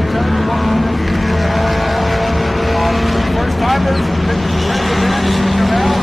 Daytona. First timers, stick around.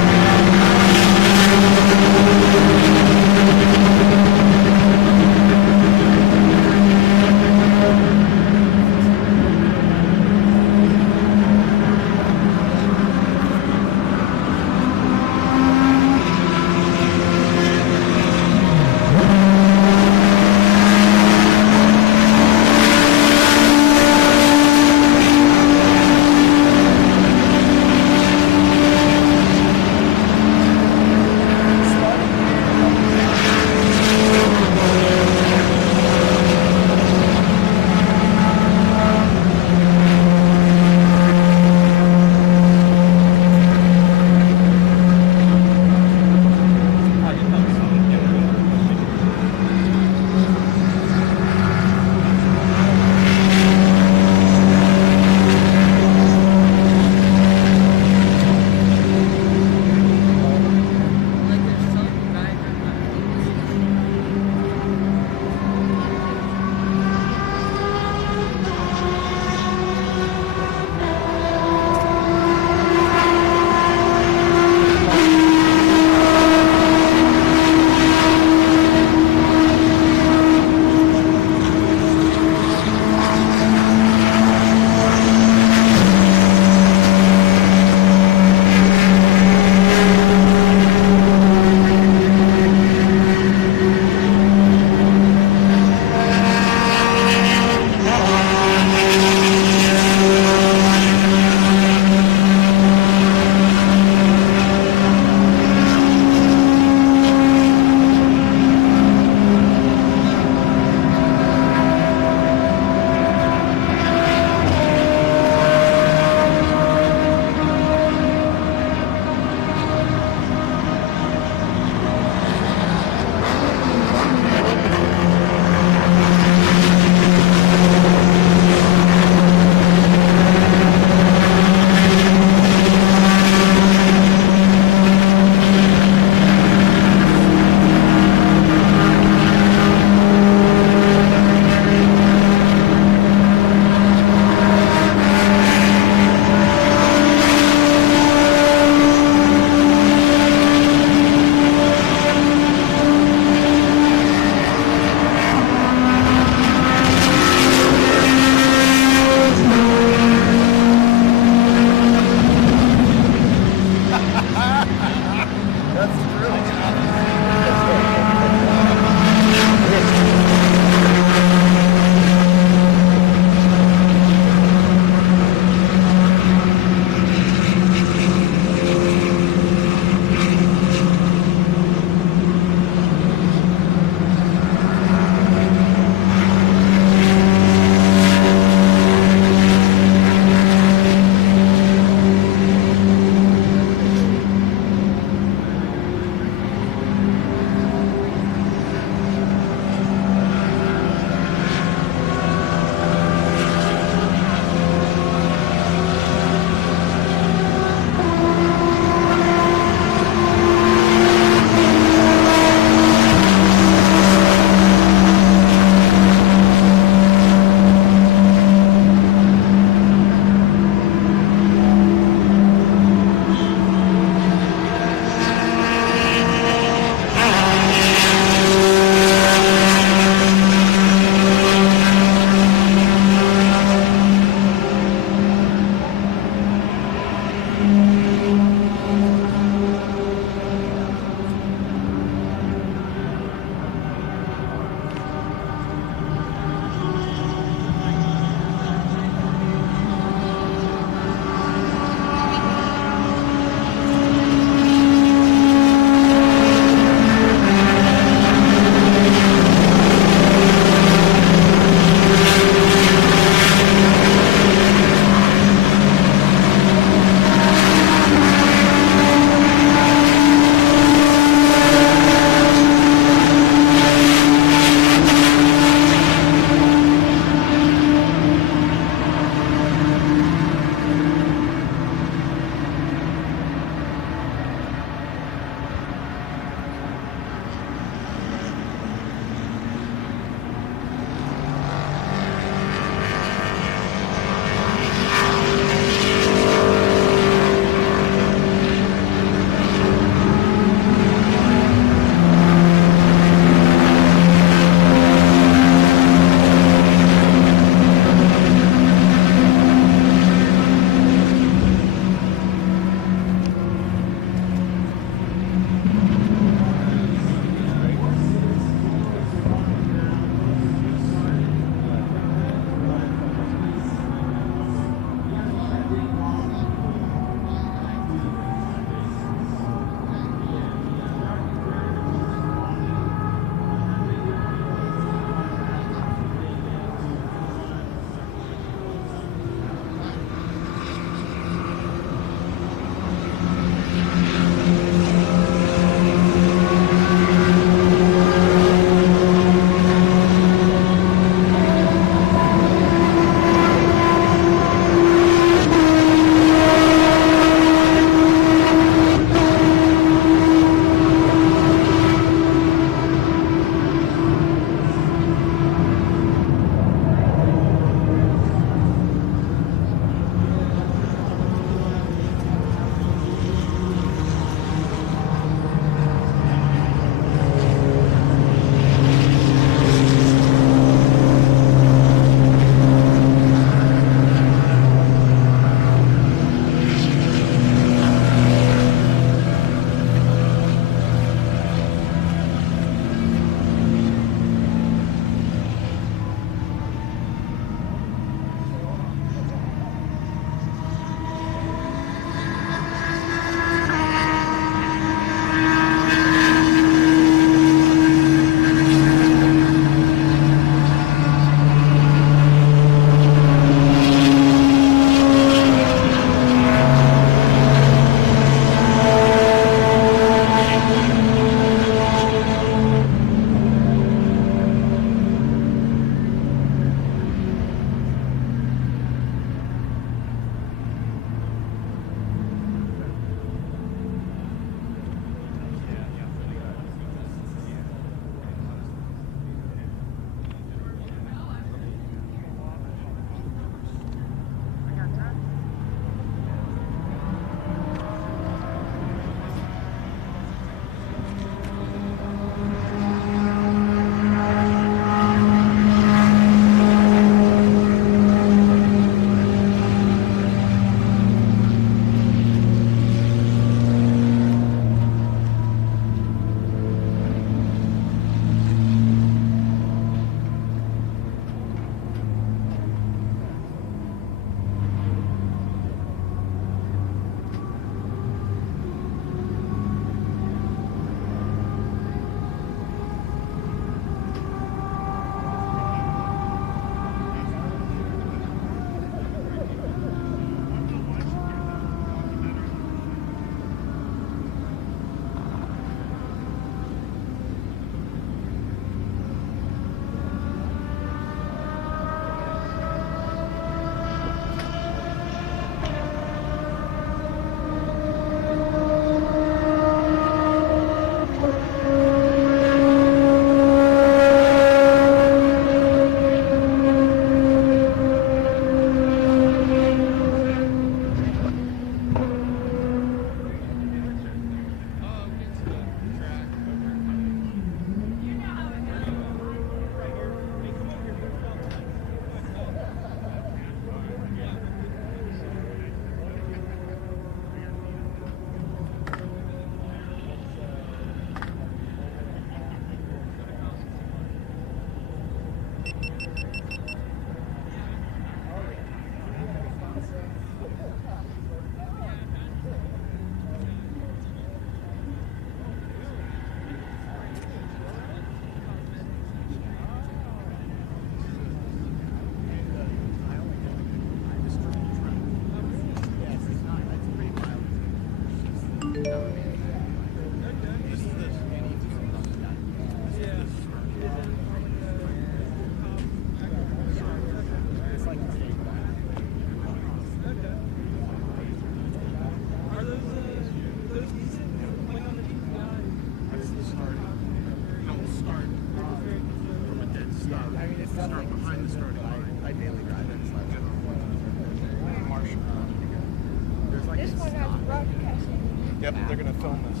Yep, they're gonna film this.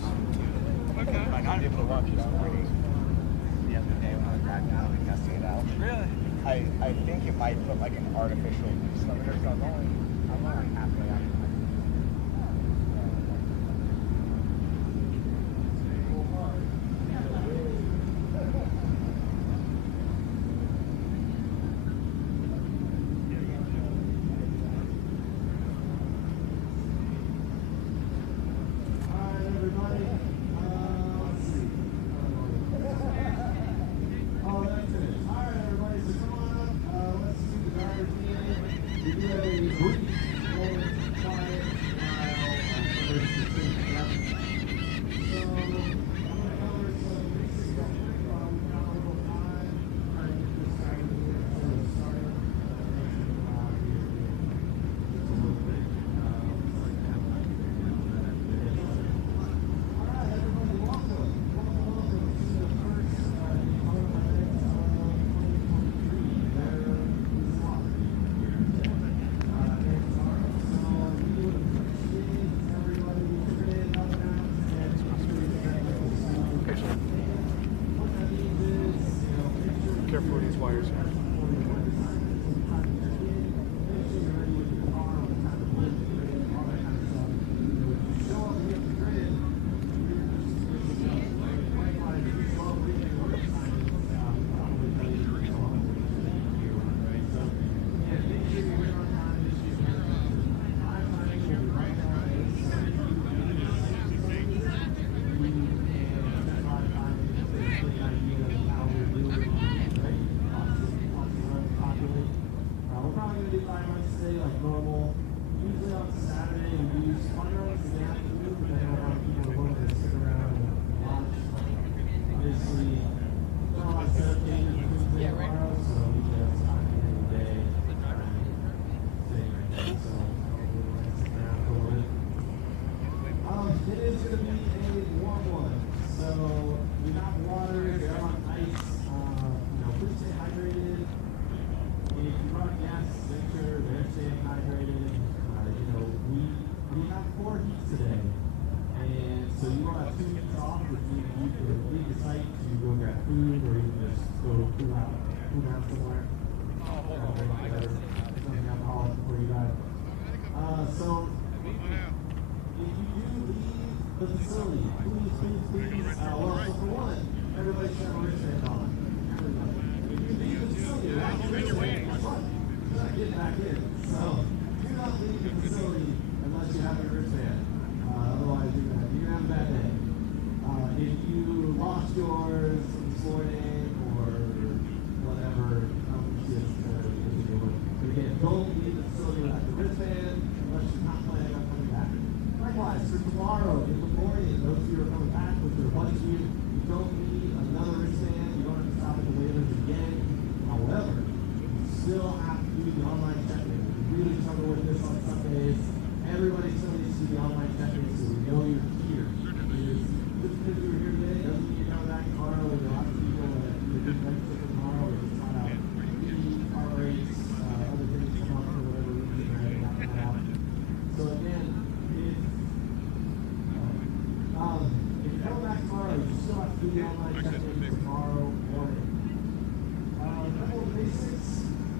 Okay. Might not be able to watch it already. The other day when I was driving out and testing it out. Really? I think it might put like an artificial boost limiter, so I'm only like halfway out. Careful with these wires here.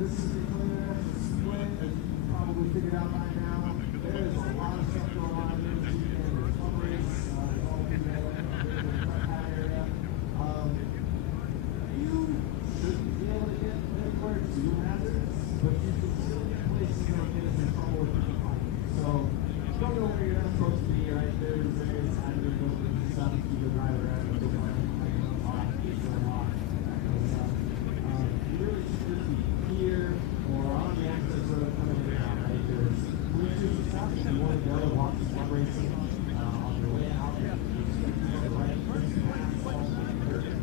This is Daytona, Speedway, as you probably figured out by now. There is a lot of stuff going on here this weekend. There's fun race, all through that area. You shouldn't be able to get anywhere too hazardous, but you can still get places that get us in trouble with people fighting. So, don't know where you're not supposed to be, right? There's areas hazardous buildings and stuff. You can ride around and go find you really should just be here or on the access road coming in and out, right? There's bleachers and stuff. If you want to go and watch the racing on your way out, you can go the right first pass, all the way to the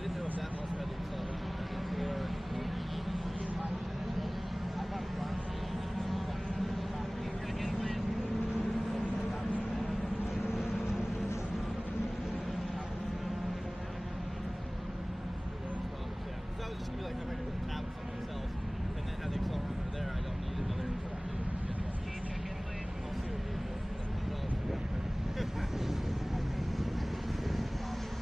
didn't know if that also had the accelerometer or. I was just gonna be like, I'm ready to put the tab on something else, and then have the accelerometer there. I don't need another. I'll see what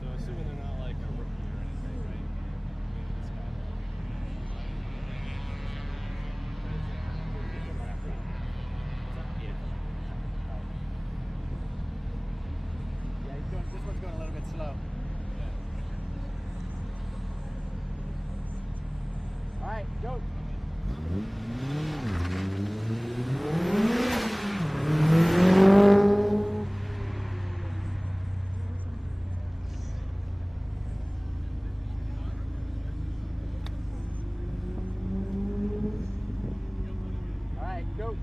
So assuming Go. All right, go.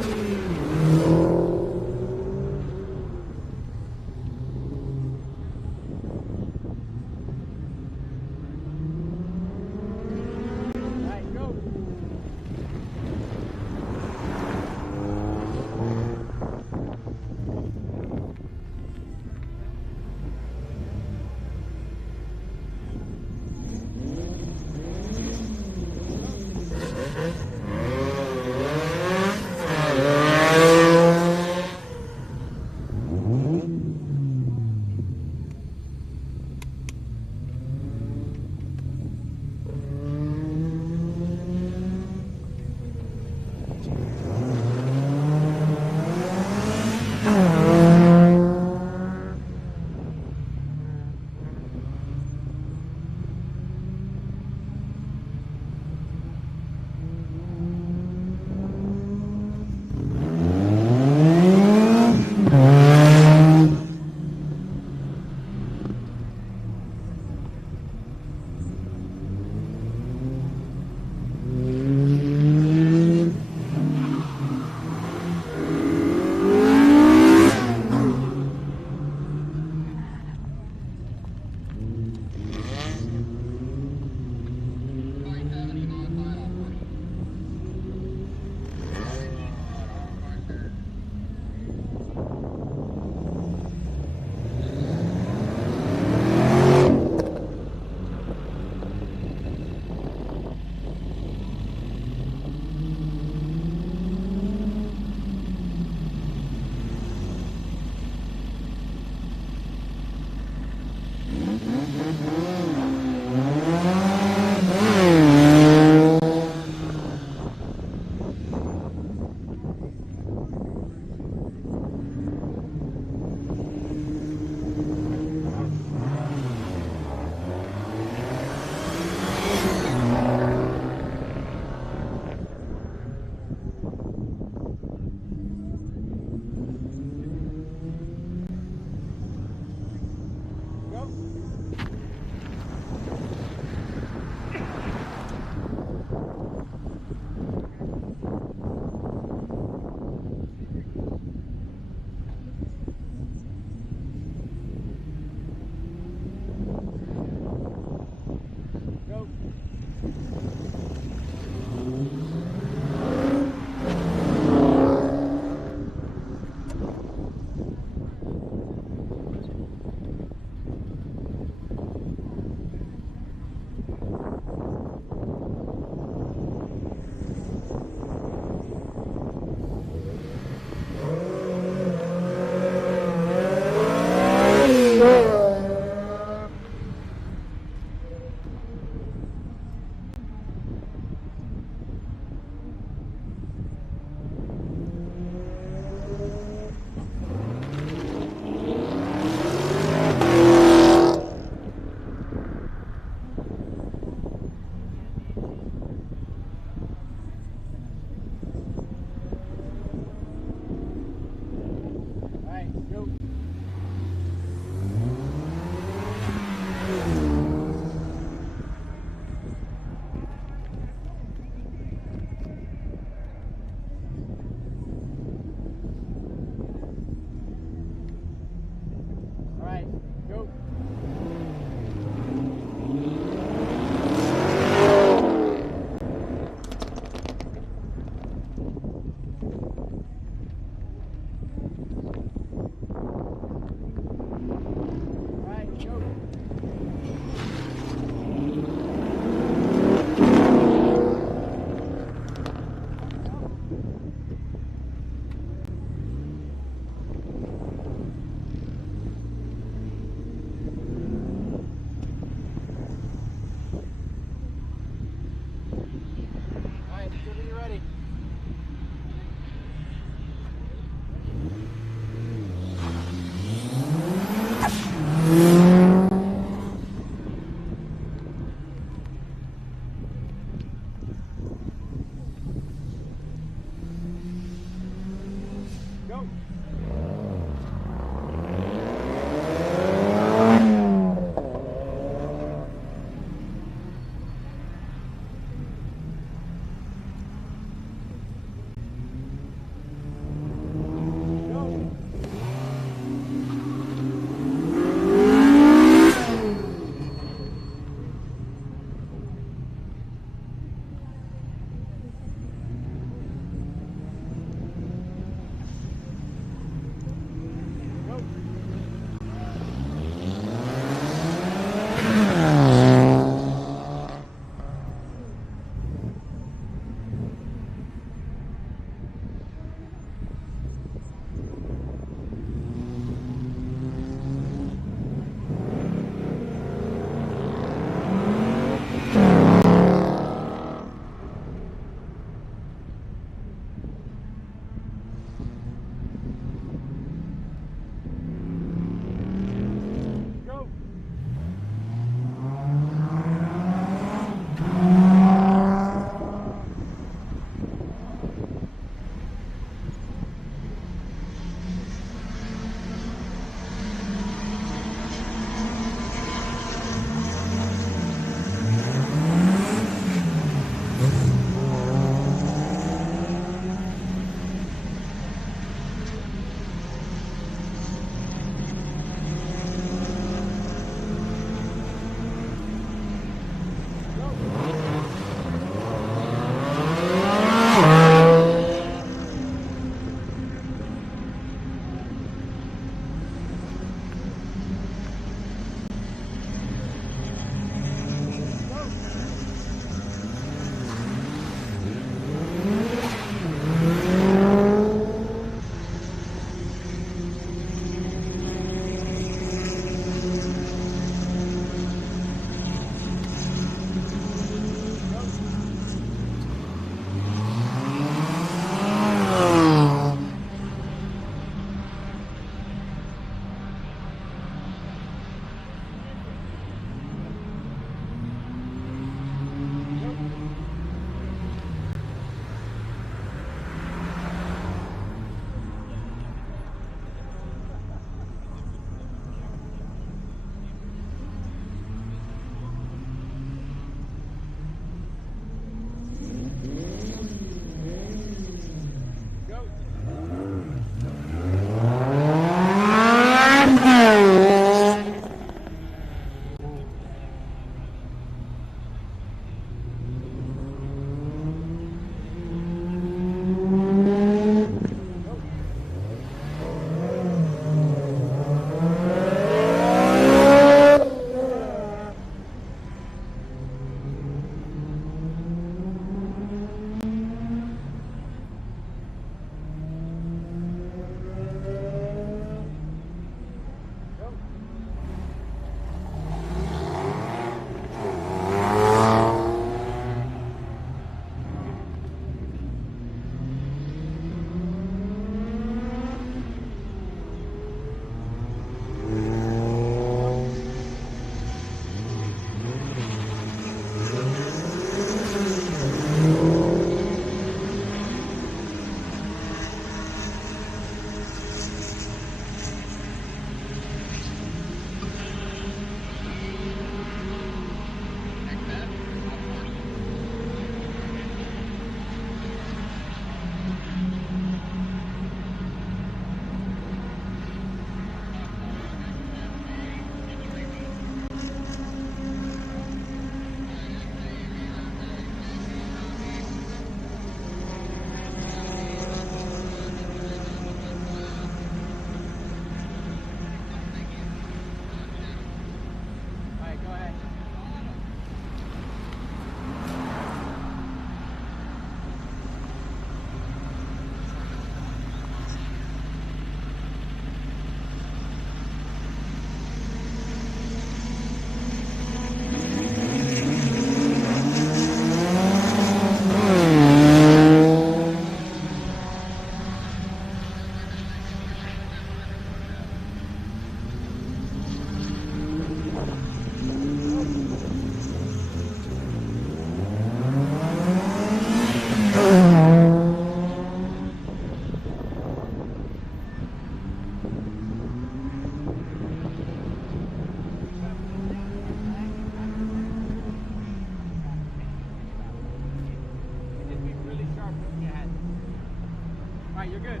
right, you're good.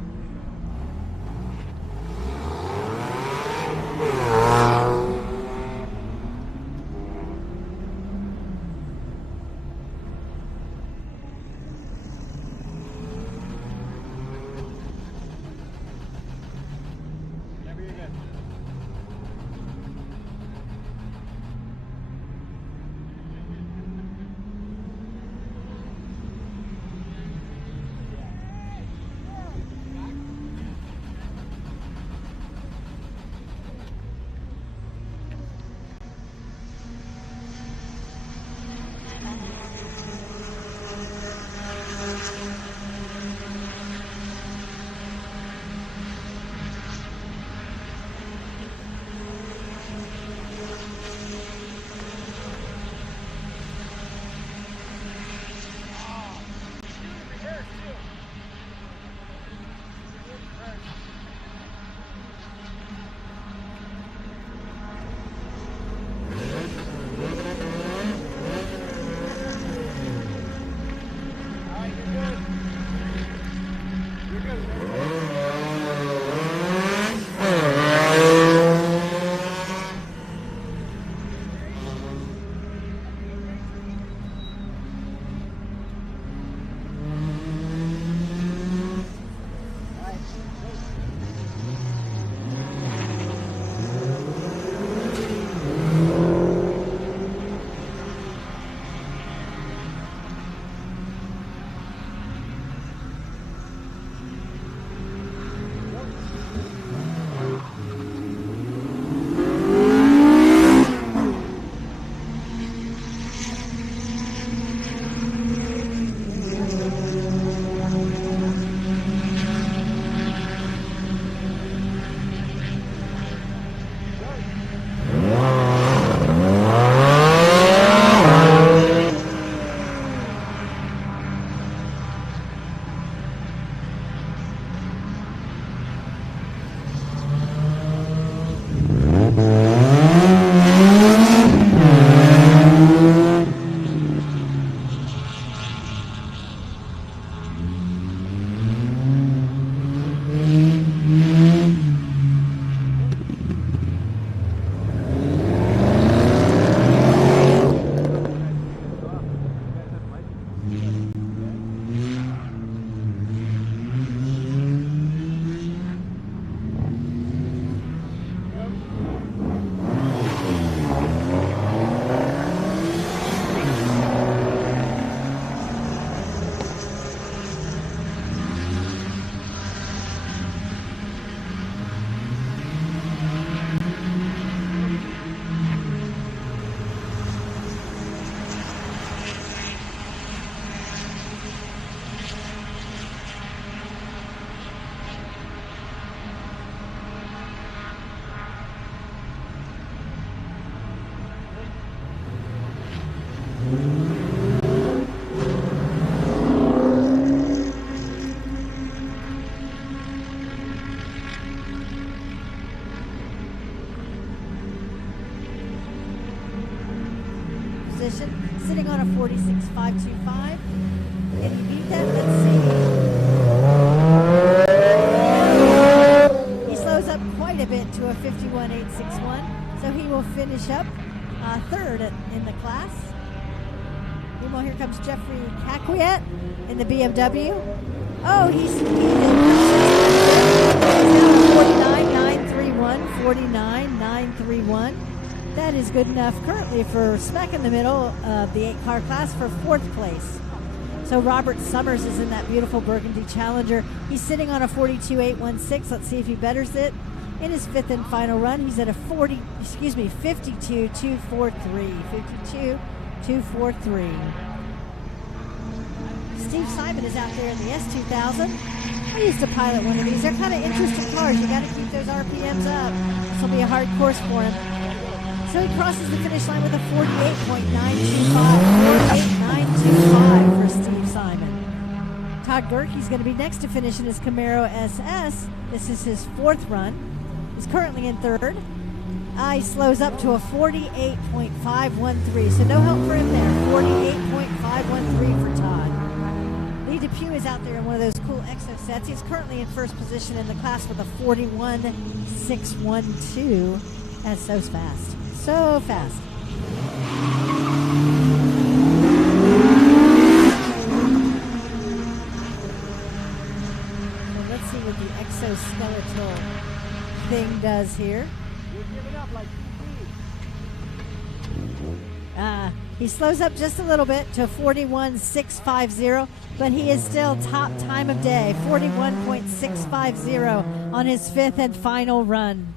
Whenever you're good. Position, sitting on a 46.525. Can you beat that? Let's see. He slows up quite a bit to a 51.861, so he will finish up third in the class. Meanwhile, here comes Jeffrey Caquiet in the BMW. Oh, he's down 49.931. That is good enough currently for smack in the middle of the 8-car class for 4th place. So Robert Summers is in that beautiful burgundy Challenger. He's sitting on a 42.816. Let's see if he betters it. In his 5th and final run, he's at a 52.243. 52.243. Steve Simon is out there in the S2000. I used to pilot one of these. They're kind of interesting cars. You got to keep those RPMs up. This will be a hard course for him. So he crosses the finish line with a 48.925. 48.925 for Steve Simon. Todd Gerke's going to be next to finish in his Camaro SS. This is his 4th run. He's currently in 3rd. He slows up to a 48.513. So no help for him there. 48.513 for Todd. Lead to Pugh is out there in one of those cool exo sets. He's currently in first position in the class with a 41.612. That's so fast. So fast. So let's see what the exoskeletal thing does here. You're giving up like He slows up just a little bit to 41.650, but he is still top time of day, 41.650 on his fifth and final run.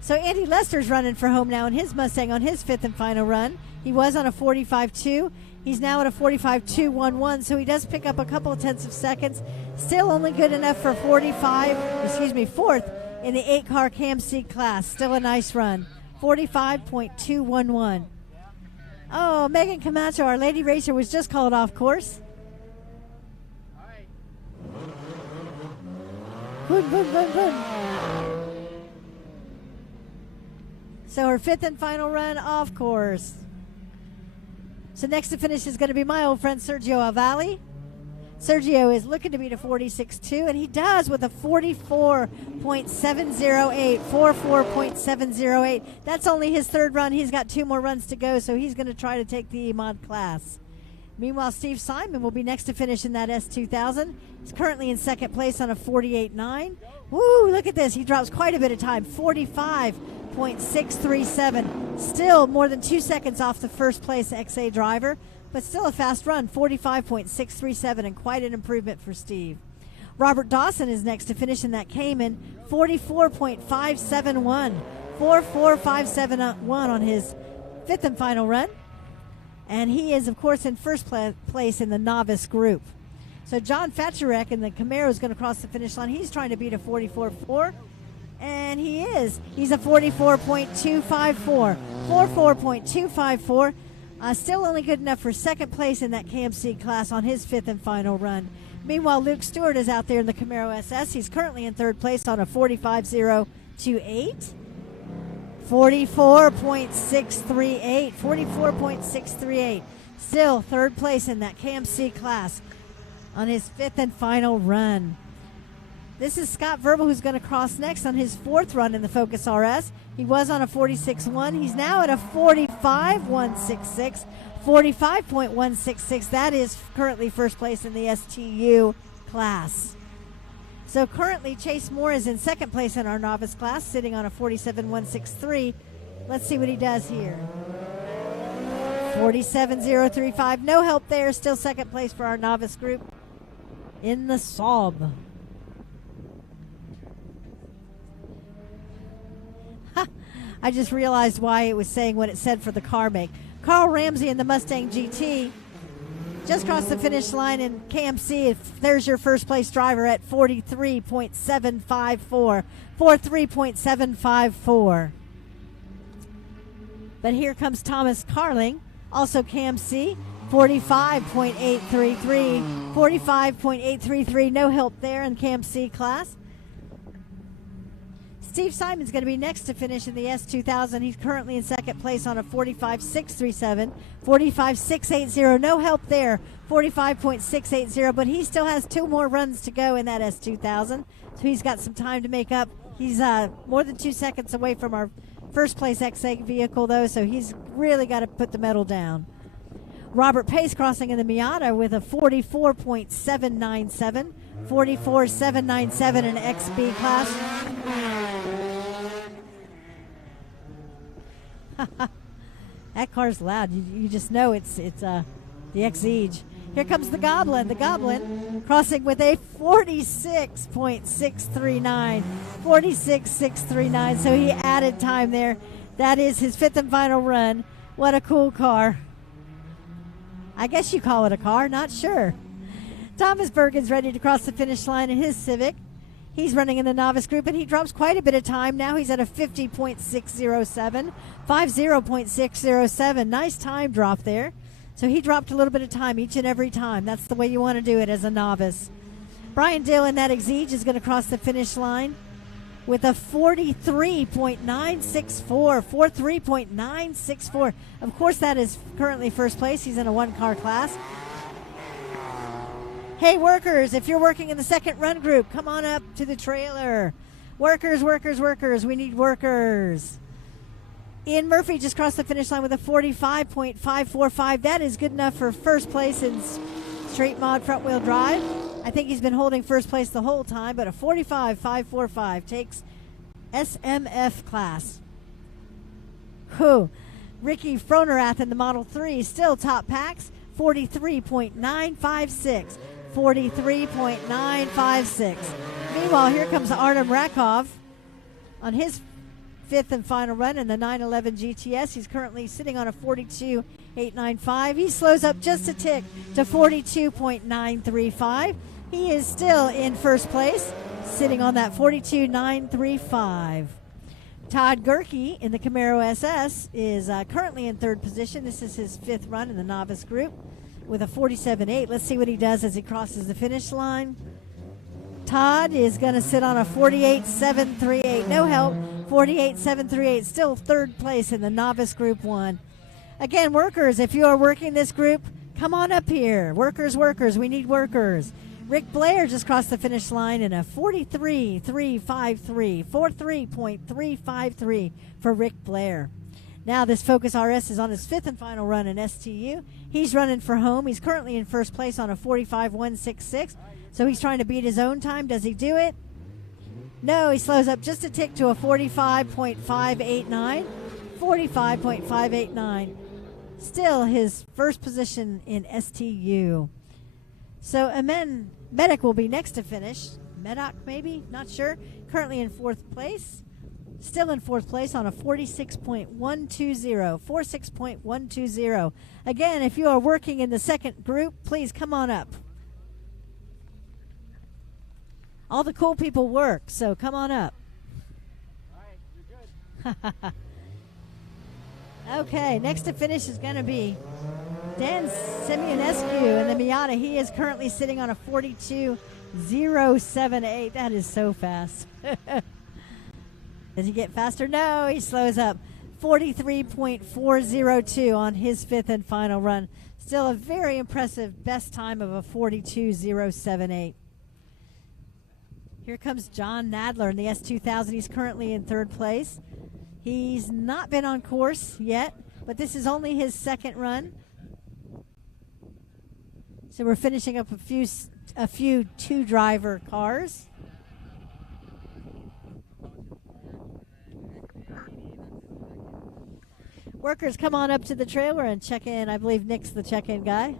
So Andy Lester's running for home now in his Mustang on his fifth and final run. He was on a 45.2. He's now at a 45.211, so he does pick up a couple of tenths of seconds. Still only good enough for fourth in the 8-car KMC class. Still a nice run, 45.211. Oh, Megan Camacho, our lady racer, was just called off course. Boom, boom, boom, boom. So her fifth and final run off course. So next to finish is going to be my old friend Sergio Avalli. Sergio is looking to beat a 46.2, and he does with a 44.708. 44.708. That's only his third run. He's got 2 more runs to go, so he's going to try to take the mod class. Meanwhile, Steve Simon will be next to finish in that S2000. He's currently in second place on a 48.9. Woo, look at this. He drops quite a bit of time, 45.637. Still more than 2 seconds off the first place XA driver, but still a fast run, 45.637, and quite an improvement for Steve. Robert Dawson is next to finish in that Cayman, 44.571. 44.571 on his fifth and final run. And he is, of course, in first place in the novice group. So John Fatcherek in the Camaro is going to cross the finish line. He's trying to beat a 44.4, and he is. He's a 44.254. 44.254. Still only good enough for second place in that KMC class on his fifth and final run. Meanwhile, Luke Stewart is out there in the Camaro SS. He's currently in third place on a 45.028. 44.638. 44.638. Still third place in that KMC class on his fifth and final run. This is Scott Verbal, who's going to cross next on his fourth run in the Focus RS. He was on a 46.1. He's now at a 45.166. 45.166. That is currently first place in the STU class. So currently Chase Moore is in second place in our novice class, sitting on a 47.163. Let's see what he does here. 47.035. No help there. Still second place for our novice group in the Saab. I just realized why it was saying what it said for the car make. Carl Ramsey in the Mustang GT just crossed the finish line in KMC. There's your first place driver at 43.754. 43.754. But here comes Thomas Carling, also KMC, 45.833. 45.833. No help there in KMC class. Steve Simon's going to be next to finish in the S2000. He's currently in second place on a 45.637. 45.680. No help there. 45.680. But he still has 2 more runs to go in that S2000. So he's got some time to make up. He's more than 2 seconds away from our first place XA vehicle, though. So he's really got to put the medal down. Robert Pace crossing in the Miata with a 44.797. 44.797 in XB class. That car's loud. You just know it's the Exige. Here comes the Goblin. The Goblin crossing with a 46.639. 46.639. So he added time there. That is his fifth and final run. What a cool car. I guess you call it a car. Not sure. Thomas Bergen's ready to cross the finish line in his Civic. He's running in the novice group, and he drops quite a bit of time. Now he's at a 50.607. 50.607. Nice time drop there. So he dropped a little bit of time each and every time. That's the way you want to do it as a novice. Brian Dill in that Exige is going to cross the finish line with a 43.964. 43.964. Of course, that is currently first place. He's in a 1-car class. Hey, workers, if you're working in the second run group, come on up to the trailer. Workers, workers, workers. We need workers. Ian Murphy just crossed the finish line with a 45.545. That is good enough for first place in straight mod front wheel drive. I think he's been holding first place the whole time, but a 45.545 takes SMF class. Whew. Ricky Fronerath in the Model 3 still top packs, 43.956. 43.956. Meanwhile, here comes Artem Rakov on his fifth and final run in the 911 GTS. He's currently sitting on a 42.895. He slows up just a tick to 42.935. He is still in first place, sitting on that 42.935. Todd Gerke in the Camaro SS is currently in third position. This is his fifth run in the novice group with a 47.8. Let's see what he does as he crosses the finish line. Todd is going to sit on a 48.738. No help. 48.738. Still third place in the novice group 1. Again, workers, if you are working this group, come on up here. Workers, workers. We need workers. Rick Blair just crossed the finish line in a 43.353. 43.353 for Rick Blair. Now this Focus RS is on his fifth and final run in STU. He's running for home. He's currently in first place on a 45.166. So he's trying to beat his own time. Does he do it? No, he slows up just a tick to a 45.589. 45.589. Still his first position in STU. So Amen Medic will be next to finish. Medoc maybe? Not sure. Currently in fourth place. Still in fourth place on a 46.120. 46.120. Again, if you are working in the second group, please come on up. All the cool people work, so come on up. All right, you're good. Okay, next to finish is going to be Dan Semyonescu in the Miata. He is currently sitting on a 42.078. That is so fast. Does he get faster? No, he slows up. 43.402 on his fifth and final run. Still a very impressive best time of a 42.078. Here comes John Nadler in the S2000. He's currently in third place. He's not been on course yet, but this is only his second run. So we're finishing up a few two-driver cars. Workers, come on up to the trailer and check in. I believe Nick's the check-in guy.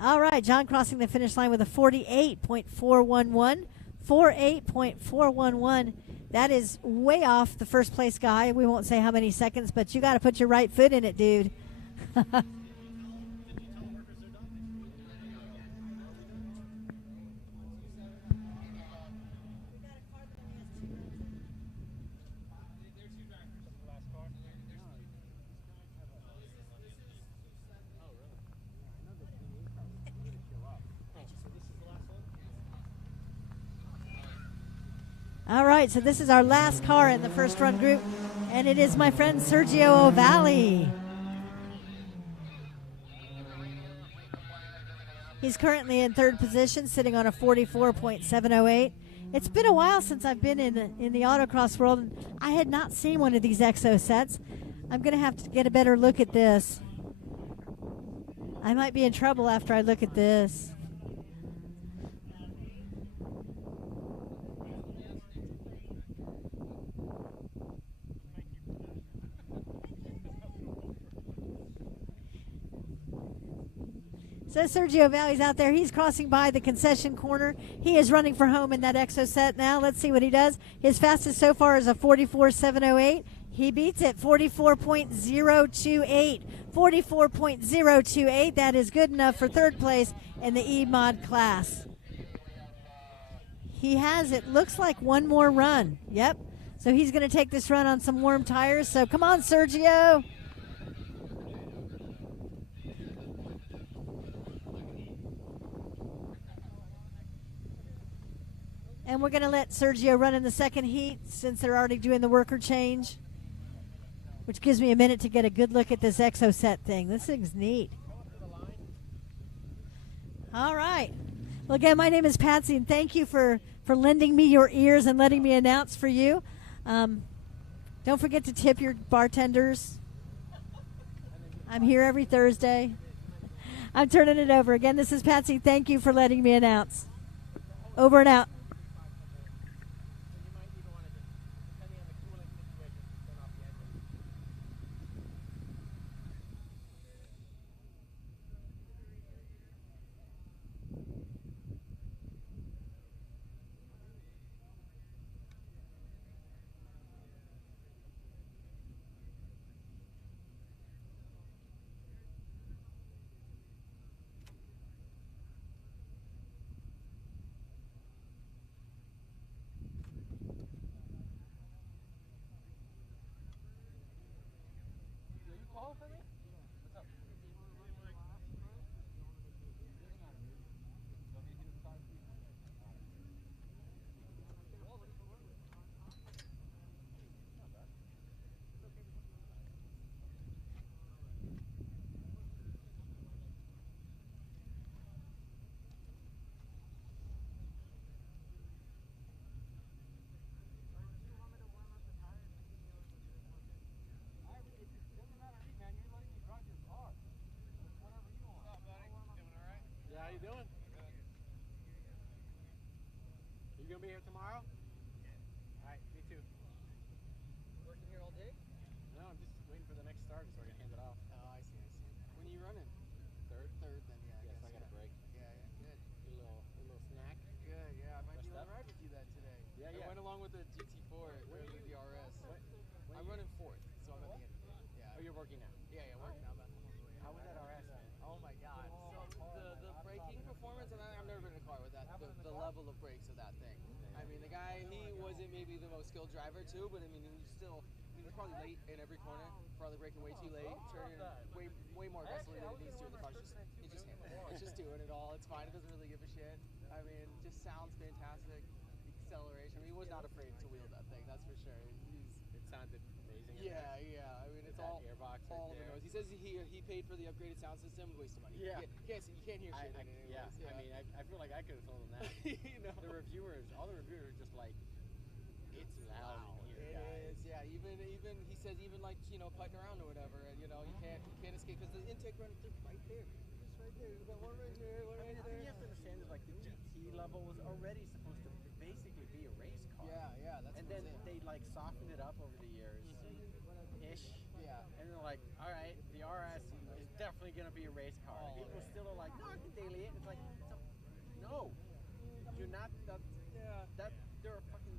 All right, John crossing the finish line with a 48.411. 48.411. That is way off the first place guy. We won't say how many seconds, but you got to put your right foot in it, dude. All right, so this is our last car in the first run group, and it is my friend Sergio Ovalle. He's currently in third position, sitting on a 44.708. It's been a while since I've been in the autocross world, and I had not seen one of these exo sets. I'm going to have to get a better look at this. I might be in trouble after I look at this. So Sergio Valle's out there. He's crossing by the concession corner. He is running for home in that exo set now. Let's see what he does. His fastest so far is a 44.708. He beats it, 44.028. 44.028. That is good enough for third place in the E-Mod class. He has, it looks like, one more run. Yep. So he's going to take this run on some warm tires. So come on, Sergio. And we're going to let Sergio run in the second heat since they're already doing the worker change. which gives me a minute to get a good look at this Exoset thing. This thing's neat. All right. Well, again, my name is Patsy, and thank you for lending me your ears and letting me announce for you. Don't forget to tip your bartenders. I'm here every Thursday. I'm turning it over. Again, this is Patsy. Thank you for letting me announce. Over and out. How you doing? You gonna be here tomorrow? All right, me too. Working here all day? No, I'm just waiting for the next start so I can hand it off. Oh, I see. When are you running? Third? Third, then, yeah. Yes, I I got guess, a break. Yeah, good. A little snack. Good, yeah. I might be Rest able to up? ride with you that today. Yeah, I yeah. went along with the GT4 early, the RS. I'm running fourth, so I'm at the end of it. Yeah. Oh, you're working now? Yeah, working now. How was that RS, man? Oh my God! So the braking performance, and I've never been in a car with that. The level of brakes of that thing. I mean, the guy, he wasn't maybe the most skilled driver too, but I mean, he was still. He was probably late in every corner, probably braking way too late, turning way more aggressively than he needs to. And the car's just handling it. It's just doing it all. It's fine. It doesn't really give a shit. I mean, just sounds fantastic. Acceleration. I mean, he was not afraid to wheel that thing. That's for sure. It sounded amazing. Yeah. I mean, it's all airbox all right the there. noise. He says he paid for the upgraded sound system. Waste of money. Yeah. You can't hear shit. Yeah. I mean, I feel like I could have told him that. You know. All the reviewers are just like, it's loud in here, It guys. is, yeah. Even he says even like putting around or whatever, and you can't escape because the intake runs right there. Just right there. There's one right there, one right I think there. you have to understand that like the GT level was already supposed to basically be a race car. Yeah. That's And what then I'm saying. they like softened it up over the years, ish. Yeah. And they're like, all right, the RS is definitely gonna be a race car. Oh, People yeah. still are like, no, I can daily it. It's like, no, you're not. That they're a fucking.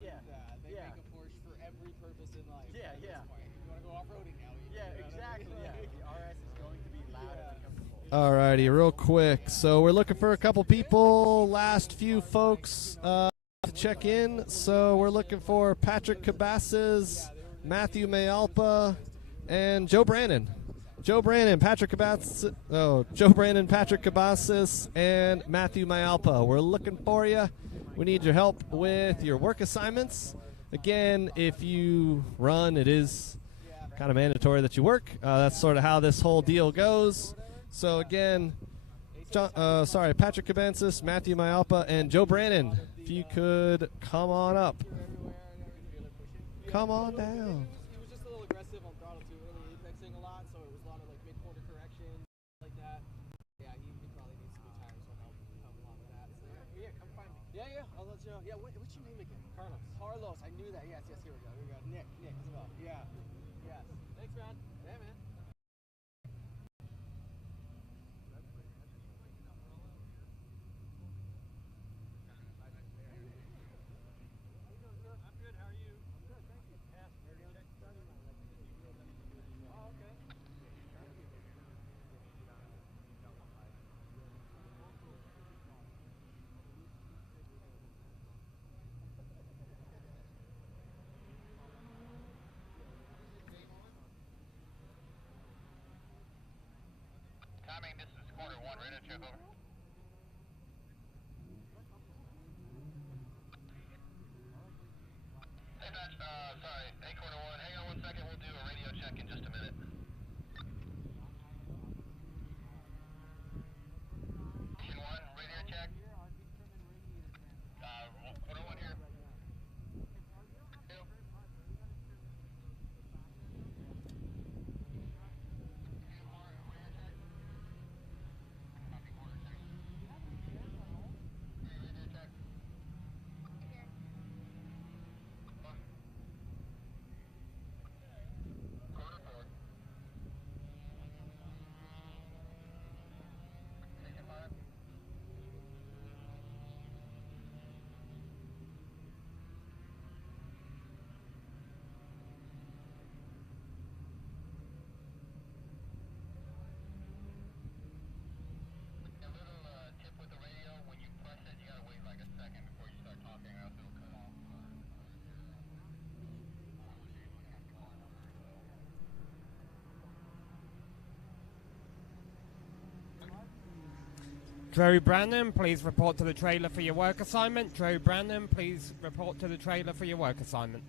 Yeah. They make a Porsche for every purpose in life. Yeah, at this yeah. point. You want to go off-roading now? Yeah, exactly. Yeah, the RS is going to be loud and comfortable. Alrighty, real quick. So we're looking for a couple people. Last few folks to check in. So we're looking for Patrick Cabasas, Matthew Mayalpa, and Joe Brandon. Joe Brandon, Patrick Cabasas, and Matthew Mayalpa. We're looking for you. We need your help with your work assignments. Again, if you run, it is kind of mandatory that you work. That's sort of how this whole deal goes. So again, Patrick Cabasas, Matthew Mayalpa, and Joe Brandon, if you could come on up. Come on down. He was just a little aggressive on throttle too, really apexing a lot, so it was a lot of like mid-corner corrections like that. Yeah, he probably needs some new tires to help along with that. So yeah, come find me. Yeah, I'll let you know. Yeah, what's your name again? Carlos. I knew that. Yes, here we go. Nick as well. Yeah. Yes. Thanks, man. Yeah, man. I'm good. How are you? Good, thank you. Oh, okay. sorry. Acorn 1, hang on 1 second. We'll do a radio check in just a minute. Station 1, radio check. Quarter 1 here. Drew Branham, please report to the trailer for your work assignment. Drew Branham, please report to the trailer for your work assignment.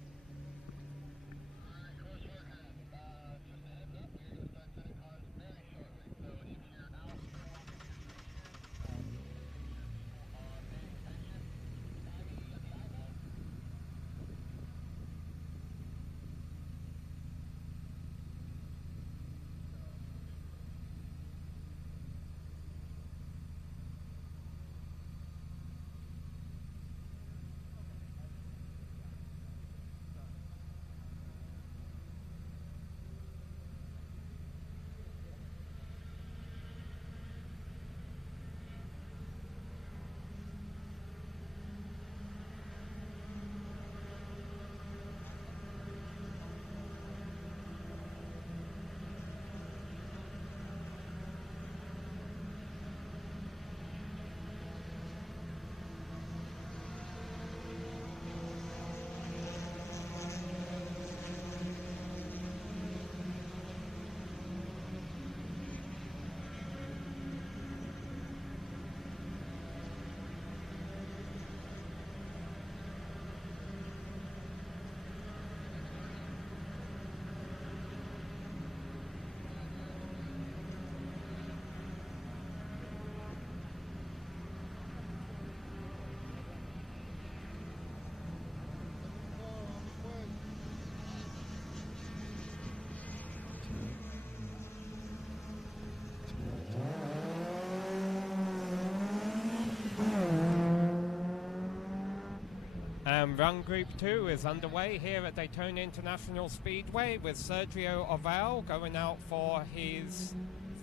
Run Group 2 is underway here at Daytona International Speedway with Sergio Oval going out for his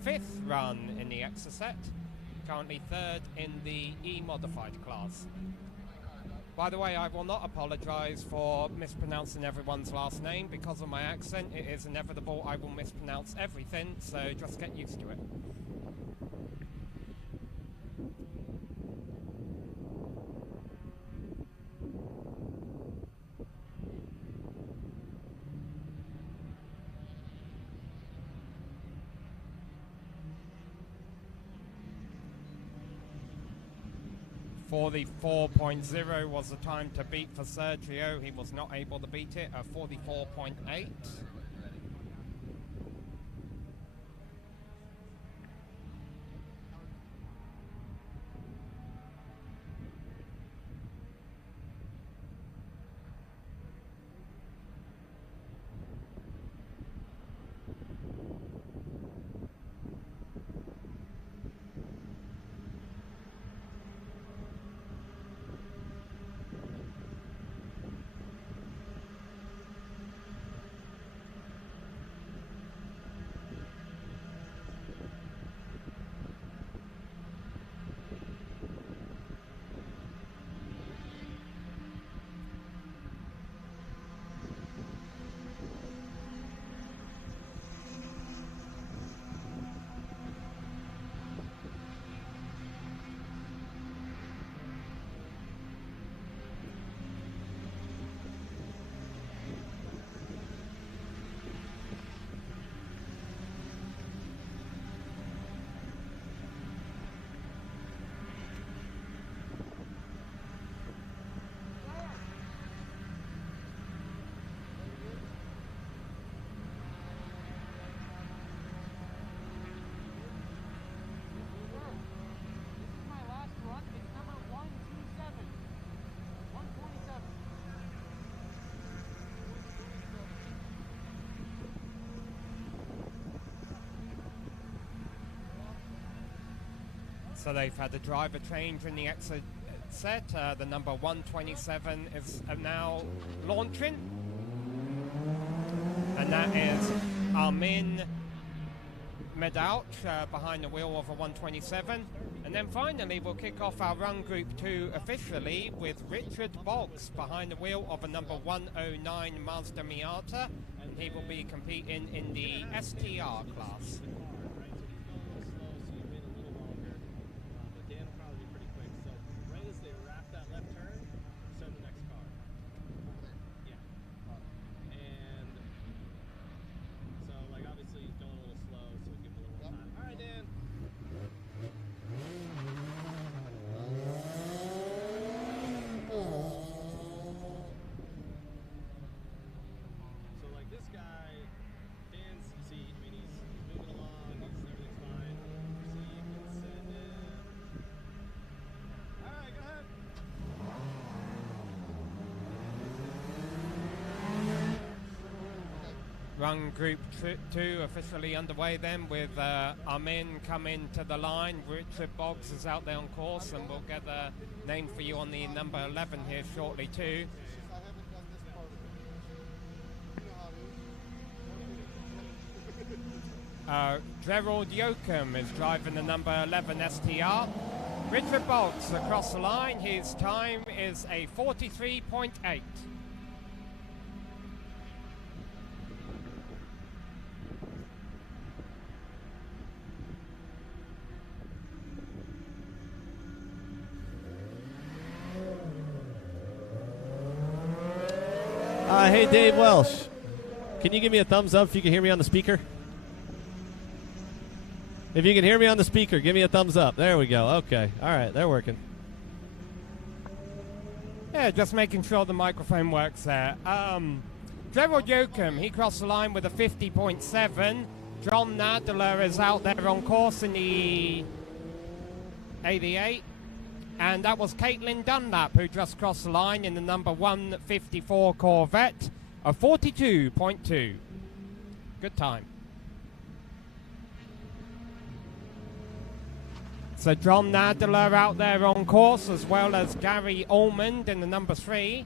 5th run in the Exocet, currently 3rd in the E-Modified class. By the way, I will not apologise for mispronouncing everyone's last name. Because of my accent, it is inevitable I will mispronounce everything, so just get used to it. For the 4.0 was the time to beat for Sergio. He was not able to beat it at 44.8. So they've had a driver change in the exit set. The number 127 is now launching. And that is Armin Medouch behind the wheel of a 127. And then finally we'll kick off our run group 2 officially with Richard Boggs behind the wheel of a number 109 Mazda Miata. And he will be competing in the STR class. Run Group 2 officially underway then with Armin coming to the line. Richard Boggs is out there on course, and we'll get a name for you on the number 11 here shortly too. Gerald Yoakum is driving the number 11 STR. Richard Boggs across the line. His time is a 43.8. Hey, Dave Welsh. Can you give me a thumbs up if you can hear me on the speaker? If you can hear me on the speaker, give me a thumbs up. There we go. Okay. All right. They're working. Yeah, just making sure the microphone works there. Gerald Yoakum, he crossed the line with a 50.7. John Nadler is out there on course in the 88. And that was Caitlin Dunlap who just crossed the line in the number 154 Corvette, a 42.2. Good time. So John Nadler out there on course, as well as Gary Almond in the number 3.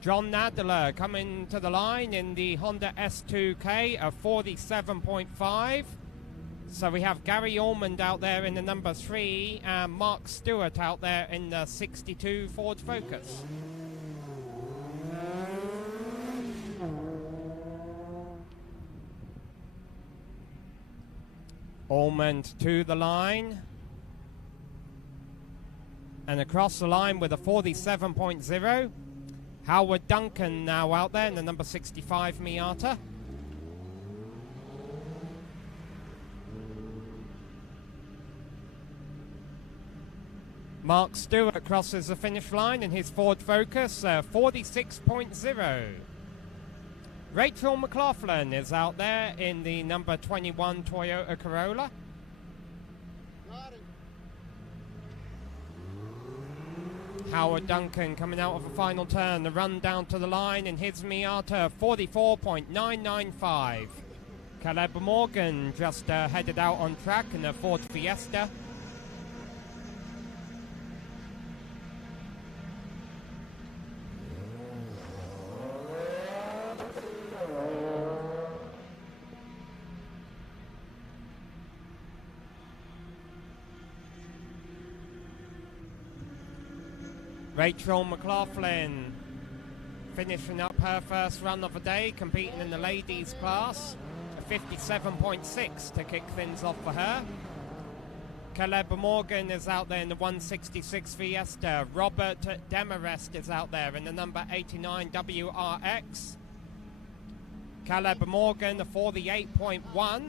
John Nadler coming to the line in the Honda S2K, a 47.5. So we have Gary Almond out there in the number 3 and Mark Stewart out there in the 62 Ford Focus. Almond to the line. And across the line with a 47.0. Howard Duncan now out there in the number 65 Miata. Mark Stewart crosses the finish line in his Ford Focus, 46.0. Rachel McLaughlin is out there in the number 21 Toyota Corolla. Howard Duncan coming out of a final turn, the run down to the line in his Miata, 44.995. Caleb Morgan just headed out on track in the Ford Fiesta. Rachel McLaughlin finishing up her first run of the day, competing in the ladies class, a 57.6 to kick things off for her. Caleb Morgan is out there in the 166 Fiesta. Robert Demarest is out there in the number 89 WRX. Caleb Morgan, a 48.1.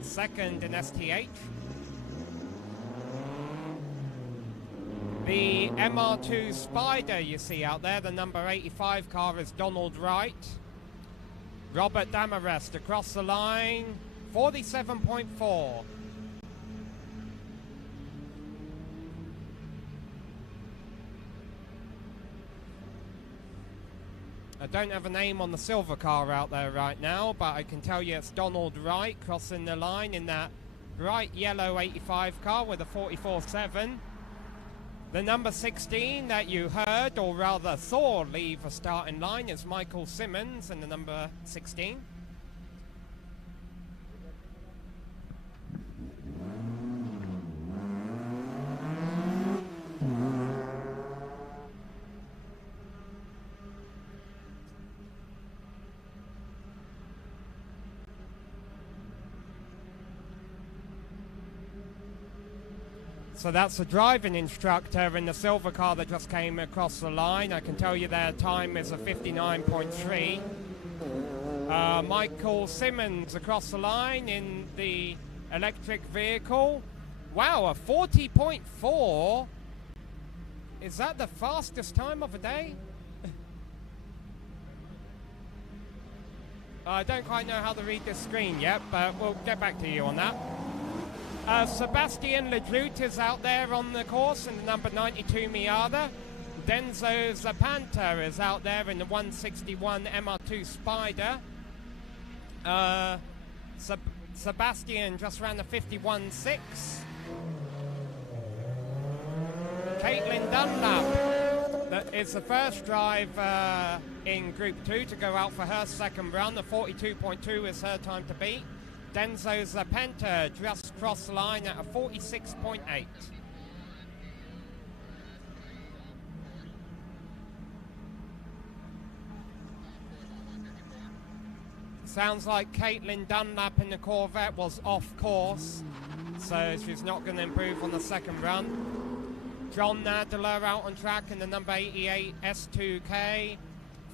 Second in STH. The MR2 Spider you see out there, the number 85 car, is Donald Wright. Robert Damarest across the line, 47.4. I don't have a name on the silver car out there right now, but I can tell you it's Donald Wright crossing the line in that bright yellow 85 car with a 44.7. The number 16 that you heard, or rather saw, leave a starting line is Michael Simmons in the number 16. So that's the driving instructor in the silver car that just came across the line. I can tell you their time is a 59.3. Michael Simmons across the line in the electric vehicle. Wow, a 40.4. Is that the fastest time of the day? I don't quite know how to read this screen yet, but we'll get back to you on that. Sebastian Ledrout is out there on the course in the number 92 Miata. Denzo Zapanta is out there in the 161 MR2 Spider. Sebastian just ran the 51.6. Caitlin Dunlap, that is the first driver in Group 2 to go out for her second run. The 42.2 is her time to beat. Denzo Zapenta just crossed the line at a 46.8. Sounds like Caitlin Dunlap in the Corvette was off course, so she's not going to improve on the second run. John Nadler out on track in the number 88 S2K.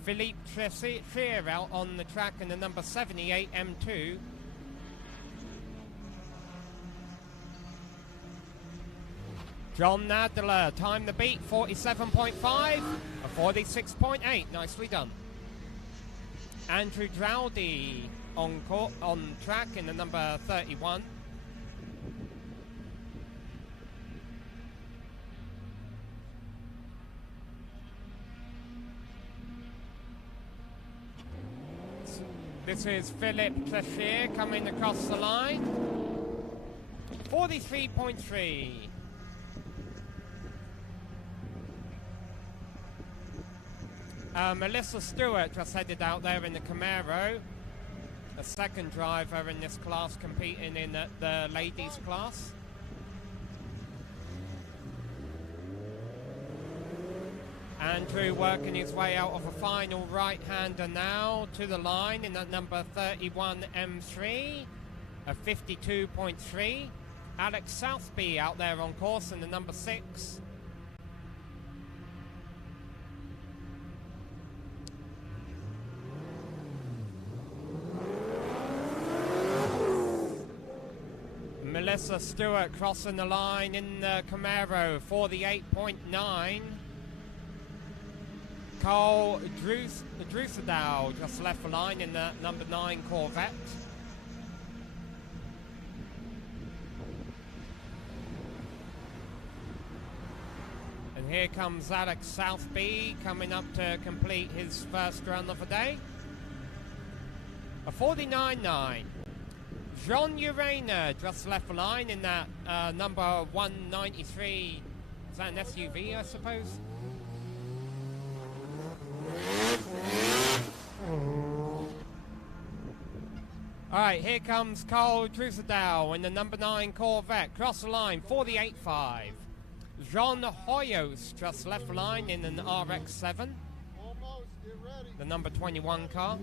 Philippe Tressier out on the track in the number 78 M2. John Nadler, time to beat, 47.5, a 46.8, nicely done. Andrew Drowdy on track in the number 31. This is Philip Tressier coming across the line, 43.3. Melissa Stewart just headed out there in the Camaro, a second driver in this class competing in the ladies class. Andrew working his way out of a final right-hander now to the line in that number 31 M3, a 52.3. Alex Southby out there on course in the number 6. Melissa Stewart crossing the line in the Camaro for the 8.9. Carl Drusedow just left the line in the number 9 Corvette. And here comes Alex Southby coming up to complete his first run of the day. A 49.9. Jean Urena just left the line in that number 193. Is that an SUV, I suppose? Alright, here comes Carl Drusedow in the number 9 Corvette. Cross the line, 48.5. Jean Hoyos just left the line in an RX-7. The number 21 car.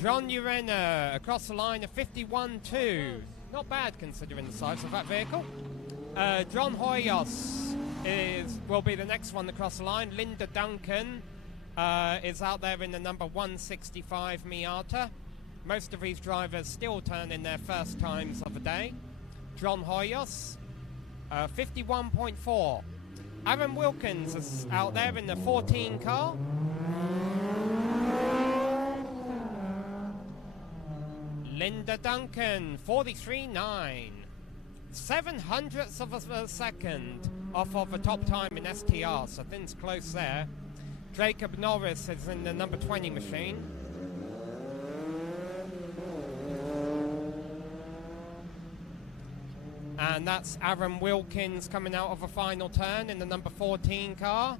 Jean Urena across the line, a 51.2. Not bad considering the size of that vehicle. John Hoyos will be the next one to cross the line. Linda Duncan is out there in the number 165 Miata. Most of these drivers still turn in their first times of the day. John Hoyos, 51.4. Aaron Wilkins is out there in the 14 car. Linda Duncan, 43.9. 0.07 of a second off of a top time in STR, so things close there. Jacob Norris is in the number 20 machine. And that's Aaron Wilkins coming out of a final turn in the number 14 car.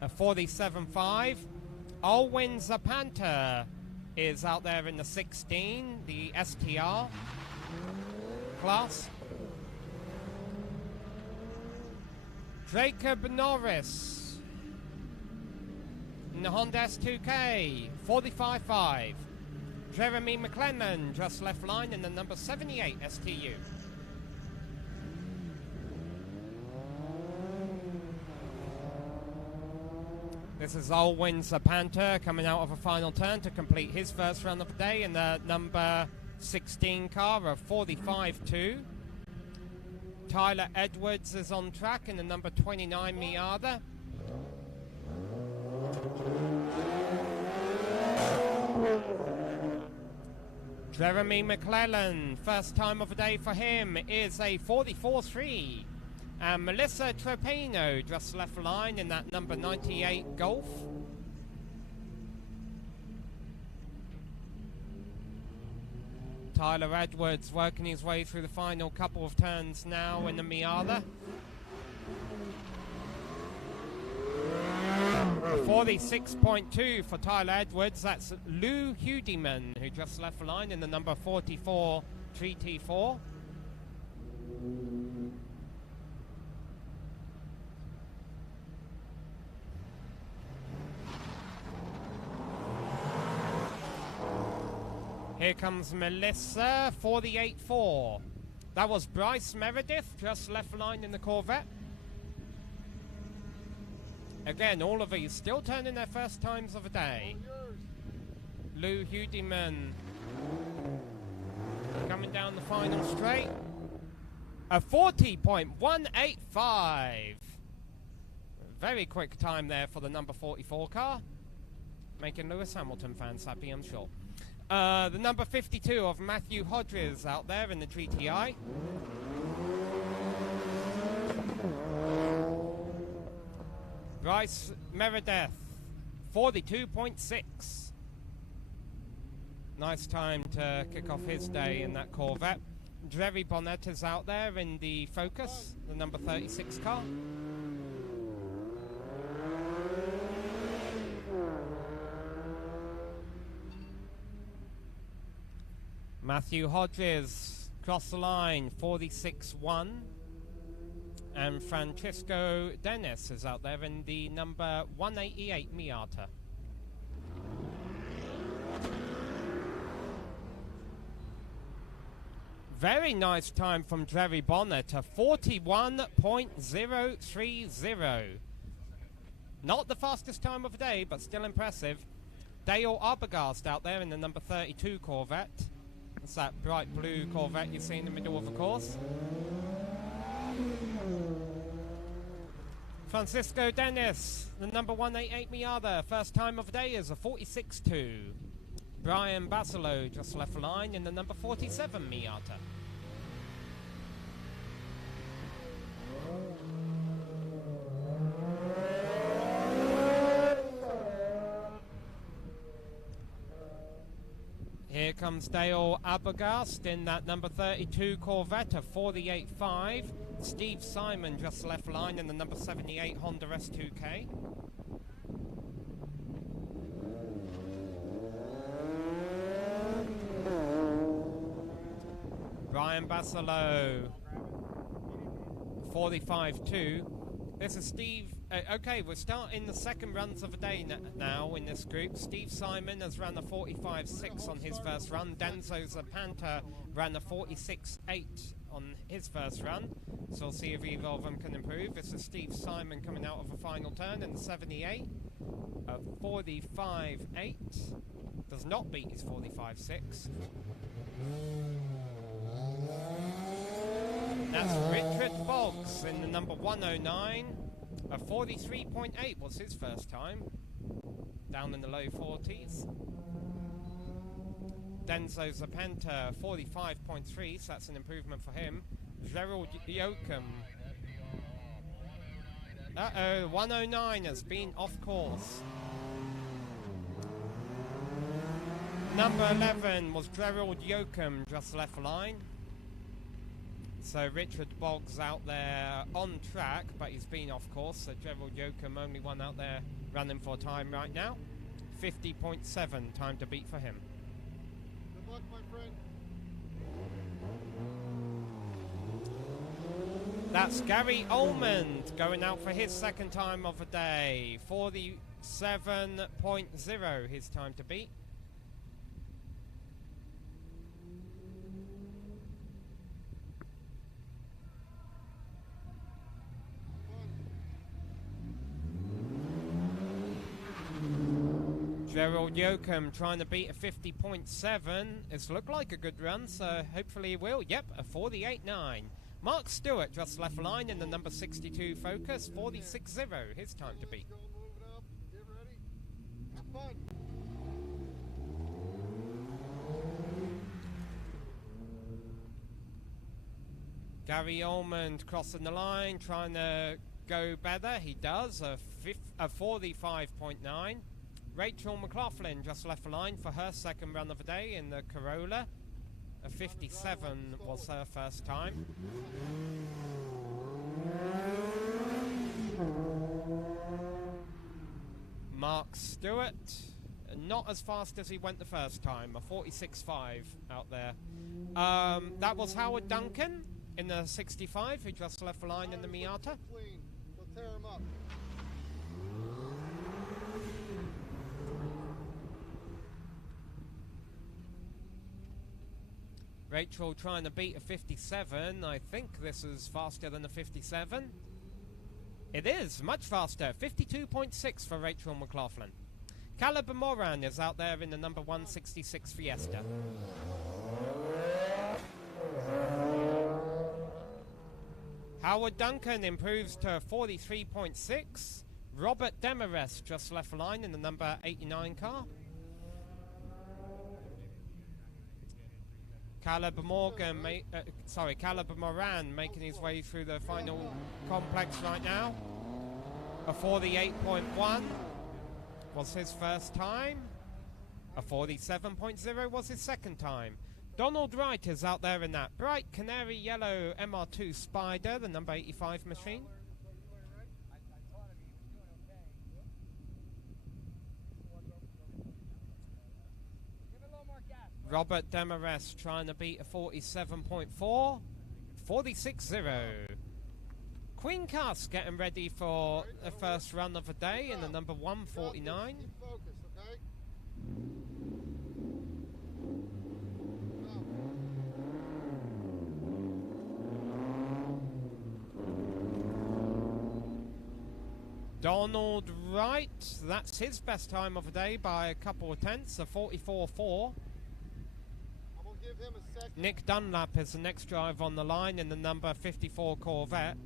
A 47.5. Olwyn Zapanta is out there in the 16, the STR class. Jacob Norris in the Honda S2K, 45.5. Jeremy McLennan just left line in the number 78 STU. This is Olwyn Zapanta coming out of a final turn to complete his first run of the day in the number 16 car of 45.2. Tyler Edwards is on track in the number 29 Miata. Jeremy McClellan, first time of the day for him is a 44.3. And Melissa Trepano just left line in that number 98 Golf. Tyler Edwards working his way through the final couple of turns now in the Miata. 46.2 for Tyler Edwards. That's Lou Hudiman, who just left the line in the number 44 GT4. Here comes Melissa, 48.4. That was Bryce Meredith, just left line in the Corvette. Again, all of these still turning their first times of the day. Lou Hudiman coming down the final straight. A 40.185. Very quick time there for the number 44 car. Making Lewis Hamilton fans happy, I'm sure. The number 52 of Matthew Hodges out there in the GTI. Bryce Meredith, 42.6. Nice time to kick off his day in that Corvette. Jerry Bonnet is out there in the Focus, the number 36 car. Matthew Hodges crossed the line, 46.1. And Francisco Dennis is out there in the number 188 Miata. Very nice time from Jerry Bonnet, a 41.030. Not the fastest time of the day, but still impressive. Dale Arbogast out there in the number 32 Corvette. That's that bright blue Corvette you see in the middle of the course. Francisco Dennis, the number 188 Miata, first time of the day is a 46.2. Brian Basilo just left line in the number 47 Miata. Here comes Dale Arbogast in that number 32 Corvette, a 48.5. Steve Simon just left line in the number 78 Honda S2K. Brian Basilo, 45.2. This is Steve. Okay, we're starting the second runs of the day now in this group. Steve Simon has run a 45.6 on his first run. Denzo Zapanta ran a 46.8 on his first run. So we'll see if either of them can improve. This is Steve Simon coming out of a final turn in the 78. A 45.8. Does not beat his 45.6. That's Richard Boggs in the number 109. A 43.8 was his first time. Down in the low 40s. Denzo Zapenta, 45.3, so that's an improvement for him. Gerald Yoakum. Uh-oh, 109 has been off course. Number 11 was Gerald Yoakum, just left line. So Richard Boggs out there on track, but he's been off course. So Gerald Yoakum, only one out there running for time right now. 50.7 time to beat for him. Good luck, my friend. That's Gary Olmond going out for his second time of the day. 47.0 his time to beat. Gerald Yoakum trying to beat a 50.7. It's looked like a good run, so hopefully he will. Yep, a 48.9. Mark Stewart just left line in the number 62 Focus, 46.0 his time to beat. Go move it up. Get ready. Have fun. Gary Olmond crossing the line, trying to go better. He does, a 45.9. Rachel McLaughlin just left the line for her second run of the day in the Corolla. A 57 was her first time. Mark Stewart, not as fast as he went the first time, a 46.5 out there. That was Howard Duncan in the 65 who just left the line in the Miata. Clean. Go tear him up. Rachel trying to beat a 57. I think this is faster than a 57. It is much faster. 52.6 for Rachel McLaughlin. Caleb Moran is out there in the number 166 Fiesta. Howard Duncan improves to 43.6. Robert Demarest just left the line in the number 89 car. Caleb Moran making his way through the final complex right now. A 48.1 was his first time. A 47.0 was his second time. Donald Wright is out there in that bright canary yellow MR2 Spider, the number 85 machine. Robert Demarest trying to beat a 47.4. 46.0. Queen Cuss getting ready for the first run of the day in the number 149. Keep focused, okay? Donald Wright, that's his best time of the day by a couple of tenths, a 44.4. Give him a second. Nick Dunlap is the next driver on the line in the number 54 Corvette.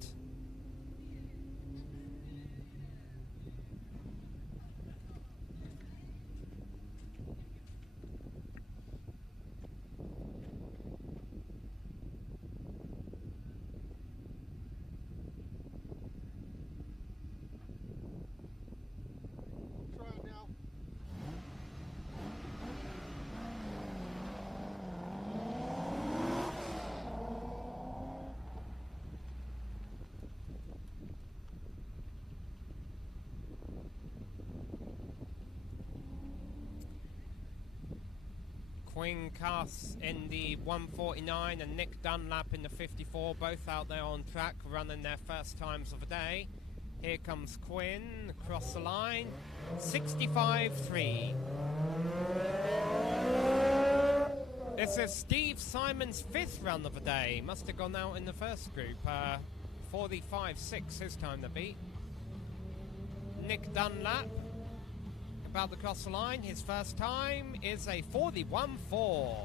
Try it now. Quinn Cuss in the 149 and Nick Dunlap in the 54, both out there on track running their first times of the day. Here comes Quinn across the line, 65.3. This is Steve Simon's fifth run of the day. Must have gone out in the first group. 45.6 his time to beat. Nick Dunlap about to cross the line. His first time is a 41.4.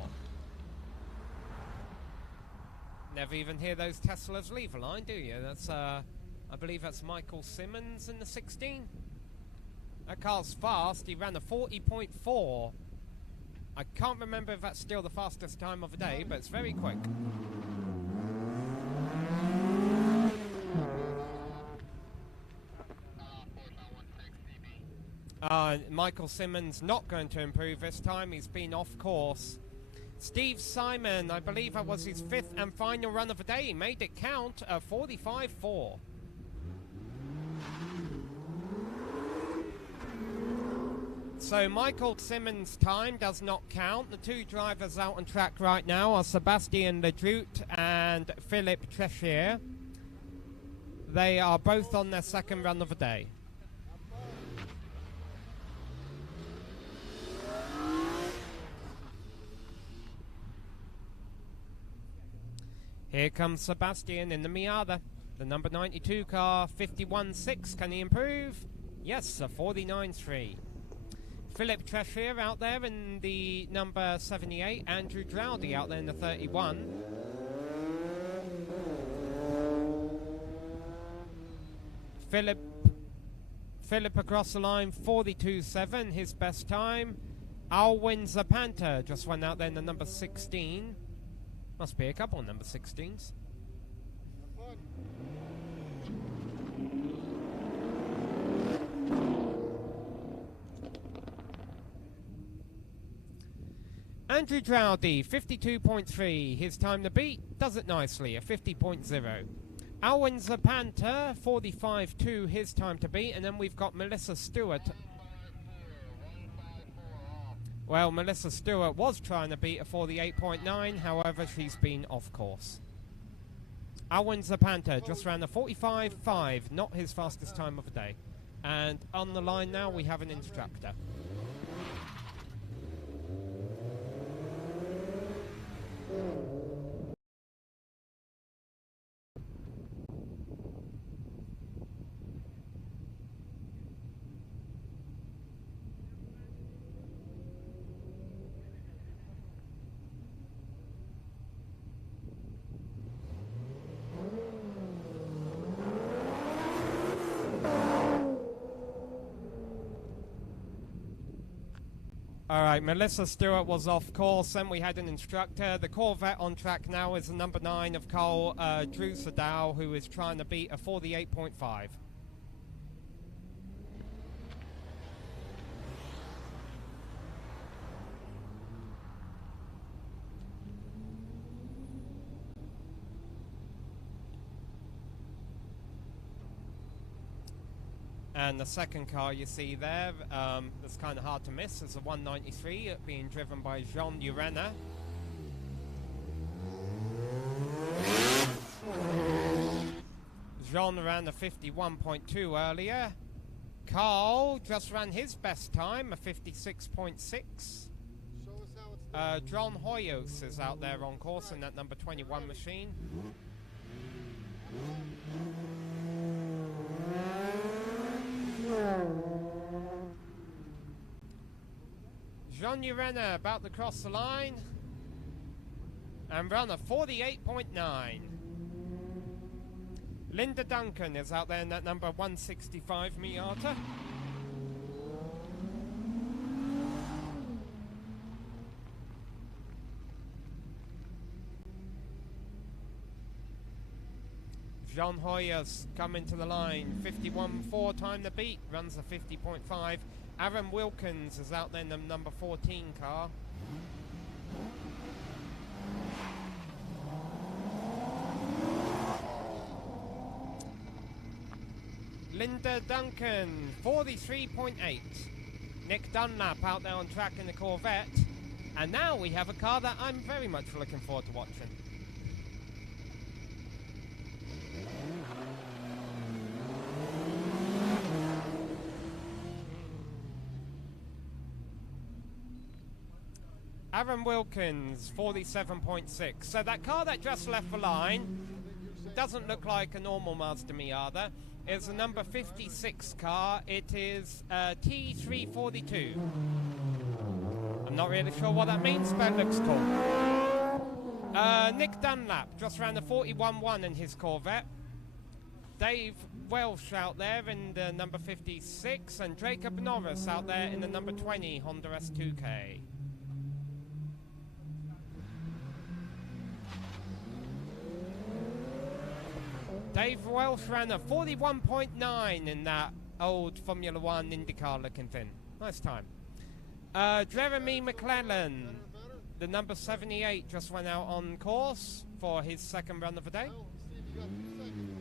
Never even hear those Teslas leave a line, do you? That's, I believe that's Michael Simmons in the 16. That car's fast. He ran a 40.4. I can't remember if that's still the fastest time of the day, but it's very quick. Michael Simmons not going to improve this time. He's been off course. Steve Simon, I believe that was his 5th and final run of the day. He made it count, 45.4. So Michael Simmons' time does not count. The two drivers out on track right now are Sebastian Ledrout and Philip Tressier. They are both on their 2nd run of the day. Here comes Sebastian in the Miata, the number 92 car, 51.6. Can he improve? Yes, a 49.3. Philip Tressier out there in the number 78. Andrew Drowdy out there in the 31. Philip across the line, 42.7, his best time. Alwyn Zapanta just went out there in the number 16. Must be a couple of number 16s. Andrew Drowdy, 52.3. His time to beat does it nicely, a 50.0. Alwyn Zapanta, 45.2. His time to beat. And then we've got Melissa Stewart. Well, Melissa Stewart was trying to beat a 48.9. However, she's been off course. Alwyn Zapanta just ran a 45.5. Not his fastest time of the day. And on the line now, we have an instructor. Alright, Melissa Stewart was off course, then we had an instructor. The Corvette on track now is the number 9 of Cole Drew Sadow, who is trying to beat a 48.5. And the second car you see there, that's kind of hard to miss, is the 193 being driven by Jean Urena. Jean ran a 51.2 earlier. Carl just ran his best time, a 56.6. John Hoyos is out there on course in that number 21 machine. Jean Urena about to cross the line and run a 48.9. Linda Duncan is out there in that number 165 Miata. Jean Hoyers coming to the line, 51.4 time to beat, runs a 50.5. Aaron Wilkins is out there in the number 14 car. Linda Duncan, 43.8. Nick Dunlap out there on track in the Corvette. And now we have a car that I'm very much looking forward to watching. Aaron Wilkins, 47.6. So that car that just left the line doesn't look like a normal Mazda Miata. It's a number 56 car. It is T342. I'm not really sure what that means, but it looks cool. Nick Dunlap just ran a 41.1 in his Corvette. Dave Welsh out there in the number 56, and Jacob Norris out there in the number 20 Honda S2K. Dave Welsh ran a 41.9 in that old Formula One IndyCar looking thing. Nice time. Jeremy McClellan, the number 78, just went out on course for his second run of the day. Well, see if you got 2 seconds.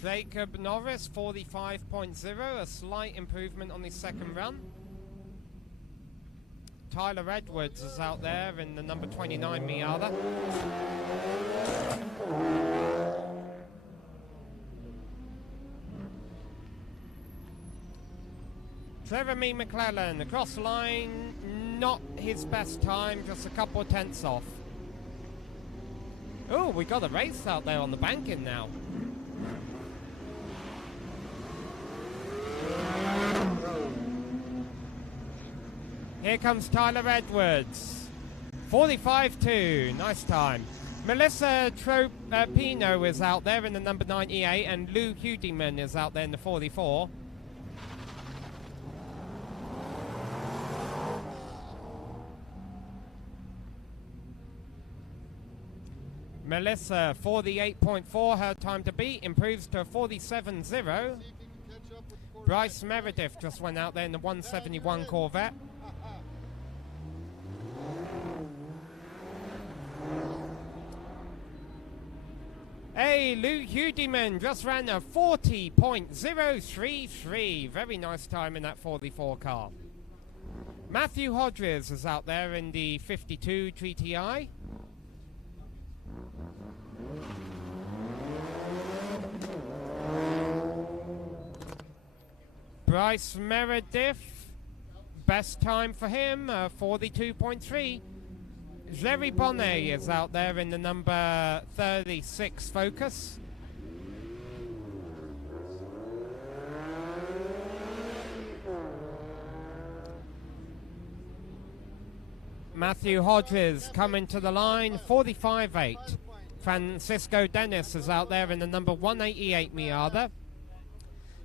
Jacob Norris, 45.0, a slight improvement on his second run. Tyler Edwards is out there in the number 29 Miata. Jeremy McClellan across the line, not his best time, just a couple of tenths off. Oh, we got a race out there on the banking now. Here comes Tyler Edwards. 45.2, nice time. Melissa Tropino is out there in the number 98, and Lou Hudiman is out there in the 44. Melissa, 48.4, her time to beat, improves to 47.0. See if you can catch up with the Bryce Meredith just went out there in the 171 Corvette. Hey, Lou Hudiman just ran a 40.033. Very nice time in that 44 car. Matthew Hodges is out there in the 52 GTI. Bryce Meredith, best time for him, 42.3. Jerry Bonnet is out there in the number 36 Focus. Matthew Hodges coming to the line, 45.8. Francisco Dennis is out there in the number 188 Miata.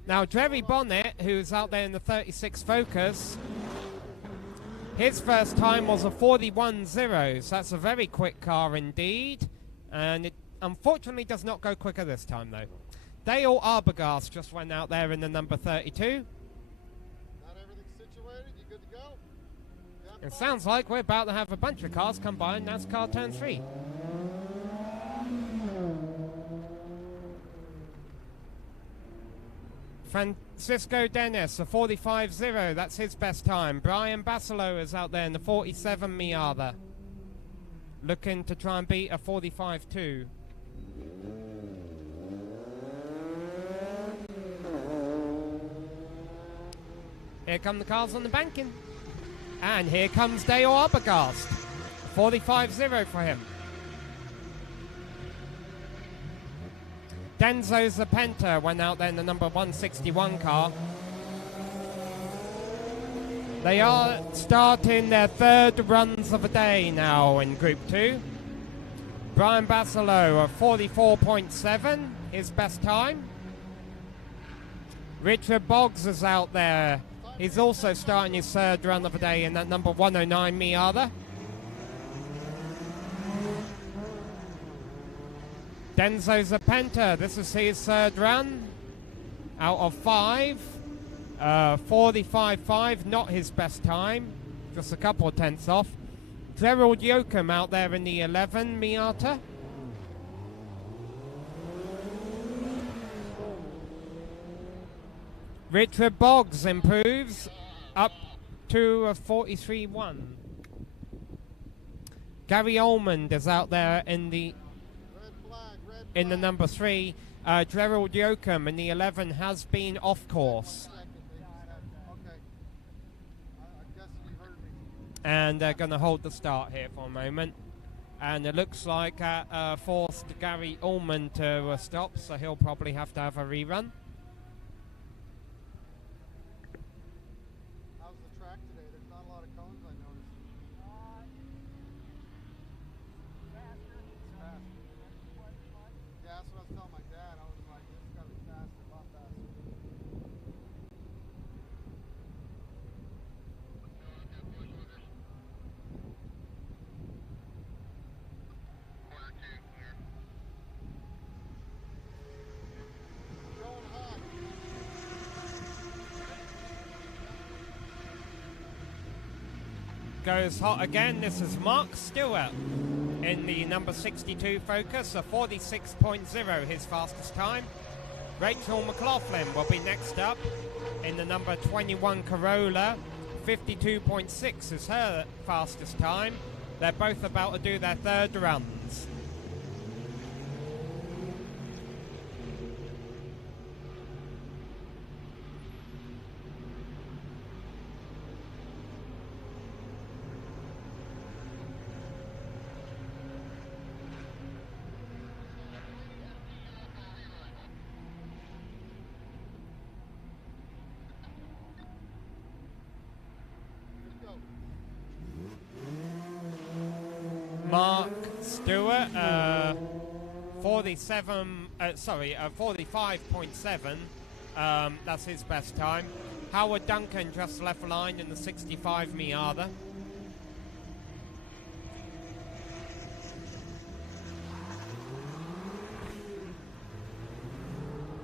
Now, Jerry Bonnet, who's out there in the 36 Focus, his first time was a 41.0, so that's a very quick car indeed. And it unfortunately does not go quicker this time, though. Dale Arbogast just went out there in the number 32. Not everything's situated. You good to go? It sounds like we're about to have a bunch of cars come by in NASCAR Turn 3. Francisco Dennis, a 45.0, that's his best time. Brian Bassalo is out there in the 47 Miata, looking to try and beat a 45.2. Here come the cars on the banking. And here comes Dale Arbogast, 45.0 for him. Denzo Zapenta went out there in the number 161 car. They are starting their third runs of the day now in Group 2. Brian Bassalo, a 44.7, his best time. Richard Boggs is out there. He's also starting his third run of the day in that number 109 Miata. Denzo Zapenta, this is his third run out of 5. 45.5, not his best time, just a couple of tenths off. Gerald Yoakum out there in the 11 Miata. Richard Boggs improves up to a 43.1. Gary Ullman is out there in the number 3. Gerald Yoakum in the 11 has been off course. And they're going to hold the start here for a moment. And it looks like forced Gary Ullman to stop, so he'll probably have to have a rerun. How's the track today? There's not a lot of cones, I noticed. Faster. Yeah, that's what I was telling my dad. I was like, this has got to be faster, a lot faster. goes hot again. This is Mark Stewart in the number 62 Focus, a 46.0, his fastest time. Rachel McLaughlin will be next up in the number 21 Corolla. 52.6 is her fastest time. They're both about to do their third runs. Mark Stewart, 45.7. That's his best time. Howard Duncan just left line in the 65 Miata.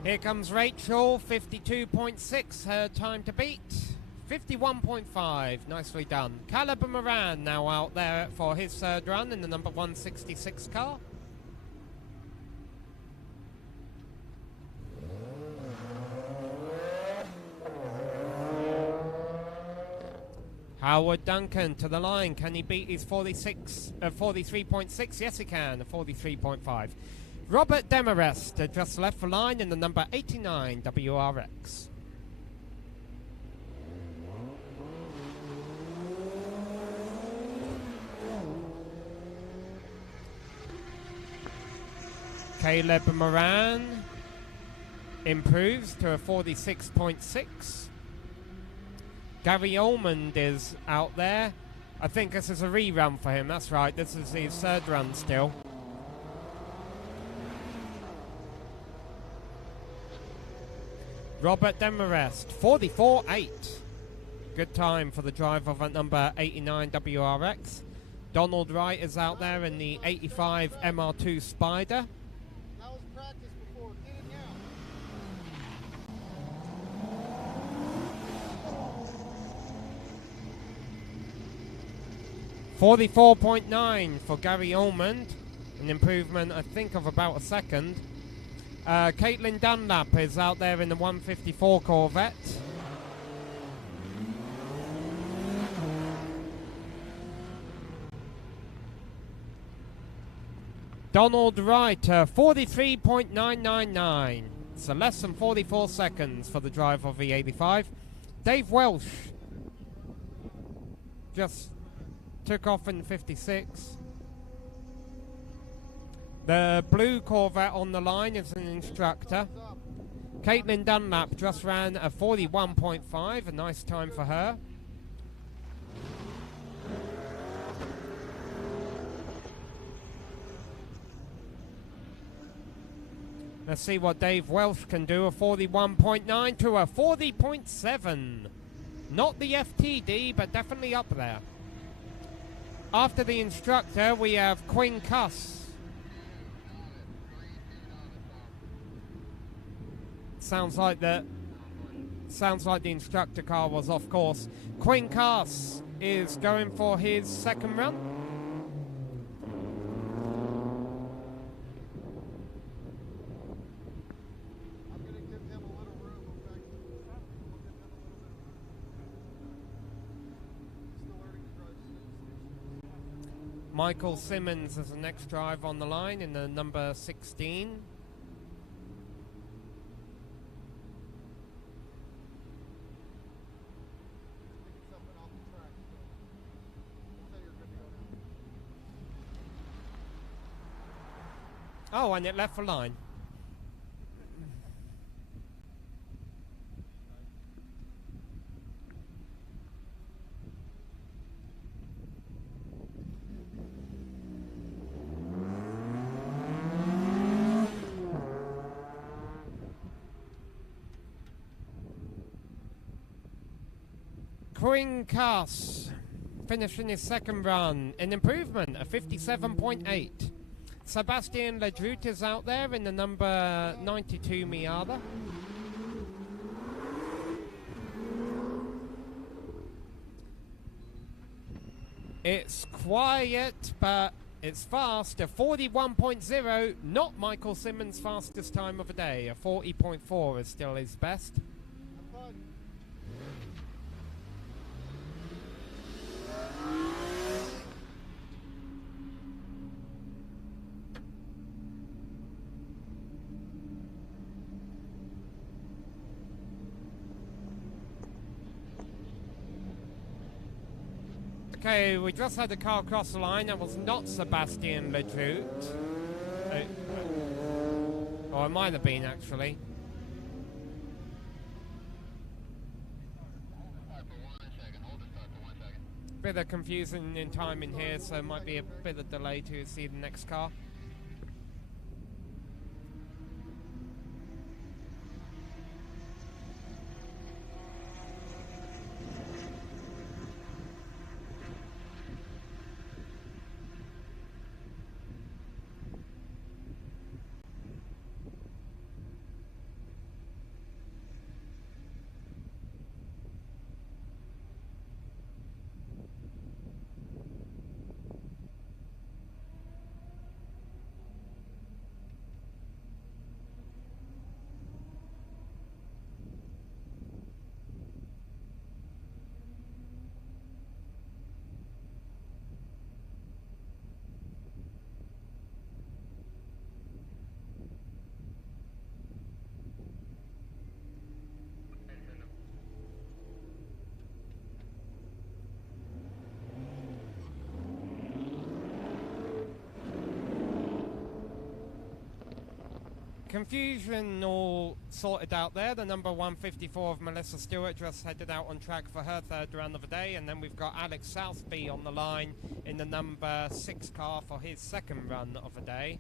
Here comes Rachel, 52.6, her time to beat. 51.5, nicely done. Caliber Moran now out there for his third run in the number 166 car. Howard Duncan to the line. Can he beat his 43.6? Yes, he can. 43.5. Robert Demarest just left the line in the number 89 WRX. Caleb Moran improves to a 46.6. Gary Almond is out there. I think this is a rerun for him. That's right. This is his third run still. Robert Demarest, 44.8. Good time for the driver of number 89 WRX. Donald Wright is out there in the 85 MR2 Spider. That was practice before. Get it now. 44.9 for Gary Almond, an improvement I think of about a second. Caitlin Dunlap is out there in the 154 Corvette. Donald Wright, 43.999. So less than 44 seconds for the driver of the 85. Dave Welsh just took off in 56. The blue Corvette on the line is an instructor. Caitlin Dunlap just ran a 41.5, a nice time for her. Let's see what Dave Welsh can do, a 41.9 to a 40.7. Not the FTD, but definitely up there. After the instructor, we have Quinn Cuss. Sounds like the instructor car was off course. Quinn Cuss is going for his second run. I'm going to give him a little room. Okay? We'll give him a little bit of room. Still learning to drive six. Michael Simmons is the next drive on the line in the number 16. Oh, and it left the line. Quinn Cuss finishing his second run, an improvement, a 57.8. Sebastian Ledrout is out there in the number 92 Miata. It's quiet, but it's fast. A 41.0, not Michael Simmons' fastest time of the day. A 40.4 is still his best. Okay, we just had a car cross the line. That was not Sebastian Lejout. Or it might have been, actually. Bit of confusion in timing here, so might be a bit of delay to see the next car. Confusion all sorted out there. The number 154 of Melissa Stewart just headed out on track for her third run of the day, and then we've got Alex Southby on the line in the number 6 car for his second run of the day.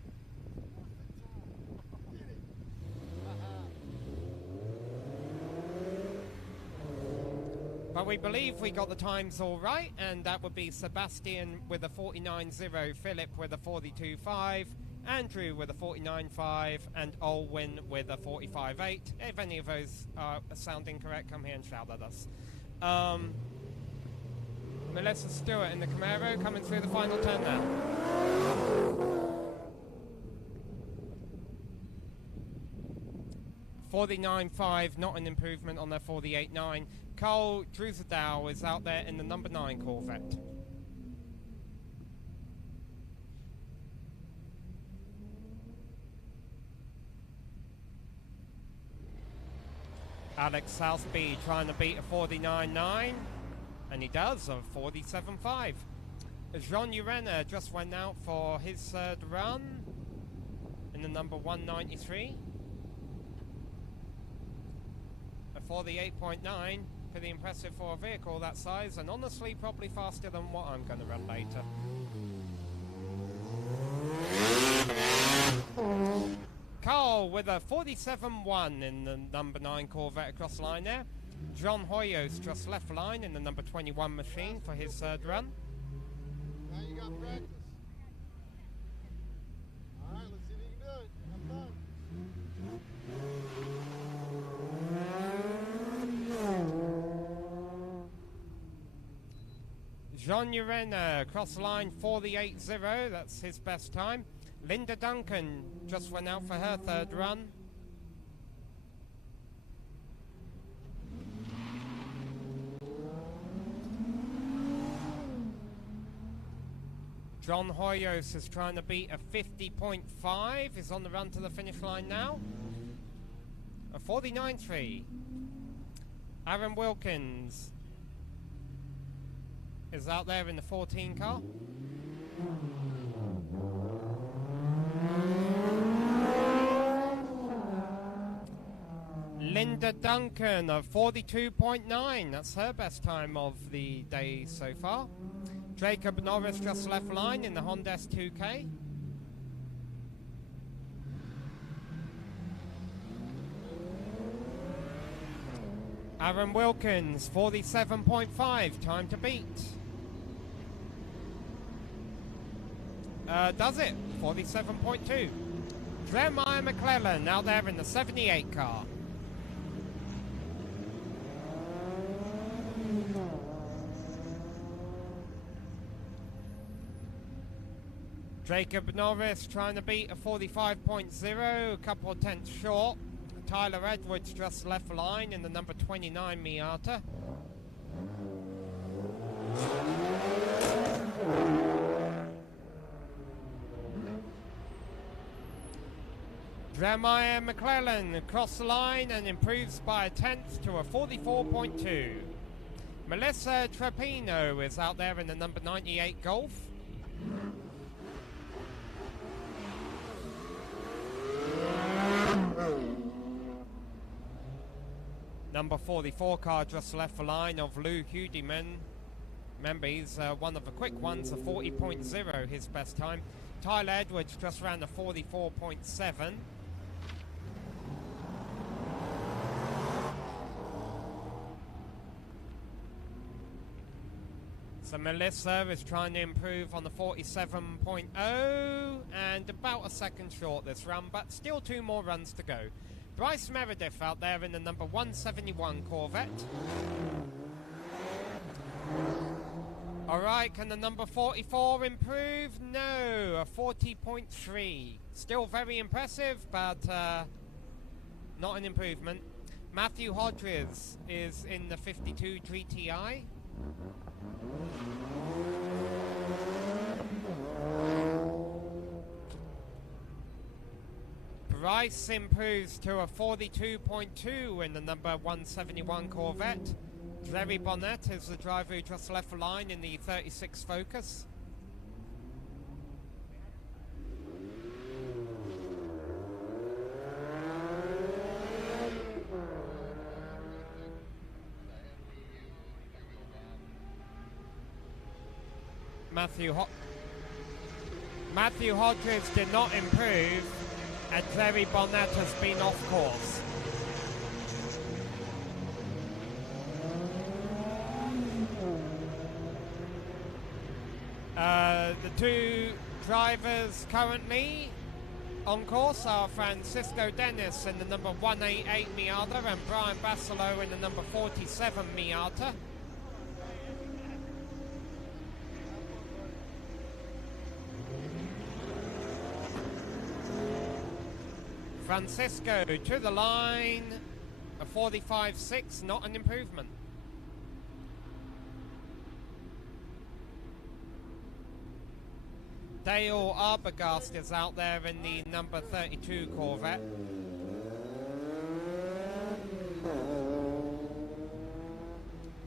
But we believe we got the times all right, and that would be Sebastian with a 49.0, Philip with a 42.5, Andrew with a 49.5, and Olwyn with a 45.8. If any of those sound incorrect, come here and shout at us. Melissa Stewart in the Camaro coming through the final turn now. $49.5, not an improvement on their 48.9. Carl Druzadow is out there in the number 9 Corvette. Alex Southby trying to beat a 49.9, and he does, a 47.5. Jean Urena just went out for his third run in the number 193. A 48.9, pretty impressive for a vehicle that size, and honestly probably faster than what I'm going to run later. Carl with a 47.1 in the number 9 Corvette across the line there. John Hoyos just left the line in the number 21 machine for his third run. Now you got practice. All right, let's see if you can do it. Have fun. Jean Urena across the line, 48.0, that's his best time. Linda Duncan just went out for her third run. John Hoyos is trying to beat a 50.5, is on the run to the finish line now. A 49.3. Aaron Wilkins is out there in the 14 car. Linda Duncan of 42.9, that's her best time of the day so far. Jacob Norris just left line in the Honda S2K. Aaron Wilkins, 47.5, time to beat. Does it, 47.2. Jeremiah McClellan out there in the 78 car. Jacob Norris trying to beat a 45.0, a couple of tenths short. Tyler Edwards just left line in the number 29 Miata. Jeremiah McClellan across the line and improves by a tenth to a 44.2. Melissa Trapino is out there in the number 98 Golf. Number 44 car just left the line of Lou Hudiman. Remember, he's one of the quick ones, a 40.0, his best time. Tyler Edwards just ran a 44.7. So Melissa is trying to improve on the 47.0 and about a second short this run, but still 2 more runs to go. Bryce Meredith out there in the number 171 Corvette. Alright, can the number 44 improve? No, a 40.3. Still very impressive, but not an improvement. Matthew Hodges is in the 52 GTI. Bryce improves to a 42.2 in the number 171 Corvette. Jerry Bonnet is the driver who just left the line in the 36 Focus. Matthew Hodges did not improve, and Jerry Bonnet has been off course. The 2 drivers currently on course are Francisco Dennis in the number 188 Miata and Brian Bassalo in the number 47 Miata. Francisco to the line, a 45.6, not an improvement. Dale Arbogast is out there in the number 32 Corvette.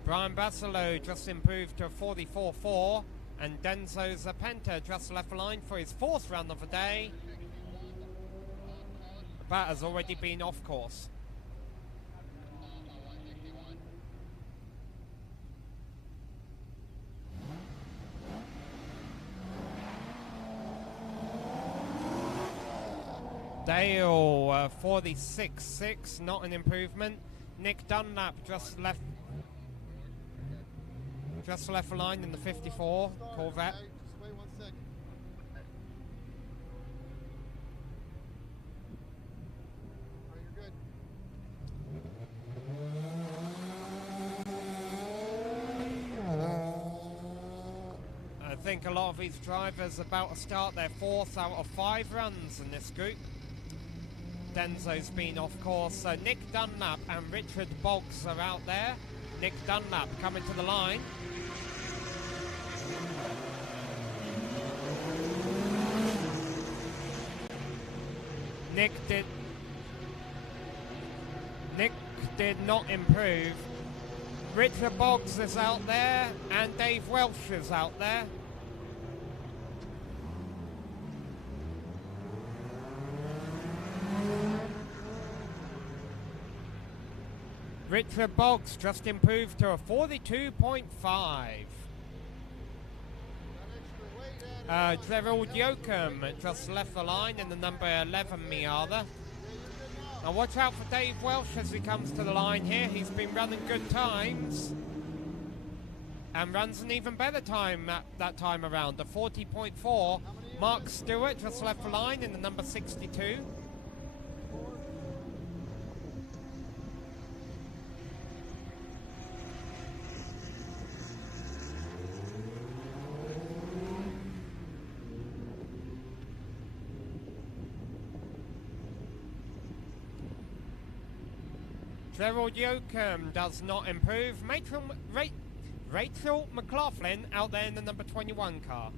Brian Bassalo just improved to a 44.4, and Denzo Zapenta just left the line for his 4th run of the day, but has already been off course. Dale 46.6, not an improvement. Nick Dunlap just left the line in the 54 Corvette. Just wait 1 second. All right, you're good. I think a lot of these drivers are about to start their 4th out of 5 runs in this group. Denzo's been off course, so Nick Dunlap and Richard Boggs are out there. Nick Dunlap coming to the line. Nick did not improve. Richard Boggs is out there, and Dave Welsh is out there. Richard Boggs just improved to a 42.5. Gerald Yoakum just left the line in the number 11 Miata. Now watch out for Dave Welsh as he comes to the line here. He's been running good times and runs an even better time that time around, a 40.4. Mark Stewart just left the line in the number 62. Gerald Yoakum does not improve. Rachel McLaughlin out there in the number 21 car.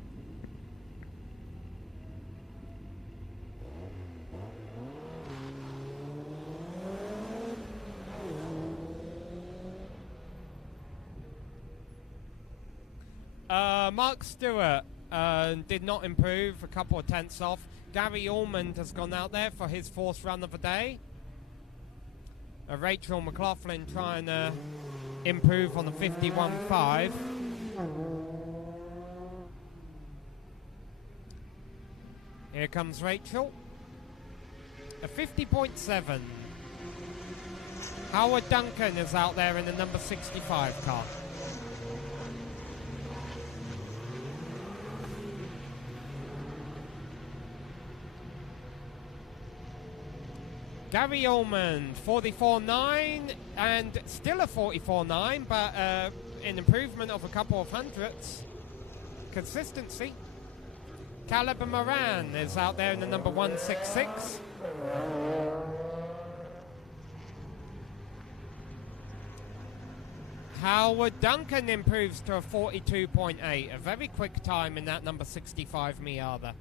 Mark Stewart did not improve, a couple of tenths off. Gary Ormond has gone out there for his fourth run of the day. Rachel McLaughlin trying to improve on the 51.5. Here comes Rachel. A 50.7. Howard Duncan is out there in the number 65 car. Gary Ullman, 44.9, and still a 44.9, but an improvement of a couple of hundredths. Consistency. Caleb Moran is out there in the number 166. Howard Duncan improves to a 42.8, a very quick time in that number 65 Miata.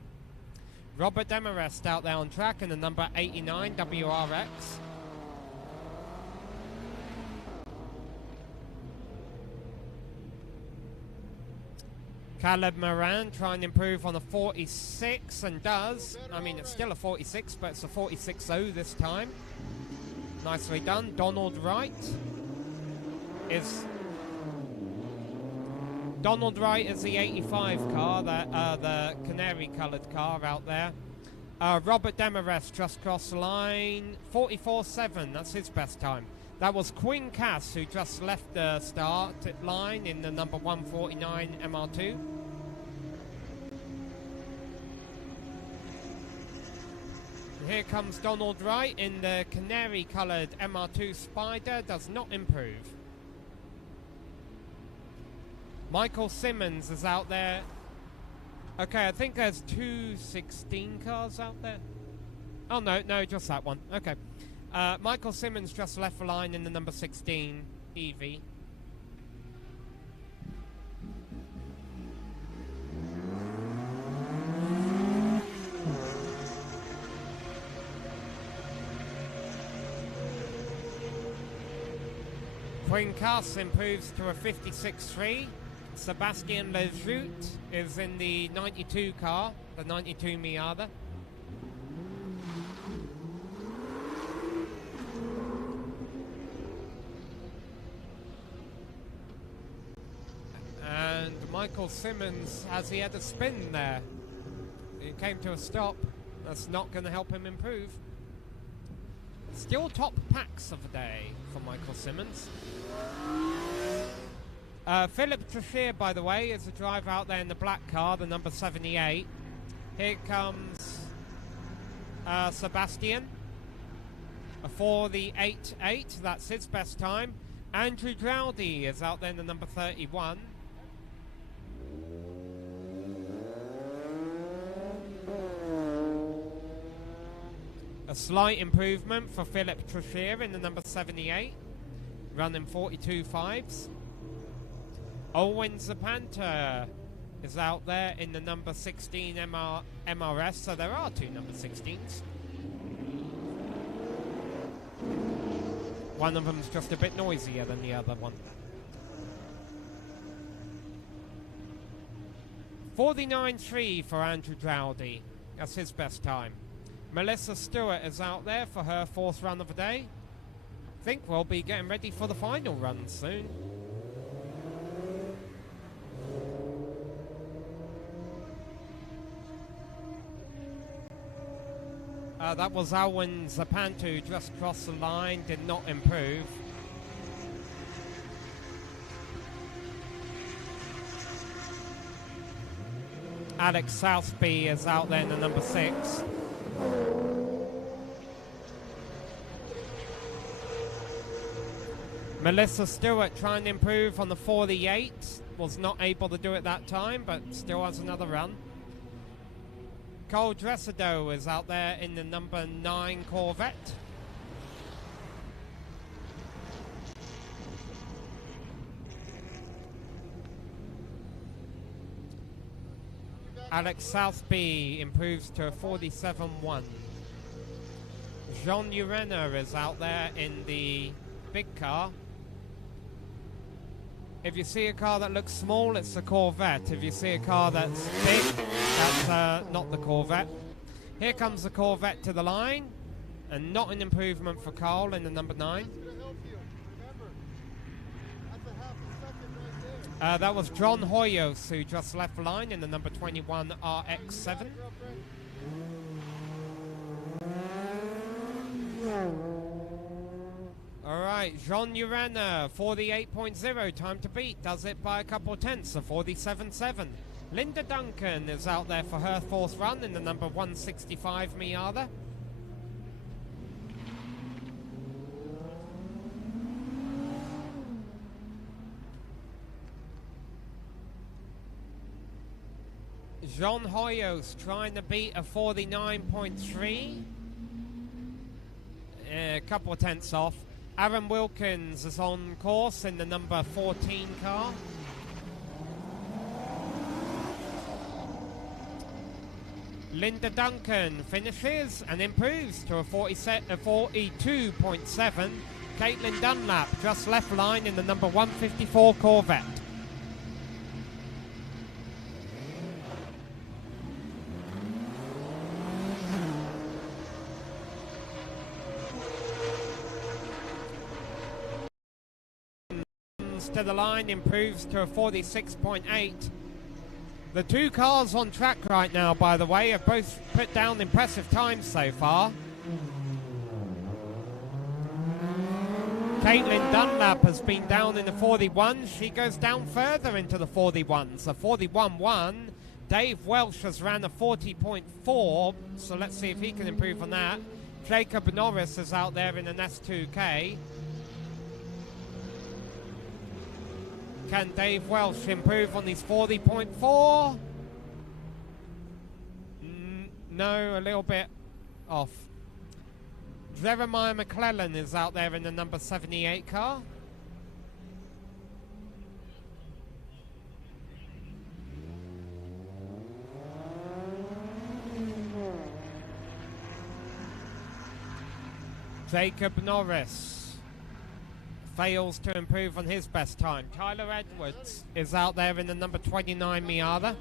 Robert Demarest out there on track in the number 89 WRX. Caleb Moran trying to improve on a 46 and does. I mean, it's still a 46, but it's a 46.0 this time. Nicely done. Donald Wright is the 85 car, the canary-coloured car out there. Robert Demarest just crossed the line, 44.7. That's his best time. That was Quinn Cass who just left the start line in the number 149 MR2. Here comes Donald Wright in the canary-coloured MR2 Spider. Does not improve. Michael Simmons is out there. Okay, I think there's 216 cars out there. Oh, no, just that one. Okay. Michael Simmons just left the line in the number 16 EV. Quinn Cass improves to a 56.3. Sebastian Lejoute is in the 92 car, the 92 Miata. And Michael Simmons, as he had a spin there, he came to a stop. That's not going to help him improve. Still top packs of the day for Michael Simmons. Philip Trashier, by the way, is a driver out there in the black car, the number 78. Here comes Sebastian for the 8.8. That's his best time. Andrew Drowdy is out there in the number 31. A slight improvement for Philip Trashier in the number 78, running 42.5s. Owen Zapanta is out there in the number 16 MRS, so there are two number 16s. One of them's just a bit noisier than the other one. 49.3 for Andrew Drowdy. That's his best time. Melissa Stewart is out there for her fourth run of the day. I think we'll be getting ready for the final run soon. That was Alwyn Zapantu, just crossed the line, did not improve. Alex Southby is out there in the number 6. Melissa Stewart trying to improve on the 48. Was not able to do it that time, but still has another run. Cole Dressado is out there in the number 9 Corvette. Alex Southby improves to a 47.1. Jean Urena is out there in the big car. If you see a car that looks small, it's the Corvette. If you see a car that's big, that's not the Corvette. Here comes the Corvette to the line, and not an improvement for Carl in the number 9. That was John Hoyos, who just left the line in the number 21 RX-7. Alright, Jean Urena, 48.0, time to beat, does it by a couple tenths, a 47.7. Linda Duncan is out there for her 4th run in the number 165 Miata. Jean Hoyos trying to beat a 49.3. A couple of tenths off. Aaron Wilkins is on course in the number 14 car. Linda Duncan finishes and improves to a 42.7. Caitlin Dunlap just left line in the number 154 Corvette. To the line, improves to a 46.8. The two cars on track right now, by the way, have both put down impressive times so far. Caitlin Dunlap has been down in the 41. She goes down further into the 41s. A 41.1. Dave Welsh has ran a 40.4, so let's see if he can improve on that. Jacob Norris is out there in an S2K. Can Dave Welsh improve on his 40.4? No, a little bit off. Jeremiah McClellan is out there in the number 78 car. Jacob Norris fails to improve on his best time. Tyler Edwards is out there in the number 29 Miata.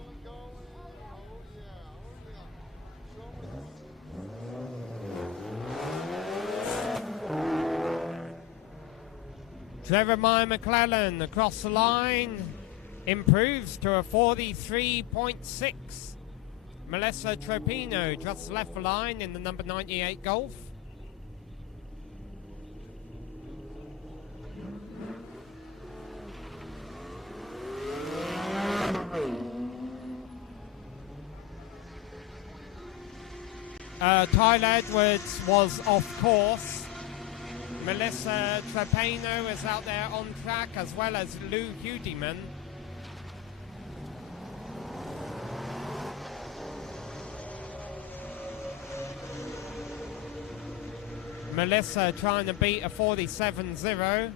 Jeremiah McClellan across the line improves to a 43.6. Melissa Tropino just left the line in the number 98 Golf. Tyler Edwards was off course. Melissa Trepano is out there on track, as well as Lou Hudiman. Melissa trying to beat a 47.0.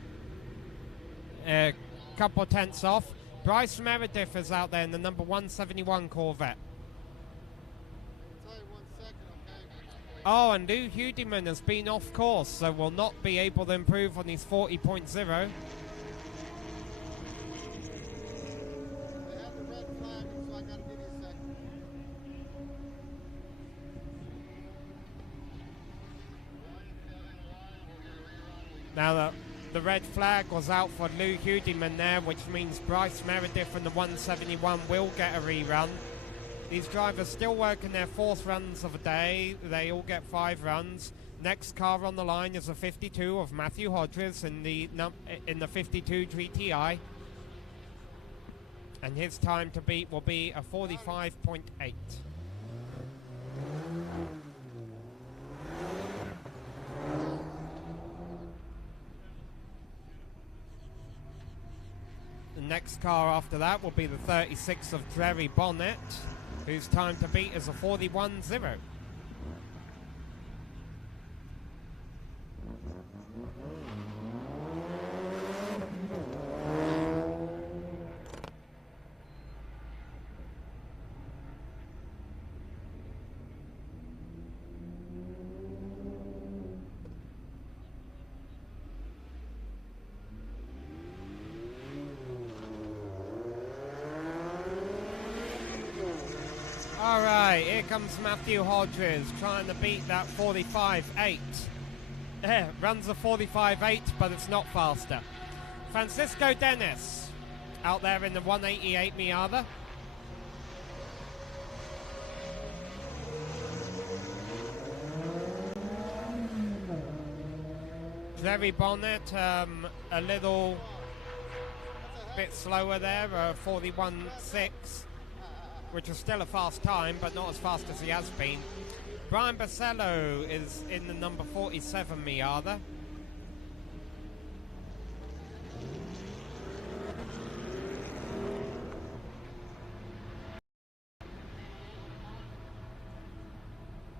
A couple tenths off. Bryce Meredith is out there in the number 171 Corvette. Oh, and Lou Hudiman has been off course, so will not be able to improve on his 40.0. Now the red flag was out for Lou Hudiman there, which means Bryce Meredith and the 171 will get a rerun. These drivers still working their 4th runs of the day. They all get 5 runs. Next car on the line is a 52 of Matthew Hodges in the 52 GTI. And his time to beat will be a 45.8. The next car after that will be the 36 of Jerry Bonnet, whose time to beat is a 41.0. Okay, here comes Matthew Hodges trying to beat that 45.8. Runs a 45.8, but it's not faster. Francisco Dennis out there in the 188 Miata. Jerry Bonnet, a little bit slower there, 41.6, which is still a fast time, but not as fast as he has been. Brian Basello is in the number 47 Miata.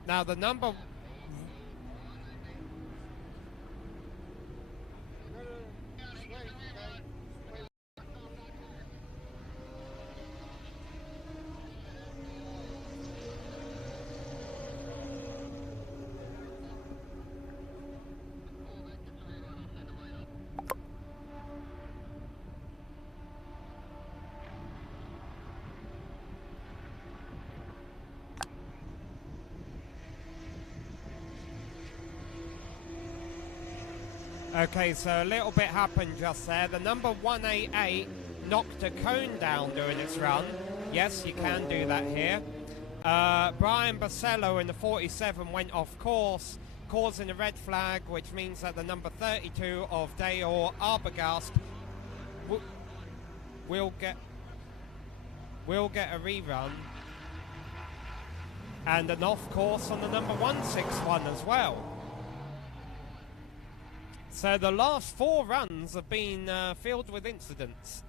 Now the number... Okay, so a little bit happened just there. The number 188 knocked a cone down during its run. Yes, you can do that here. Brian Basello in the 47 went off course, causing a red flag, which means that the number 32 of Dale Arbogast will get a rerun. And an off course on the number 161 as well. So the last 4 runs have been filled with incidents.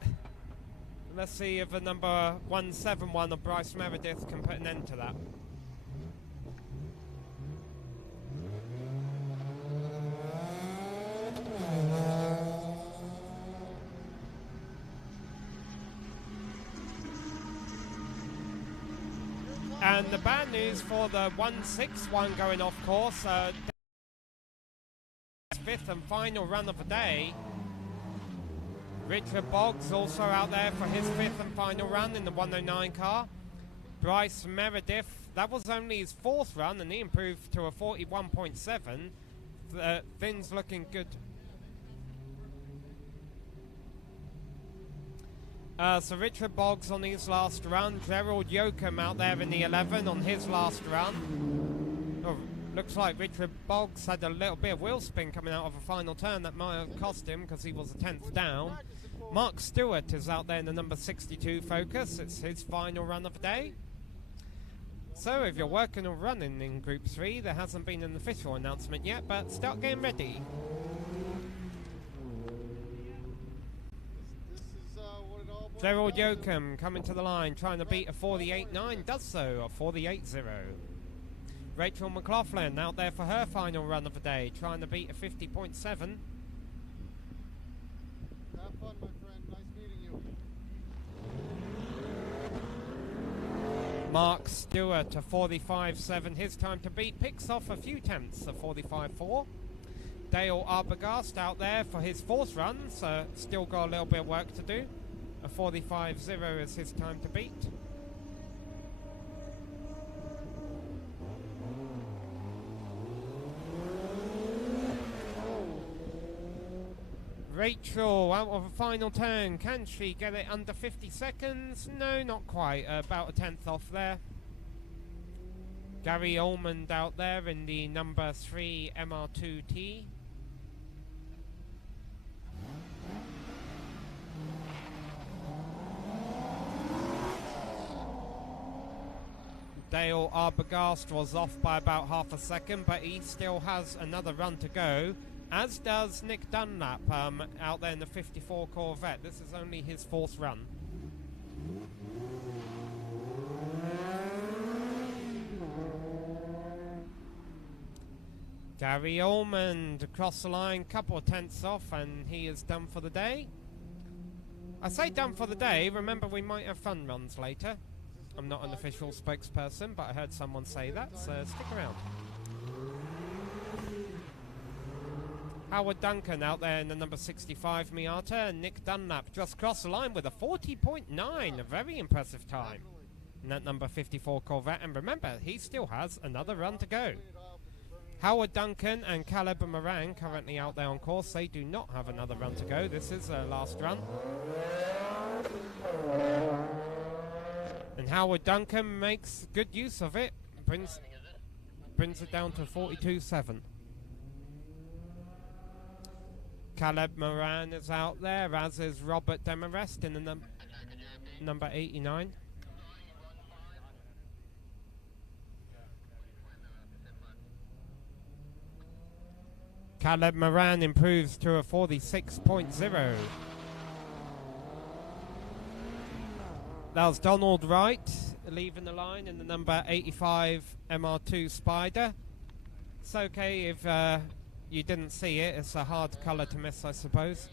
Let's see if the number 171 of Bryce Meredith can put an end to that. And the bad news for the 161 going off course, 5th and final run of the day. Richard Boggs also out there for his 5th and final run in the 109 car. Bryce Meredith, that was only his 4th run and he improved to a 41.7. Things looking good. So Richard Boggs on his last run. Gerald Yoakum out there in the 11 on his last run. Oh, looks like Richard Boggs had a little bit of wheel spin coming out of a final turn. That might have cost him because he was a 10th down. Mark Stewart is out there in the number 62 Focus. It's his final run of the day. So if you're working or running in Group 3, there hasn't been an official announcement yet, but start getting ready. Gerald Yoakum coming to the line, trying to beat a 48.9, does so, a 48.0. Rachel McLaughlin out there for her final run of the day, trying to beat a 50.7. Have fun, my friend. Nice meeting you. Mark Stewart, a 45.7. His time to beat picks off a few tenths, a 45.4. Dale Arbogast out there for his 4th run, so still got a little bit of work to do. A 45.0 is his time to beat. Rachel out of a final turn. Can she get it under 50 seconds? No, not quite. About a 10th off there. Gary Almond out there in the number 3 MR2T. Dale Arbogast was off by about half a second, but he still has another run to go, as does Nick Dunlap out there in the 54 Corvette. This is only his 4th run. Gary Almond across the line, couple of tenths off, and he is done for the day. I say done for the day, remember we might have fun runs later. I'm not an official spokesperson, but I heard someone say that, so stick around. Howard Duncan out there in the number 65 Miata, and Nick Dunlap just crossed the line with a 40.9, a very impressive time. in that number 54 Corvette. And remember, he still has another run to go. Howard Duncan and Caleb Moran currently out there on course. They do not have another run to go. This is their last run. And Howard Duncan makes good use of it. Brings it down to 42.7. Caleb Moran is out there, as is Robert Demarest in the number 89. Caleb Moran improves to a 46.0. That was Donald Wright leaving the line in the number 85 MR2 Spider. It's okay if you didn't see it. It's a hard colour to miss, I suppose.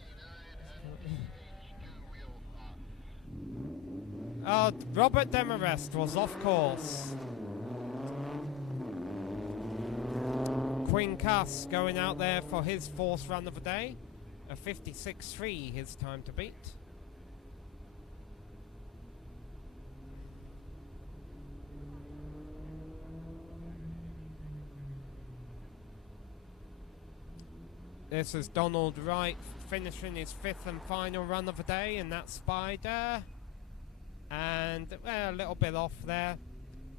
Robert Demarest was off course. Quinn Cuss going out there for his fourth run of the day. A 56.3 his time to beat. This is Donald Wright finishing his fifth and final run of the day in that Spider. And a little bit off there.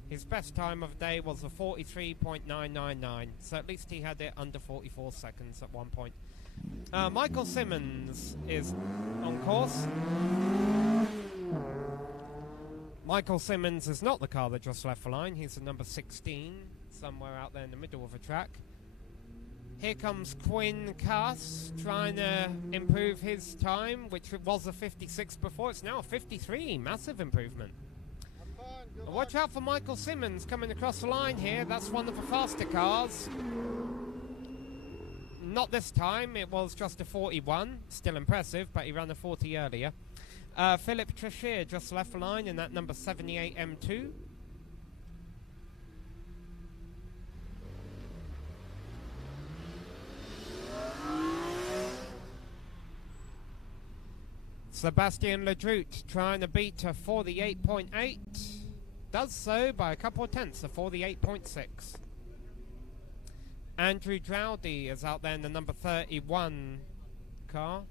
His best time of the day was a 43.999. So at least he had it under 44 seconds at one point. Michael Simmons is on course. Michael Simmons is not the car that just left the line. He's the number 16, somewhere out there in the middle of the track. Here comes Quinn Cuss trying to improve his time, which was a 56 before. It's now a 53. Massive improvement. Watch out for Michael Simmons coming across the line here. That's one of the faster cars. Not this time. It was just a 41. Still impressive, but he ran a 40 earlier. Philip Trichet just left the line in that number 78 M2. Sebastian Ledrout trying to beat a 48.8. Does so by a couple of tenths, a 48.6. Andrew Drowdy is out there in the number 31 car.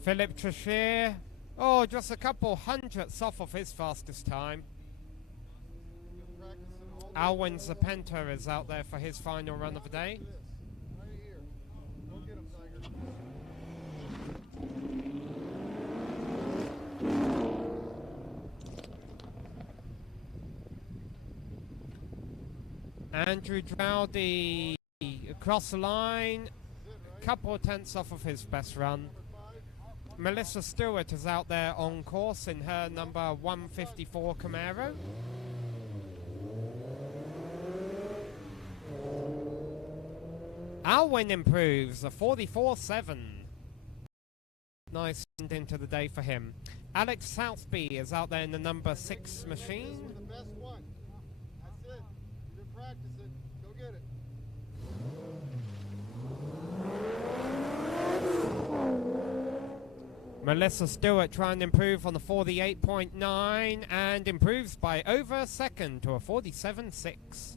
Philip Trichet, just a couple hundredths off of his fastest time. Alwyn Zapenta is out there for his final run of the day. Andrew Drowdy across the line, a couple of tenths off of his best run. Melissa Stewart is out there on course in her number 154 Camaro. Alwyn improves, a 44.7. Nice end into the day for him. Alex Southby is out there in the number 6 machine. The best one. That's it. You're practicing. Go get it. Melissa Stewart trying to improve on the 48.9 and improves by over a second to a 47.6.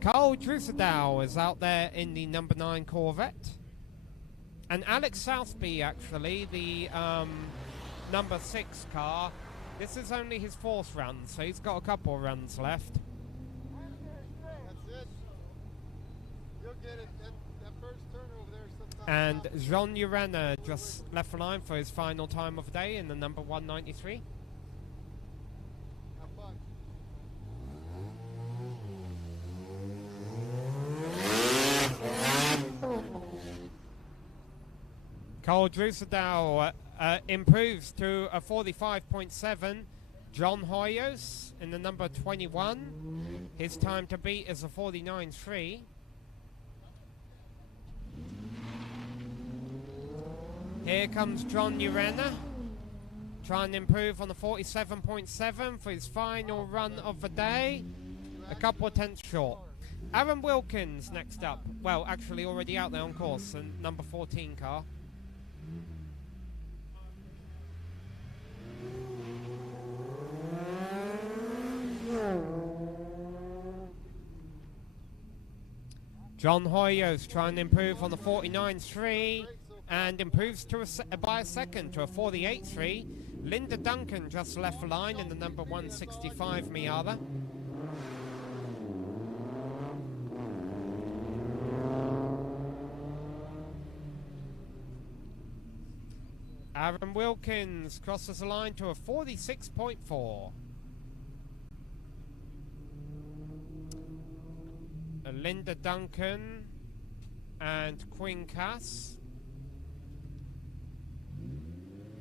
Carl Drusedow is out there in the number 9 Corvette. And Alex Southby, actually, the number 6 car. This is only his fourth run, so he's got a couple of runs left. That's it. You'll get it. That first turn over there sometimes. And Jean Urena just left the line for his final time of the day in the number 193. Have fun. Carl Drusedow improves to a 45.7. John Hoyos in the number 21. His time to beat is a 49.3. Here comes John Urena trying to improve on the 47.7 for his final run of the day. A couple of tenths short. Aaron Wilkins next up. Well, actually already out there on course, and number 14 car. John Hoyos trying to improve on the 49.3 and improves to by a second to a 48.3. Linda Duncan just left the line in the number 165 Miata. Aaron Wilkins crosses the line to a 46.4. Linda Duncan and Quinn Cass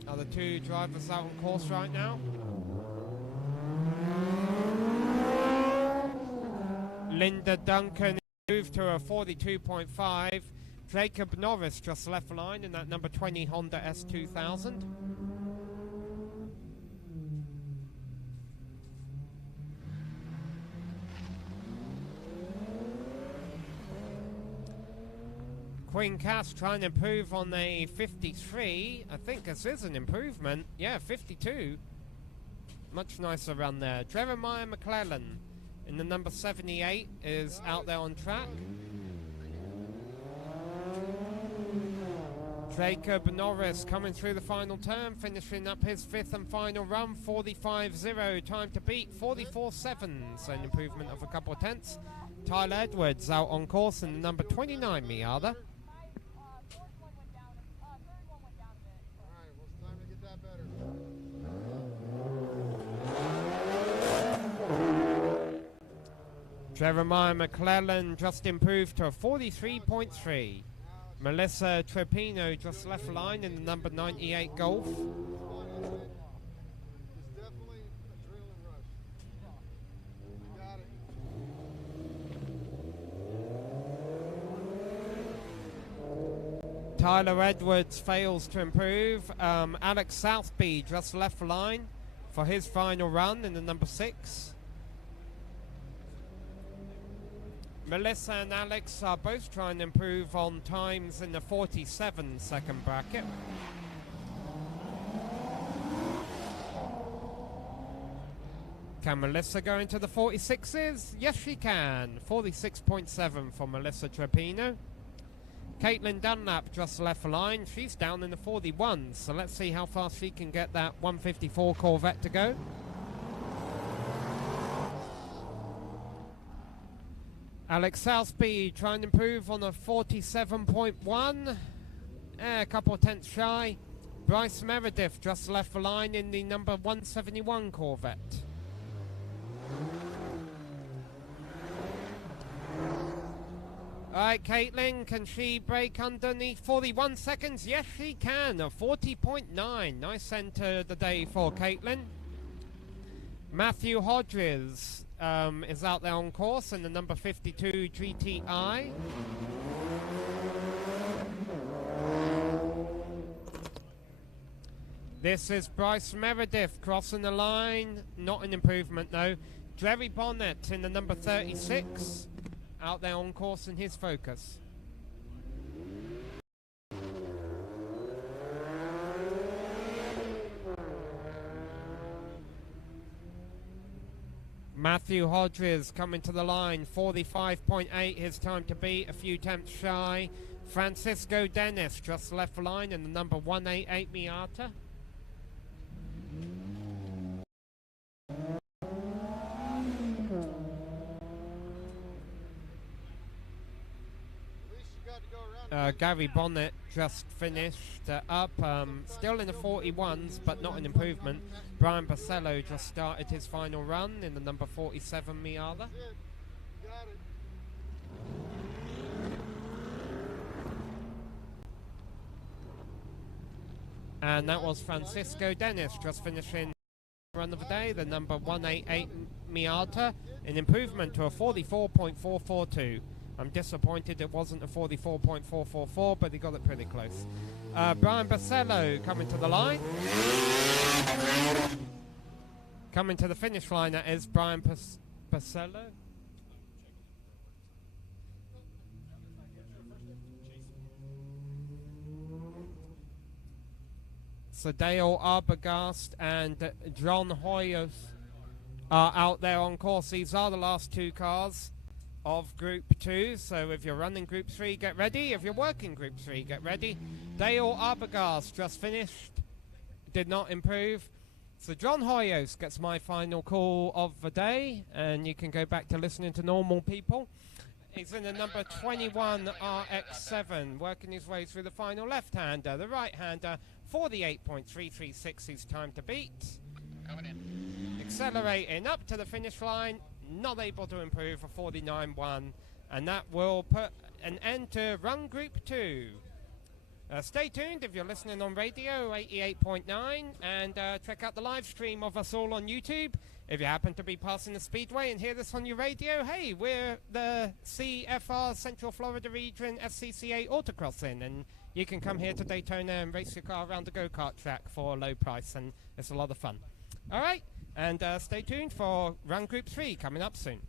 are the two drivers out on course right now. Linda Duncan moved to a 42.5. Jacob Norris just left the line in that number 20 Honda S2000. Queen Cass trying to improve on the 53. I think this is an improvement. Yeah, 52. Much nicer run there. Jeremiah McClellan in the number 78 is out there on track. Jacob Norris coming through the final turn, finishing up his fifth and final run, 45.0. Time to beat 44.7, so an improvement of a couple of tenths. Tyler Edwards out on course in the number 29 Miata. Jeremiah McClellan just improved to a 43.3. Melissa Trepino just left line in the number 98 Golf. Tyler Edwards fails to improve. Alex Southby just left the line for his final run in the number 6. Melissa and Alex are both trying to improve on times in the 47-second bracket. Can Melissa go into the 46s? Yes, she can. 46.7 for Melissa Trepino. Caitlin Dunlap just left the line. She's down in the 41s, so let's see how fast she can get that 154 Corvette to go. Alex Southby trying to improve on a 47.1. A couple of tenths shy. Bryce Meredith just left the line in the number 171 Corvette. Alright, Caitlin, can she break underneath 41 seconds? Yes, she can. A 40.9. Nice end to the day for Caitlin. Matthew Hodges is out there on course in the number 52 GTI. This is Bryce Meredith crossing the line. Not an improvement though. Jerry Bonnet in the number 36. Out there on course in his Focus. Matthew Hodges coming to the line, 45.8, his time to beat, a few tenths shy. Francisco Dennis just left the line in the number 188 Miata. Gary Bonnet just finished up, still in the 41s, but not an improvement. Brian Basello just started his final run in the number 47 Miata. And that was Francisco Dennis just finishing run of the day, the number 188 Miata, an improvement to a 44.442. I'm disappointed it wasn't a 44.444, but he got it pretty close. Brian Basello coming to the line. Coming to the finish line, that is Brian Basello. So Dale Arbogast and John Hoyos are out there on course. These are the last two cars of Group 2. So if you're running Group 3, get ready. If you're working Group 3, get ready. Dale Arbogast just finished. Did not improve. So John Hoyos gets my final call of the day, and you can go back to listening to normal people. He's in the number 21 RX7, working his way through the final left-hander. The right-hander, 48.336 is time to beat. Coming in. Accelerating up to the finish line, not able to improve for 49.1, and that will put an end to Run Group 2. Stay tuned if you're listening on radio, 88.9, and check out the live stream of us all on YouTube. If you happen to be passing the Speedway and hear this on your radio, hey, we're the CFR Central Florida Region SCCA Autocrossing, and you can come here to Daytona and race your car around the go-kart track for a low price, and it's a lot of fun. All right, and stay tuned for Run Group 3 coming up soon.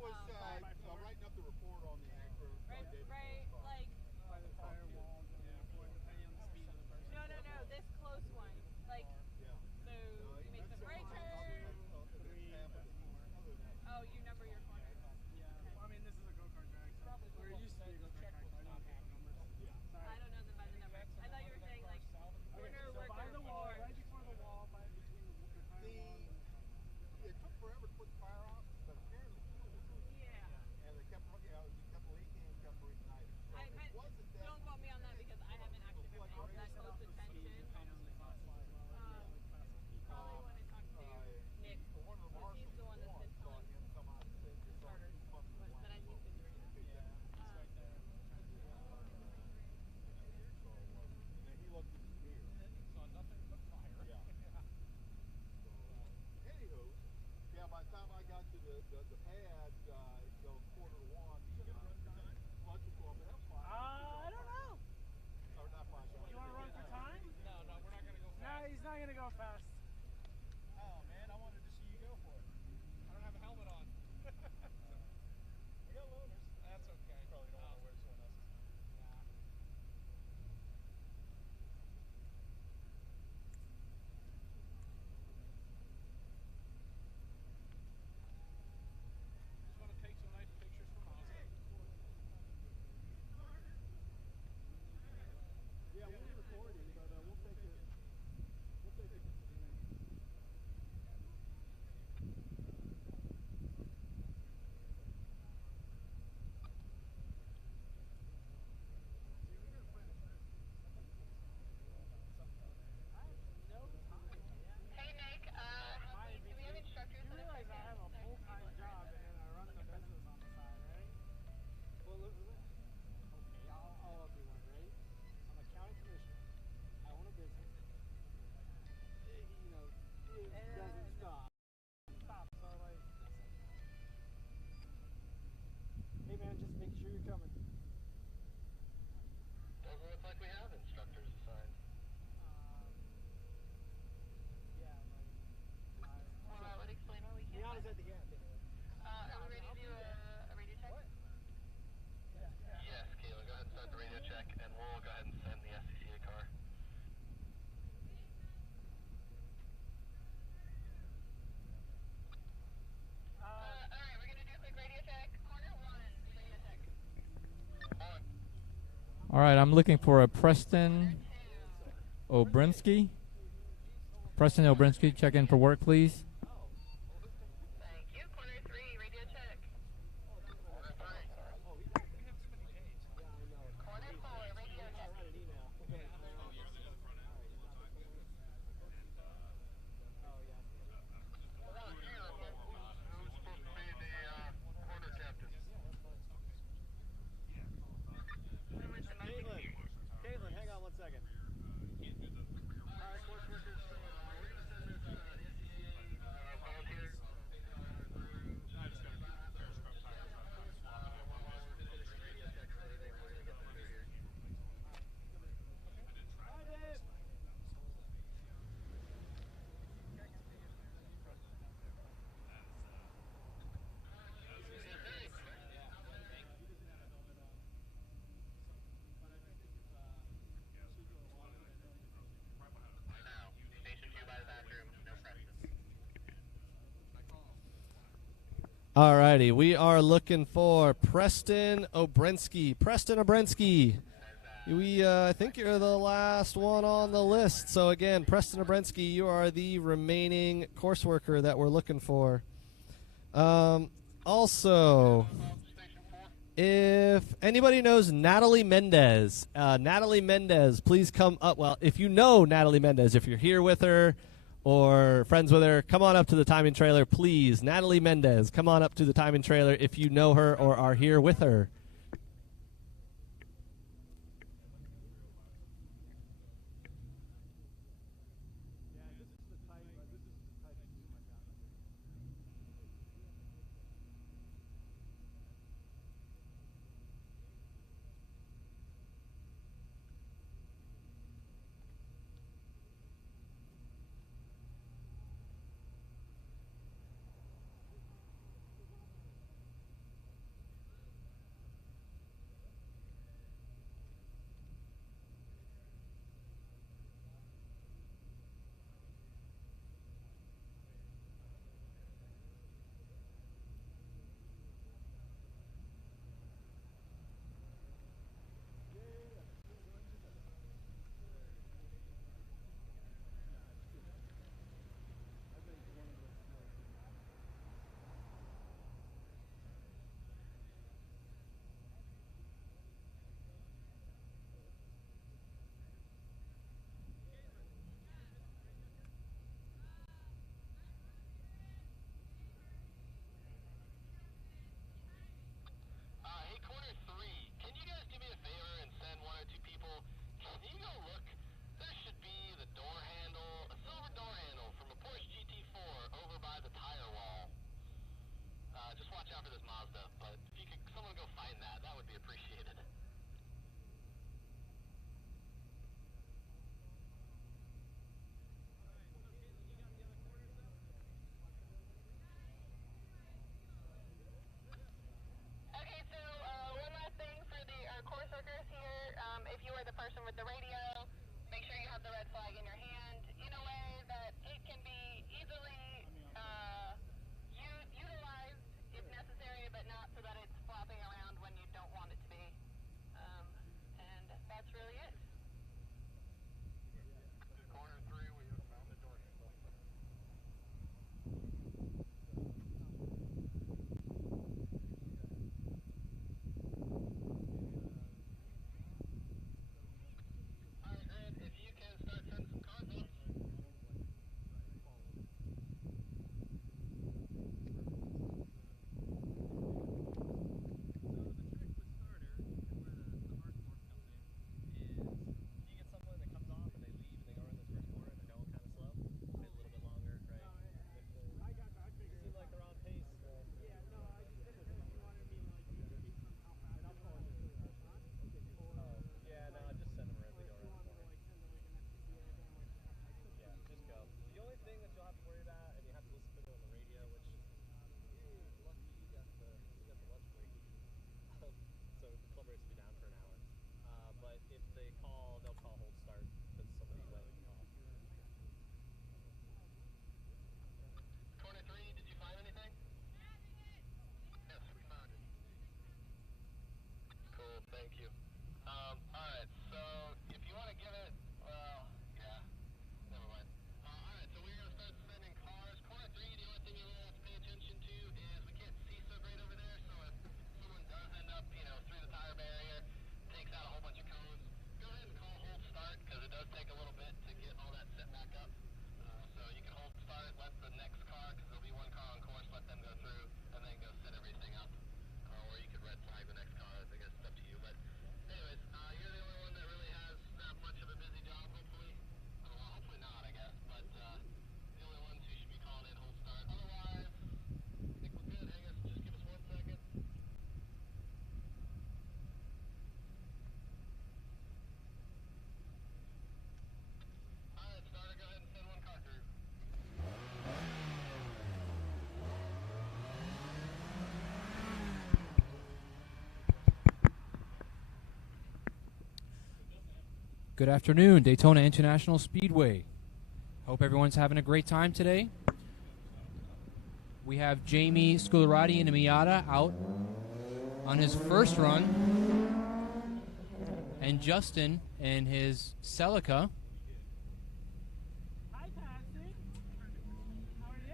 was writing up the report on the anchor. Right, like By the tire walls and depending on the speed of the person. no, this close one. Like so you make the right turn. Oh, you number your corners. Yeah. Well, I mean, this is a go-kart track, so or it used to be a go-kart track, so I don't get the numbers. I don't know them by the number. I thought you were saying like corner So worker by the wall, four. right before the wall, by between the tire wall. It took forever to put the fire out, but apparently fuel was leaking. Yeah. And it kept leaking and kept reigniting. So I it wasn't that. don't quote me on that because I haven't actually been paying that close attention. Probably when I talk to Nick, One of the because he's the one that's been saw telling him come out and said, starters, but I need to do it. And then he looked at his gear. Saw nothing but fire. Anywho, by the time I got to the pad, quarter to one, lunch was going, but that's fine. I don't know. Or not fine. You want to run for time? No, we're not gonna go No, he's not gonna go fast. Oh man, I wanted to see you go for it. I don't have a helmet on. I got loaners. That's okay. Probably don't want to wear someone else's. Just want to take some nice pictures for Mazda. Yeah, we're recording, but we'll take it. Hey Nick, do we have instructors You that realize have I have a full-time job and I run the business on the side, right? Well, look, okay, I'll be one, right? I'm a county commissioner. I own a business. It doesn't stop. Stop. So like, Hey man, just make sure you're coming. Doesn't look like we have instructors assigned. Yeah, Well, that would explain why we can't. Rihanna's at the gas station. Are we ready to do a radio check? Yes, Kayla, go ahead and start the radio check, and we'll go ahead and send the SCCA car. Alright, we're gonna do a quick radio check. Corner one, radio check. All right, I'm looking for a Preston Obrinsky. Preston Obrinsky, check in for work, please. Thank you. Corner three, radio check. Corner four, radio check. Who's supposed to be the corner captain? Caitlin, hang on one second. Alright, course workers, we're going to send this to the SCCA volunteer. Station 2 by the bathroom, no Preston. Alrighty, we are looking for Preston Obrinsky. Preston Obrinsky. I think you're the last one on the list. So again, Preston Obrinsky, you are the remaining course worker that we're looking for. Also, if anybody knows Natalie Mendez, please come up. Well, if you know Natalie Mendez, if you're here with her or friends with her, come on up to the timing trailer, please. Natalie Mendez, come on up to the timing trailer if you know her or are here with her. the radio, make sure you have the red flag in your hand in a way that it can be easily utilized if necessary, but not so that it's flopping around when you don't want it to be. And that's really it. Corner 3, we have found the door. Alright, Grant, if you can start sending some cars up. Corner 3, did you find anything? Yes, we found it. Cool, thank you. Alright, so if you want to give it, well, yeah, never mind. Alright, so we're going to start sending cars. Corner 3, the only thing you really have to pay attention to is we can't see so great over there, so if someone does end up, through the tire barrier, takes out a whole bunch of cones, go ahead and call hold start, because it does take a little bit to get all that set back up. So you can hold start, let the next car, because there'll be one car on course, let them go through, and then go set everything up. Or you could red flag the next car, I guess it's up to you. But anyways, you're the only one that really has that much of a busy job, hopefully. Well, hopefully not, I guess. But the only ones who should be calling in hold start. Otherwise, I think we're good. Hang us, just give us 1 second. Alright, starter, go ahead and send 1 car through. Good afternoon, Daytona International Speedway. Hope everyone's having a great time today. We have Jamie Scularati in a Miata out on his first run, and Justin in his Celica. Hi, Patsy. How are you?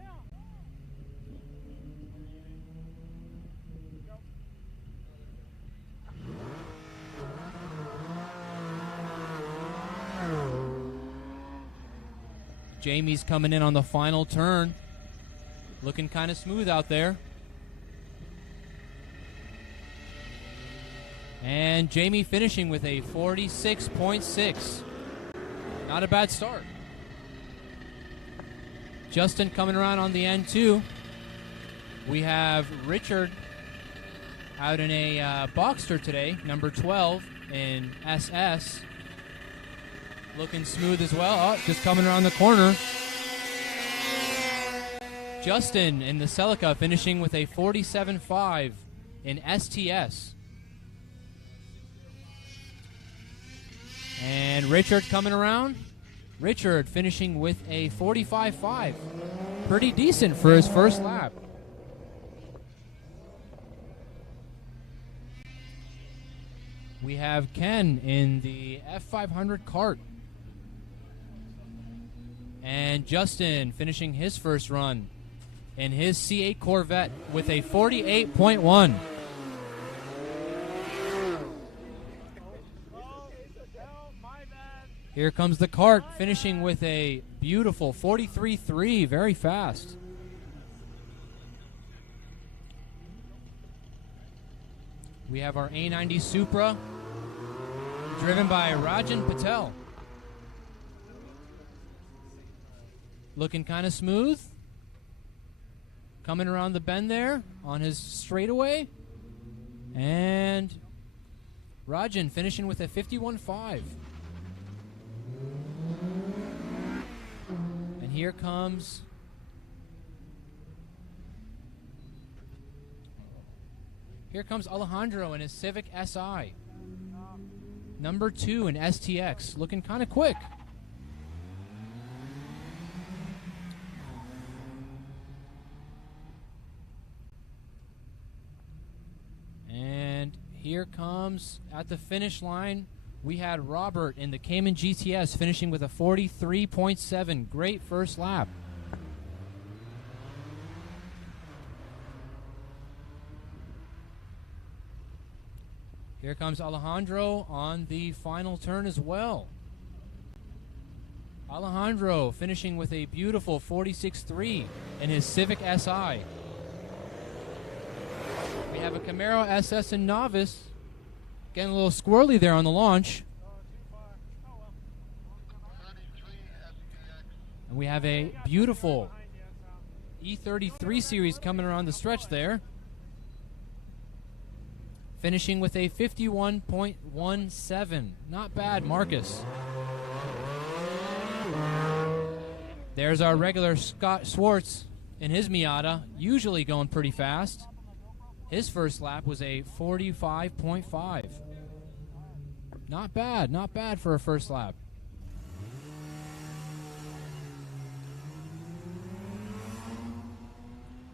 Jamie's coming in on the final turn. Looking kind of smooth out there. And Jamie finishing with a 46.6. Not a bad start. Justin coming around on the end too. We have Richard out in a Boxster today, number 12 in SS. Looking smooth as well. Oh, just coming around the corner. Justin in the Celica finishing with a 47.5 in STS. And Richard coming around. Richard finishing with a 45.5. Pretty decent for his first lap. We have Ken in the F500 Kart. And Justin finishing his first run in his C8 Corvette with a 48.1. Here comes the Kart finishing with a beautiful 43.3, very fast. We have our A90 Supra driven by Rajan Patel. Looking kind of smooth. Coming around the bend there on his straightaway. And Rajan finishing with a 51.5. And here comes Alejandro in his Civic SI. number 2 in STX, looking kind of quick. And here comes at the finish line, we had Robert in the Cayman GTS finishing with a 43.7. Great first lap. Here comes Alejandro on the final turn as well. Alejandro finishing with a beautiful 46.3 in his Civic SI. We have a Camaro SS in novice. Getting a little squirrely there on the launch. And we have a beautiful E33 series coming around the stretch there. Finishing with a 51.17. Not bad, Marcus. There's our regular Scott Swartz in his Miata, usually going pretty fast. His first lap was a 45.5. Not bad for a first lap.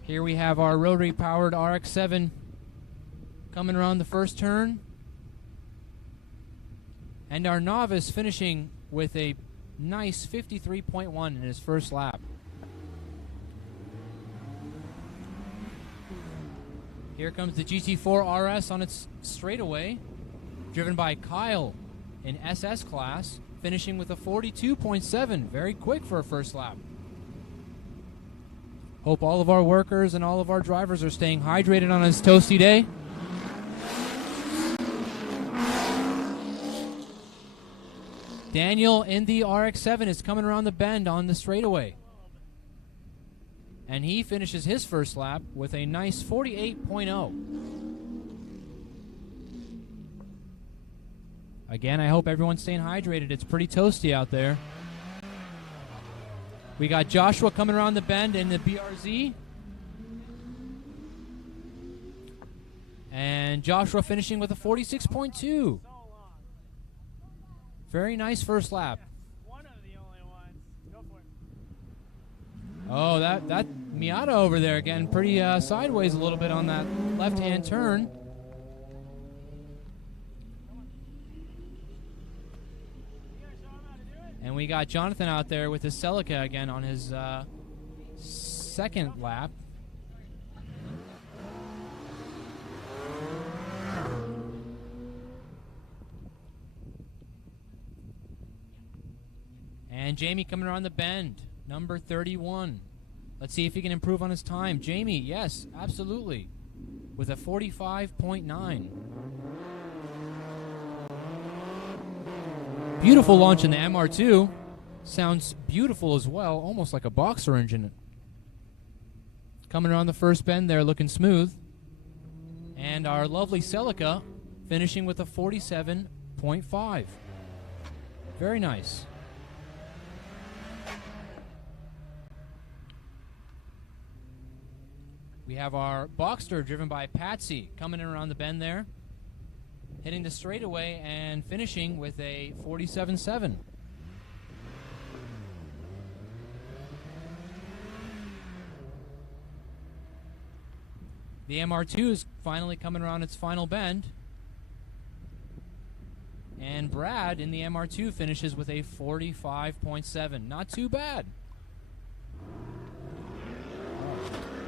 Here we have our rotary-powered RX-7 coming around the first turn. And our novice finishing with a nice 53.1 in his first lap. Here comes the GT4 RS on its straightaway, driven by Kyle in SS class, finishing with a 42.7. Very quick for a first lap. Hope all of our workers and all of our drivers are staying hydrated on this toasty day. Daniel in the RX-7 is coming around the bend on the straightaway. And he finishes his first lap with a nice 48.0. Again, I hope everyone's staying hydrated. It's pretty toasty out there. We got Joshua coming around the bend in the BRZ. And Joshua finishing with a 46.2. Very nice first lap. Oh, that Miata over there again, pretty sideways a little bit on that left-hand turn. And we got Jonathan out there with his Celica again on his second lap. And Jamie coming around the bend, number 31. Let's see if he can improve on his time. Jamie, yes, absolutely, with a 45.9. Beautiful launch in the MR2. Sounds beautiful as well, almost like a boxer engine. Coming around the first bend there, looking smooth. And our lovely Celica finishing with a 47.5. Very nice. We have our Boxster driven by Patsy coming in around the bend there, hitting the straightaway and finishing with a 47.7. The MR2 is finally coming around its final bend. And Brad in the MR2 finishes with a 45.7. Not too bad.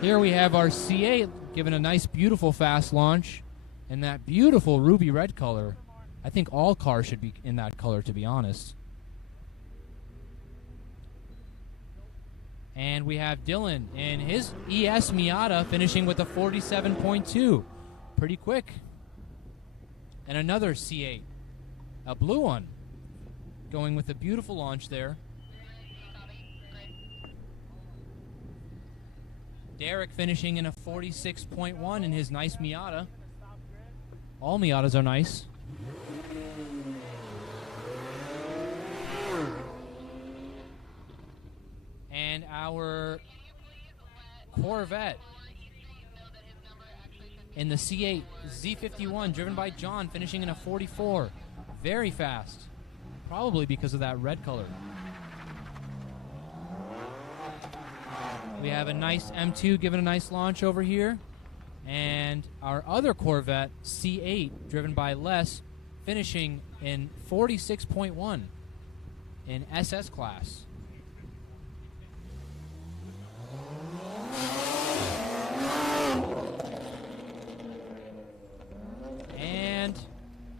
Here we have our C8 giving a nice, beautiful fast launch in that beautiful ruby red color. I think all cars should be in that color, to be honest. And we have Dylan in his ES Miata finishing with a 47.2. Pretty quick. And another C8, a blue one, going with a beautiful launch there. Derek finishing in a 46.1 in his nice Miata. All Miatas are nice. And our Corvette in the C8 Z51 driven by John finishing in a 44. Very fast. Probably because of that red color. We have a nice M2 giving a nice launch over here. And our other Corvette, C8, driven by Les, finishing in 46.1 in SS class. And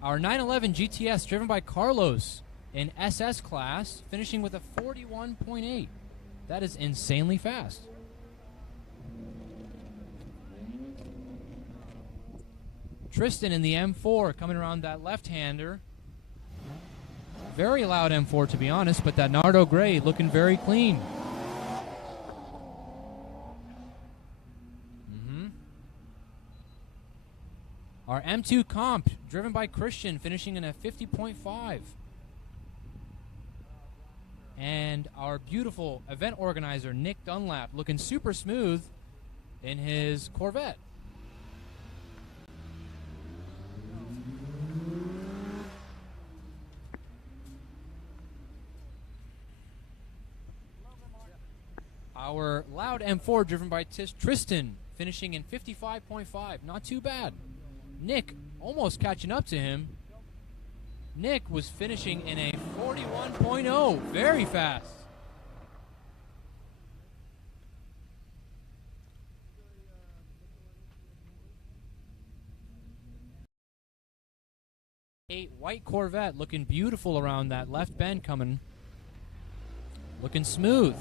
our 911 GTS, driven by Carlos in SS class, finishing with a 41.8. That is insanely fast. Tristan in the M4 coming around that left-hander. Very loud M4 to be honest, but that Nardo Gray looking very clean. Our M2 Comp, driven by Christian, finishing in a 50.5. And our beautiful event organizer, Nick Dunlap, looking super smooth in his Corvette. Our loud M4 driven by Tristan, finishing in 55.5. Not too bad. Nick almost catching up to him. Nick was finishing in a 41.0. Very fast. A white Corvette looking beautiful around that left bend coming. Looking smooth.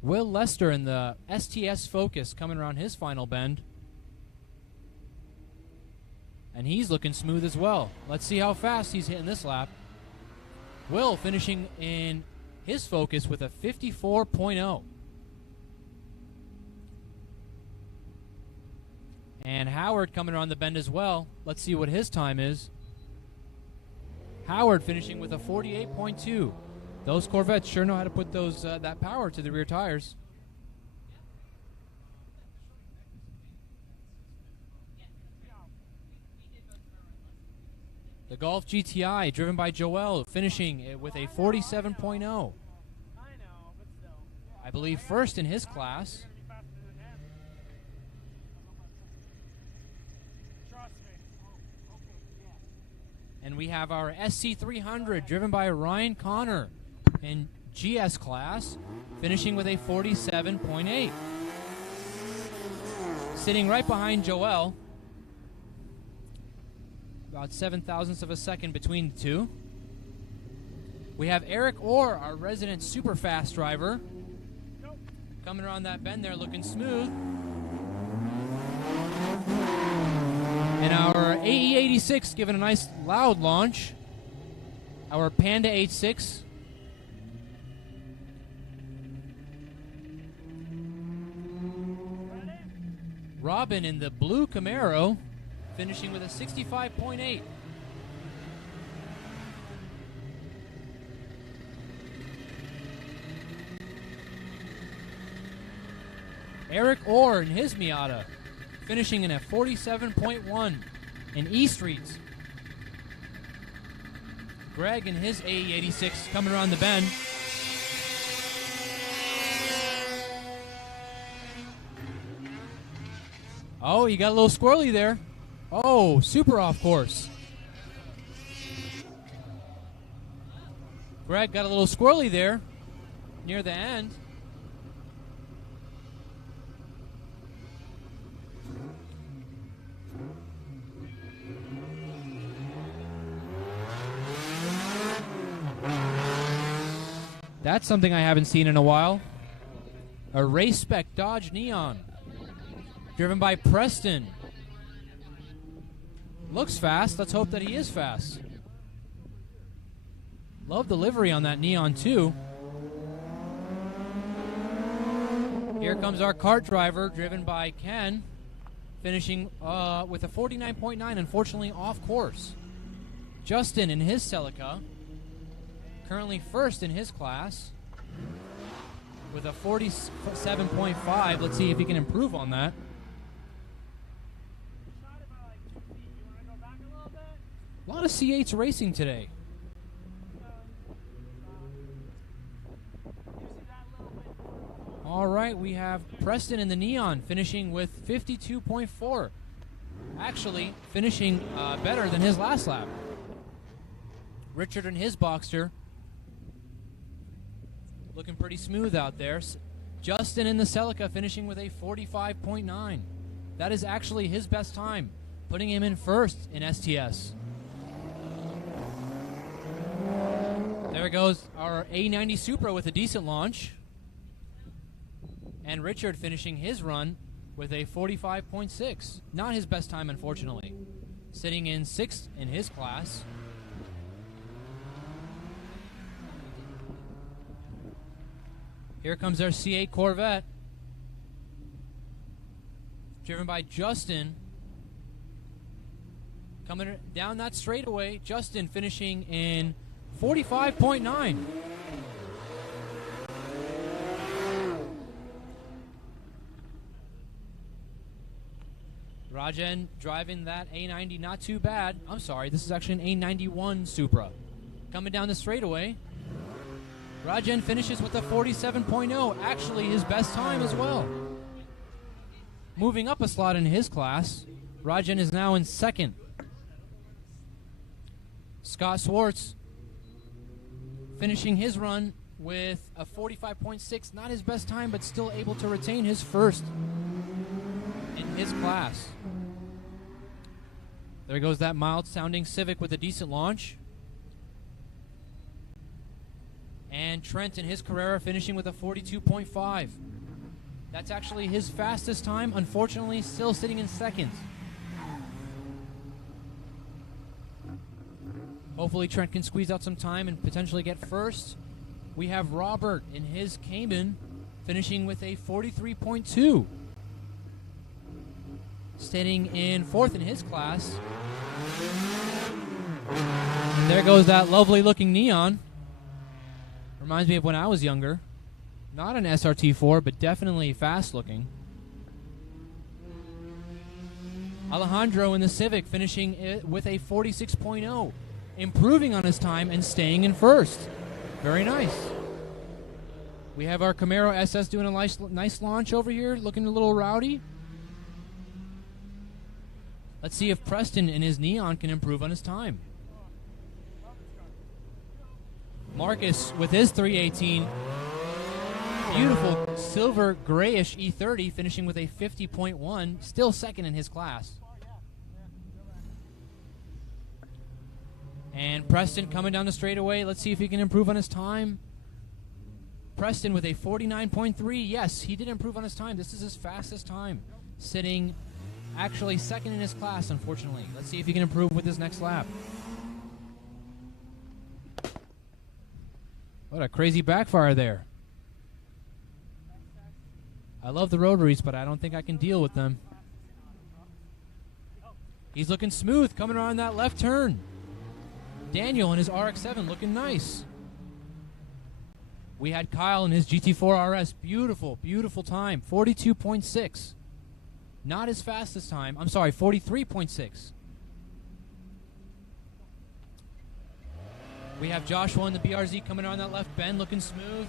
Will Lester in the STS Focus coming around his final bend. And he's looking smooth as well. Let's see how fast he's hitting this lap. Will finishing in his Focus with a 54.0. And Howard coming around the bend as well. Let's see what his time is. Howard finishing with a 48.2. Those Corvettes sure know how to put those that power to the rear tires. The Golf GTI, driven by Joel, finishing with a 47.0. I believe first in his class. And we have our SC300, driven by Ryan Connor in GS class, finishing with a 47.8. Sitting right behind Joel. About 7/1000ths of a second between the two. We have Eric Orr, our resident super fast driver, coming around that bend there looking smooth. And our AE86 giving a nice loud launch. Our Panda H6. Robin in the blue Camaro, finishing with a 65.8. Eric Orr in his Miata, finishing in a 47.1 in E Streets. Greg in his AE86 coming around the bend. Oh, you got a little squirrely there. Oh, super off course. Greg got a little squirrely there near the end. That's something I haven't seen in a while. A race spec Dodge Neon, driven by Preston. Looks fast. Let's hope that he is fast. Love the livery on that Neon too. Here comes our kart driver, driven by Ken, finishing with a 49.9, unfortunately off course. Justin in his Celica, currently first in his class, with a 47.5. Let's see if he can improve on that. A lot of C8s racing today. All right, we have Preston in the Neon finishing with 52.4. Actually, finishing better than his last lap. Richard in his Boxster looking pretty smooth out there. Justin in the Celica finishing with a 45.9. That is actually his best time, putting him in first in STS. There goes our A90 Supra with a decent launch. And Richard finishing his run with a 45.6. Not his best time, unfortunately. Sitting in 6th in his class. Here comes our C8 Corvette. Driven by Justin. Coming down that straightaway, Justin finishing in 45.9. Rajan driving that A90 not too bad. I'm sorry, this is actually an A91 Supra. Coming down the straightaway. Rajan finishes with a 47.0, actually his best time as well. Moving up a slot in his class, Rajan is now in 2nd. Scott Swartz finishing his run with a 45.6, not his best time, but still able to retain his first in his class. There goes that mild-sounding Civic with a decent launch. And Trent in his Carrera finishing with a 42.5. That's actually his fastest time, unfortunately still sitting in 2nd. Hopefully Trent can squeeze out some time and potentially get first. We have Robert in his Cayman finishing with a 43.2. Sitting in 4th in his class. And there goes that lovely looking Neon. Reminds me of when I was younger. Not an SRT4, but definitely fast looking. Alejandro in the Civic finishing it with a 46.0. Improving on his time and staying in first. Very nice. We have our Camaro SS doing a nice launch over here, looking a little rowdy. Let's see if Preston in his Neon can improve on his time. Marcus with his 318. Beautiful silver grayish E30 finishing with a 50.1. Still 2nd in his class. And Preston coming down the straightaway. Let's see if he can improve on his time. Preston with a 49.3. Yes, he did improve on his time. This is his fastest time. Sitting actually 2nd in his class, unfortunately. Let's see if he can improve with his next lap. What a crazy backfire there. I love the rotaries, but I don't think I can deal with them. He's looking smooth coming around that left turn. Daniel in his RX-7 looking nice. We had Kyle in his GT4 RS. Beautiful, beautiful time. 42.6. Not his fastest time. I'm sorry, 43.6. We have Joshua in the BRZ coming on that left bend looking smooth.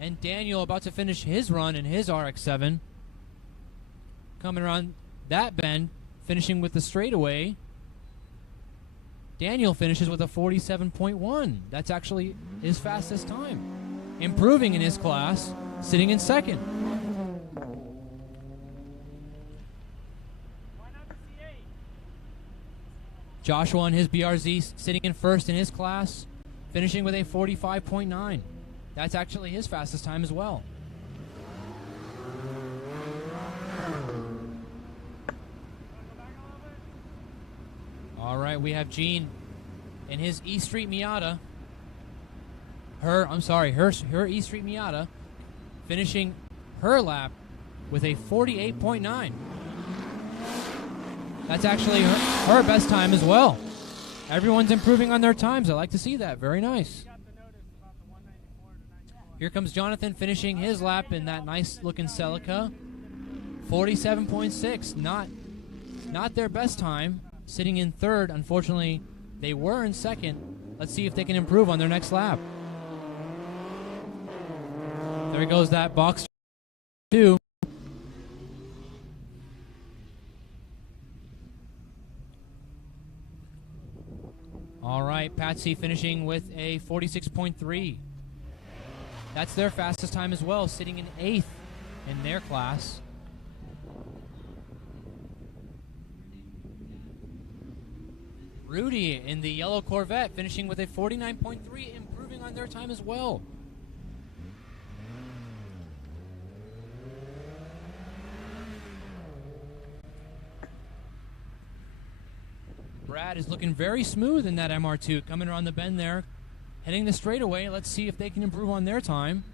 And Daniel about to finish his run in his RX-7. Coming around that bend, finishing with the straightaway. Daniel finishes with a 47.1. That's actually his fastest time. Improving in his class, sitting in 2nd. Joshua in his BRZ sitting in 1st in his class, finishing with a 45.9. That's actually his fastest time as well. All right, we have Gene in his E Street Miata. Her E Street Miata finishing her lap with a 48.9. That's actually her best time as well. Everyone's improving on their times. I like to see that. Very nice. Here comes Jonathan finishing his lap in that nice-looking Celica. 47.6. Not their best time. sitting in third. Unfortunately, they were in second. Let's see if they can improve on their next lap. There goes that box 2. All right, Patsy finishing with a 46.3. That's their fastest time as well, sitting in 8th in their class. Rudy in the yellow Corvette finishing with a 49.3, improving on their time as well. Brad is looking very smooth in that MR2, coming around the bend there, heading the straightaway. Let's see if they can improve on their time.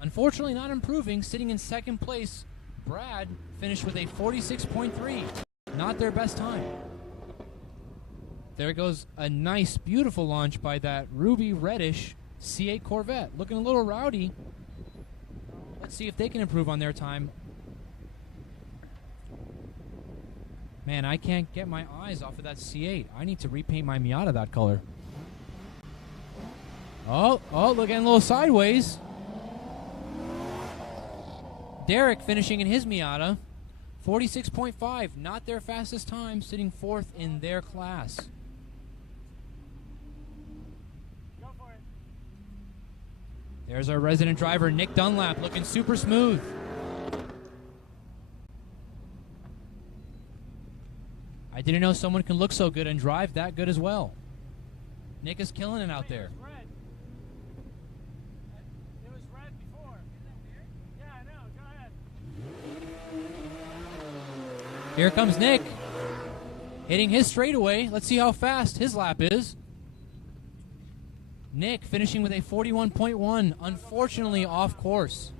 Unfortunately, not improving, sitting in second place. Brad finished with a 46.3, not their best time. There goes a nice, beautiful launch by that ruby reddish C8 Corvette, looking a little rowdy. Let's see if they can improve on their time. Man, I can't get my eyes off of that C8. I need to repaint my Miata that color. Oh, look, getting a little sideways. Derek finishing in his Miata, 46.5, not their fastest time, sitting 4th in their class. Go for it. There's our resident driver, Nick Dunlap, looking super smooth. I didn't know someone can look so good and drive that good as well. Nick is killing it out there. It was red before. Yeah, I know. Go ahead. Here comes Nick, hitting his straightaway. Let's see how fast his lap is. Nick finishing with a 41.1, unfortunately off course.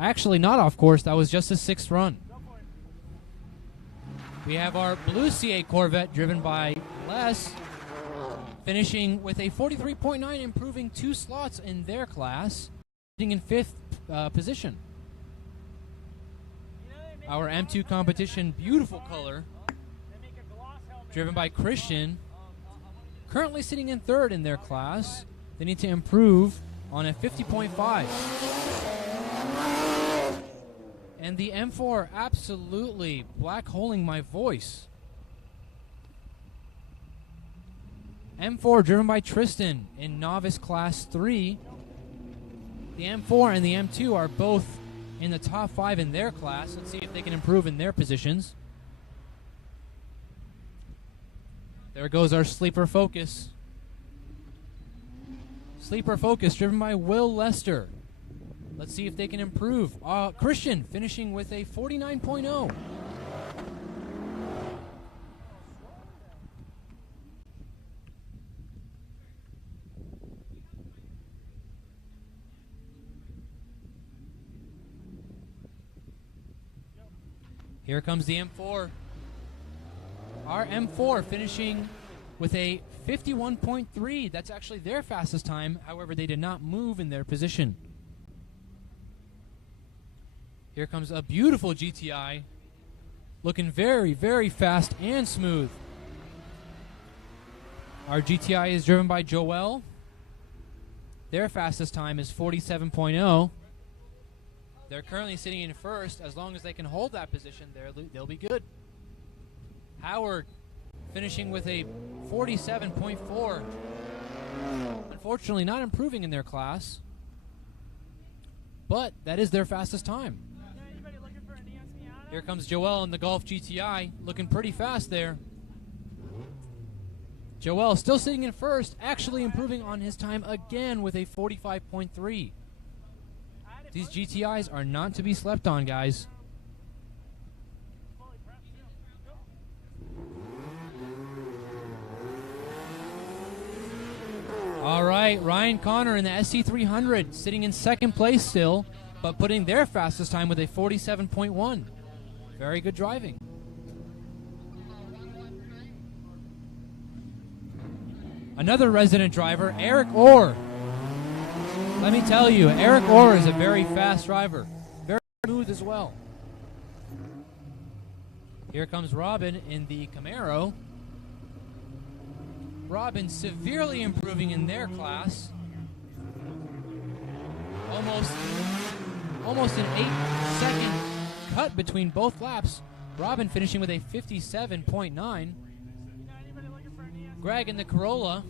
Actually, not off course. That was just his 6th run. We have our blue C8 Corvette driven by Les, finishing with a 43.9, improving 2 slots in their class, sitting in 5th position. Our M2 competition, beautiful color, driven by Christian, currently sitting in 3rd in their class. They need to improve on a 50.5. And the M4 absolutely black holing my voice. M4 driven by Tristan in novice class 3. The M4 and the M2 are both in the top 5 in their class. Let's see if they can improve in their positions. There goes our sleeper Focus. Sleeper Focus driven by Will Lester. Let's see if they can improve. Christian finishing with a 49.0. Here comes the M4. Our M4 finishing with a 51.3. That's actually their fastest time. However, they did not move in their position. Here comes a beautiful GTI, looking very, very fast and smooth. Our GTI is driven by Joel. Their fastest time is 47.0. They're currently sitting in 1st. As long as they can hold that position, they'll be good. Howard finishing with a 47.4. Unfortunately, not improving in their class, but that is their fastest time. Here comes Joel in the Golf GTI, looking pretty fast there. Joel still sitting in 1st, actually improving on his time again with a 45.3. These GTIs are not to be slept on, guys. All right, Ryan Connor in the SC300, sitting in 2nd place still, but putting their fastest time with a 47.1. Very good driving. Another resident driver, Eric Orr. Let me tell you, Eric Orr is a very fast driver. Very smooth as well. Here comes Robin in the Camaro. Robin severely improving in their class. Almost an 8-second cut between both laps. Robin finishing with a 57.9. Greg in the Corolla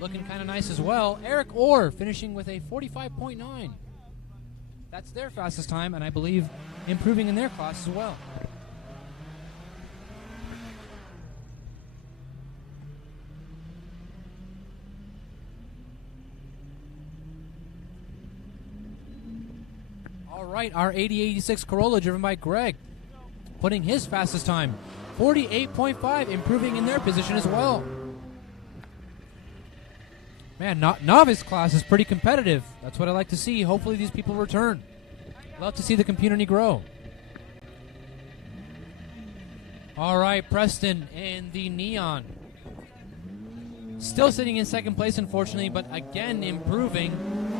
looking kind of nice as well. Eric Orr finishing with a 45.9. That's their fastest time, and I believe improving in their class as well. All right, our 8086 Corolla driven by Greg, putting his fastest time, 48.5, improving in their position as well. Man, novice class is pretty competitive. That's what I like to see. Hopefully these people return. Love to see the community grow. All right, Preston in the Neon. Still sitting in second place, unfortunately, but again improving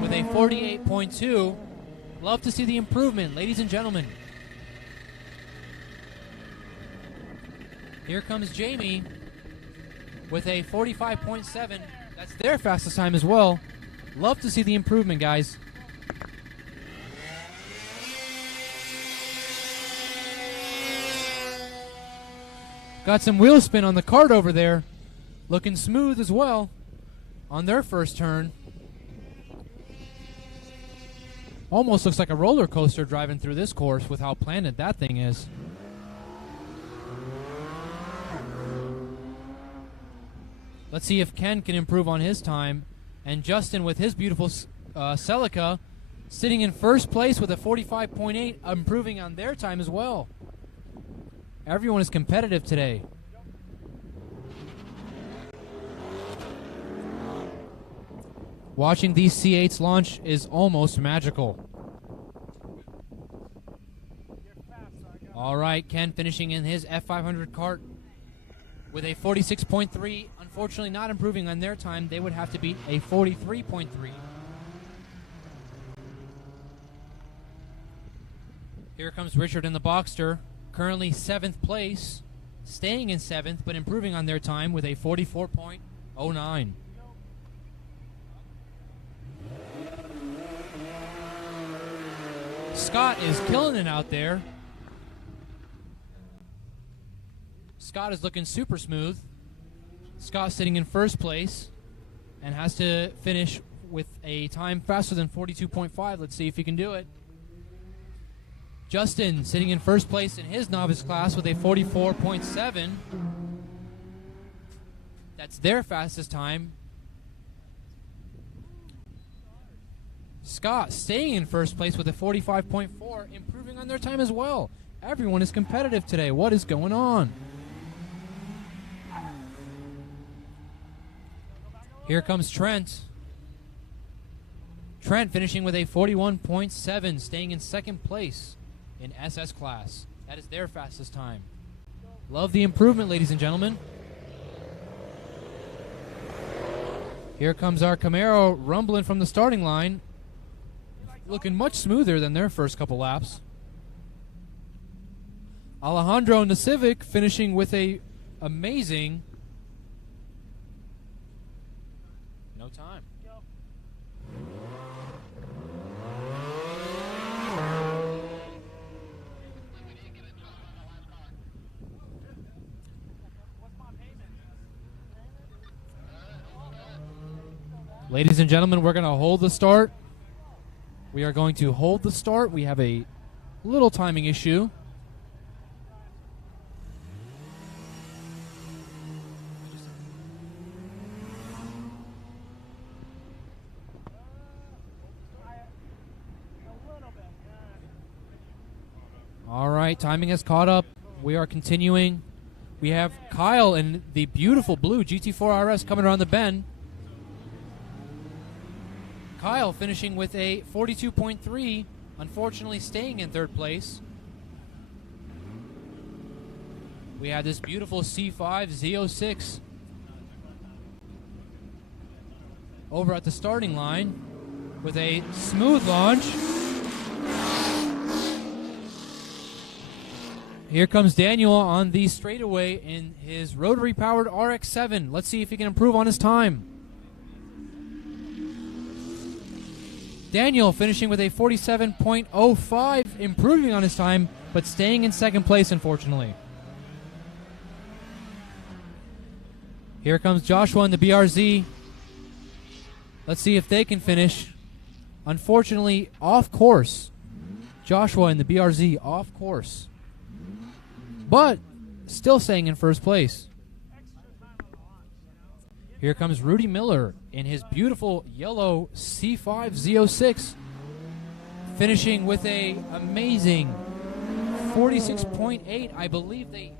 with a 48.2. Love to see the improvement, ladies and gentlemen. Here comes Jamie with a 45.7. That's their fastest time as well. Love to see the improvement, guys. Got some wheel spin on the Kart over there. Looking smooth as well on their first turn. Almost looks like a roller coaster driving through this course with how planted that thing is. Let's see if Ken can improve on his time. And Justin with his beautiful Celica sitting in first place with a 45.8, improving on their time as well. Everyone is competitive today. Watching these C8s launch is almost magical. All right, Ken finishing in his F500 Kart with a 46.3. Unfortunately, not improving on their time. They would have to beat a 43.3. Here comes Richard in the Boxster, currently 7th place, staying in 7th, but improving on their time with a 44.09. Scott is killing it out there. Scott is looking super smooth. Scott sitting in first place and has to finish with a time faster than 42.5. Let's see if he can do it. Justin sitting in first place in his novice class with a 44.7. That's their fastest time. Scott staying in first place with a 45.4, improving on their time as well. Everyone is competitive today. What is going on? Here comes Trent. Trent finishing with a 41.7, staying in second place in SS class. That is their fastest time. Love the improvement, ladies and gentlemen. Here comes our Camaro rumbling from the starting line. Looking much smoother than their first couple laps. Alejandro in the Civic finishing with a amazing no time. Ladies and gentlemen, we're going to hold the start. We are going to hold the start. We have a little timing issue. All right, timing has caught up. We are continuing. We have Kyle in the beautiful blue GT4 RS coming around the bend. Kyle finishing with a 42.3, unfortunately staying in third place. We have this beautiful C5 Z06 over at the starting line with a smooth launch. Here comes Daniel on the straightaway in his rotary-powered RX-7. Let's see if he can improve on his time. Daniel finishing with a 47.05, improving on his time, but staying in second place, unfortunately. Here comes Joshua in the BRZ. Let's see if they can finish. Unfortunately, off course. Joshua in the BRZ off course, but still staying in first place. Here comes Rudy Miller in his beautiful yellow C5 Z06, finishing with a amazing 46.8. I believe they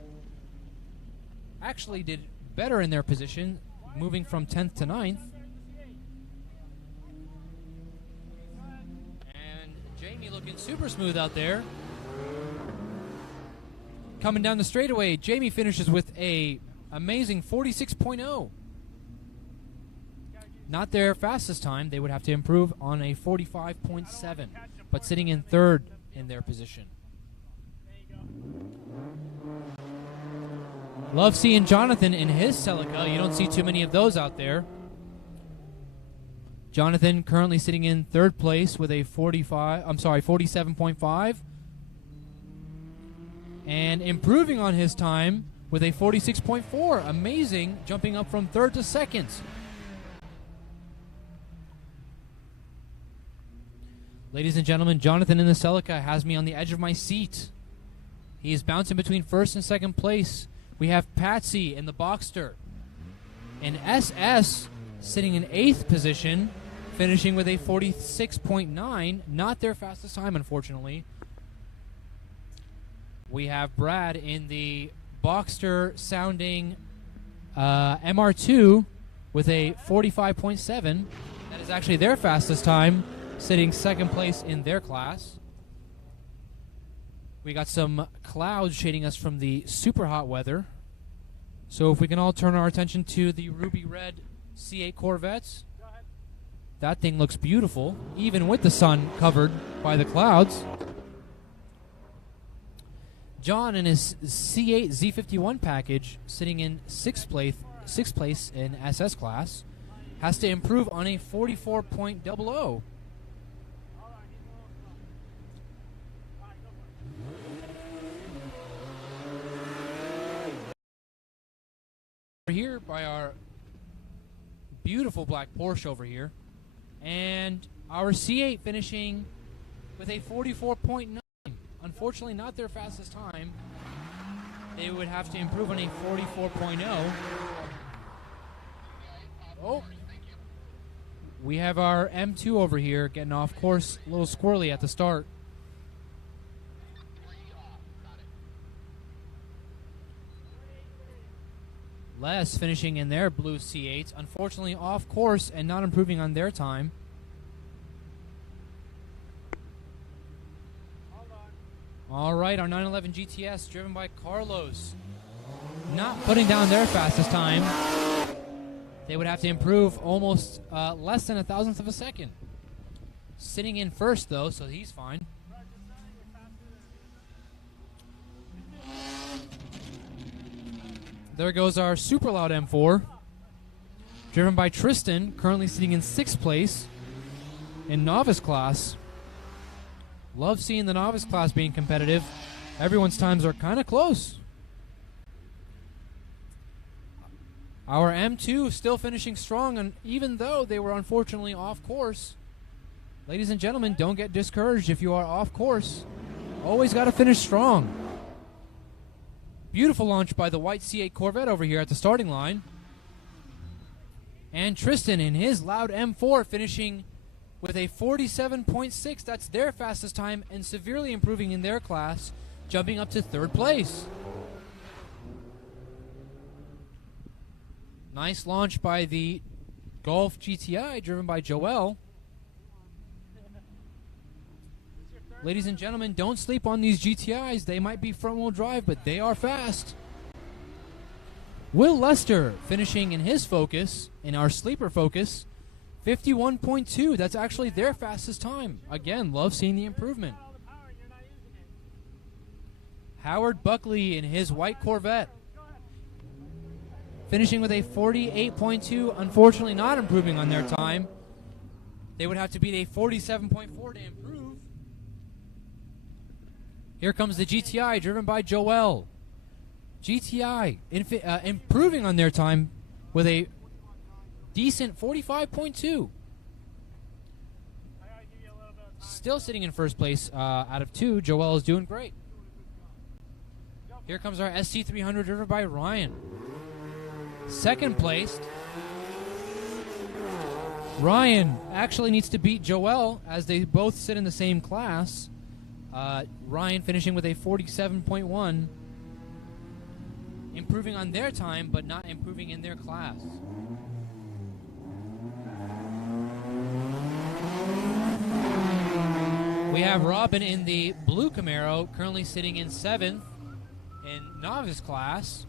actually did better in their position, moving from 10th to 9th. And Jamie looking super smooth out there. Coming down the straightaway, Jamie finishes with a amazing 46.0. Not their fastest time. They would have to improve on a 45.7, but sitting in third in their position. Love seeing Jonathan in his Celica. You don't see too many of those out there. Jonathan currently sitting in third place with a 47.5. And improving on his time with a 46.4. Amazing, jumping up from third to second. Ladies and gentlemen, Jonathan in the Celica has me on the edge of my seat. He is bouncing between first and second place. We have Patsy in the Boxster. And SS sitting in 8th position, finishing with a 46.9. Not their fastest time, unfortunately. We have Brad in the Boxster sounding MR2 with a 45.7. That is actually their fastest time, sitting second place in their class. We got some clouds shading us from the super hot weather. So if we can all turn our attention to the ruby red C8 Corvettes. That thing looks beautiful, even with the sun covered by the clouds. John in his C8 Z51 package, sitting in sixth place in SS class, has to improve on a 44.00. We're here by our beautiful black Porsche over here, and our C8 finishing with a 44.9. Unfortunately, not their fastest time. They would have to improve on a 44.0. Oh, we have our M2 over here getting off course, a little squirrely at the start. Les finishing in their blue C8s, unfortunately off course and not improving on their time. All right, our 911 GTS driven by Carlos, not putting down their fastest time. They would have to improve almost less than a thousandth of a second. Sitting in first though, so he's fine. There goes our super loud M4, driven by Tristan, currently sitting in 6th place in novice class. Love seeing the novice class being competitive. Everyone's times are kind of close. Our M2 still finishing strong, and even though they were unfortunately off course, ladies and gentlemen, don't get discouraged if you are off course. Always got to finish strong. Beautiful launch by the white C8 Corvette over here at the starting line. And Tristan in his loud M4 finishing with a 47.6. That's their fastest time and severely improving in their class, jumping up to 3rd place. Nice launch by the Golf GTI driven by Joel. Ladies and gentlemen, don't sleep on these GTIs. They might be front-wheel drive, but they are fast. Will Lester finishing in his Focus, in our sleeper Focus, 51.2. That's actually their fastest time. Again, love seeing the improvement. Howard Buckley in his white Corvette, finishing with a 48.2. Unfortunately, not improving on their time. They would have to beat a 47.4 to improve. Here comes the GTI, driven by Joel. GTI improving on their time with a decent 45.2. Still sitting in first place out of 2. Joel is doing great. Here comes our SC300, driven by Ryan. Second placed. Ryan actually needs to beat Joel as they both sit in the same class. Ryan finishing with a 47.1. Improving on their time, but not improving in their class. We have Robin in the blue Camaro, currently sitting in 7th in novice class.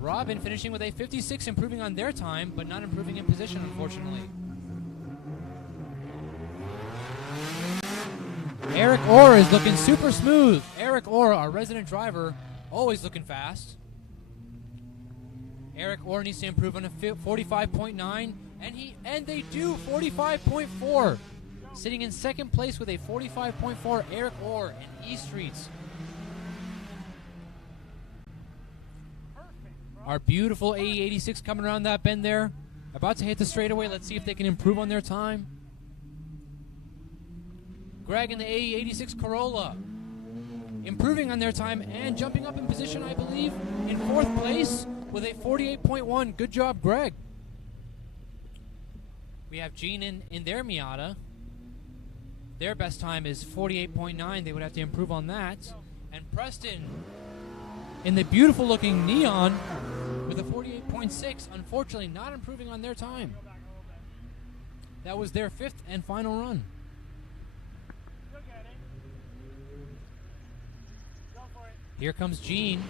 Robin finishing with a 56, improving on their time, but not improving in position, unfortunately. Eric Orr is looking super smooth. Eric Orr, our resident driver, always looking fast. Eric Orr needs to improve on a 45.9, and they do 45.4. Sitting in second place with a 45.4, Eric Orr in E Streets. Our beautiful AE86 coming around that bend there. About to hit the straightaway. Let's see if they can improve on their time. Greg in the AE86 Corolla. Improving on their time and jumping up in position, I believe, in 4th place with a 48.1. Good job, Greg. We have Gene in their Miata. Their best time is 48.9. They would have to improve on that. And Preston in the beautiful looking Neon with a 48.6. Unfortunately, not improving on their time. That was their 5th and final run. Here comes Gene.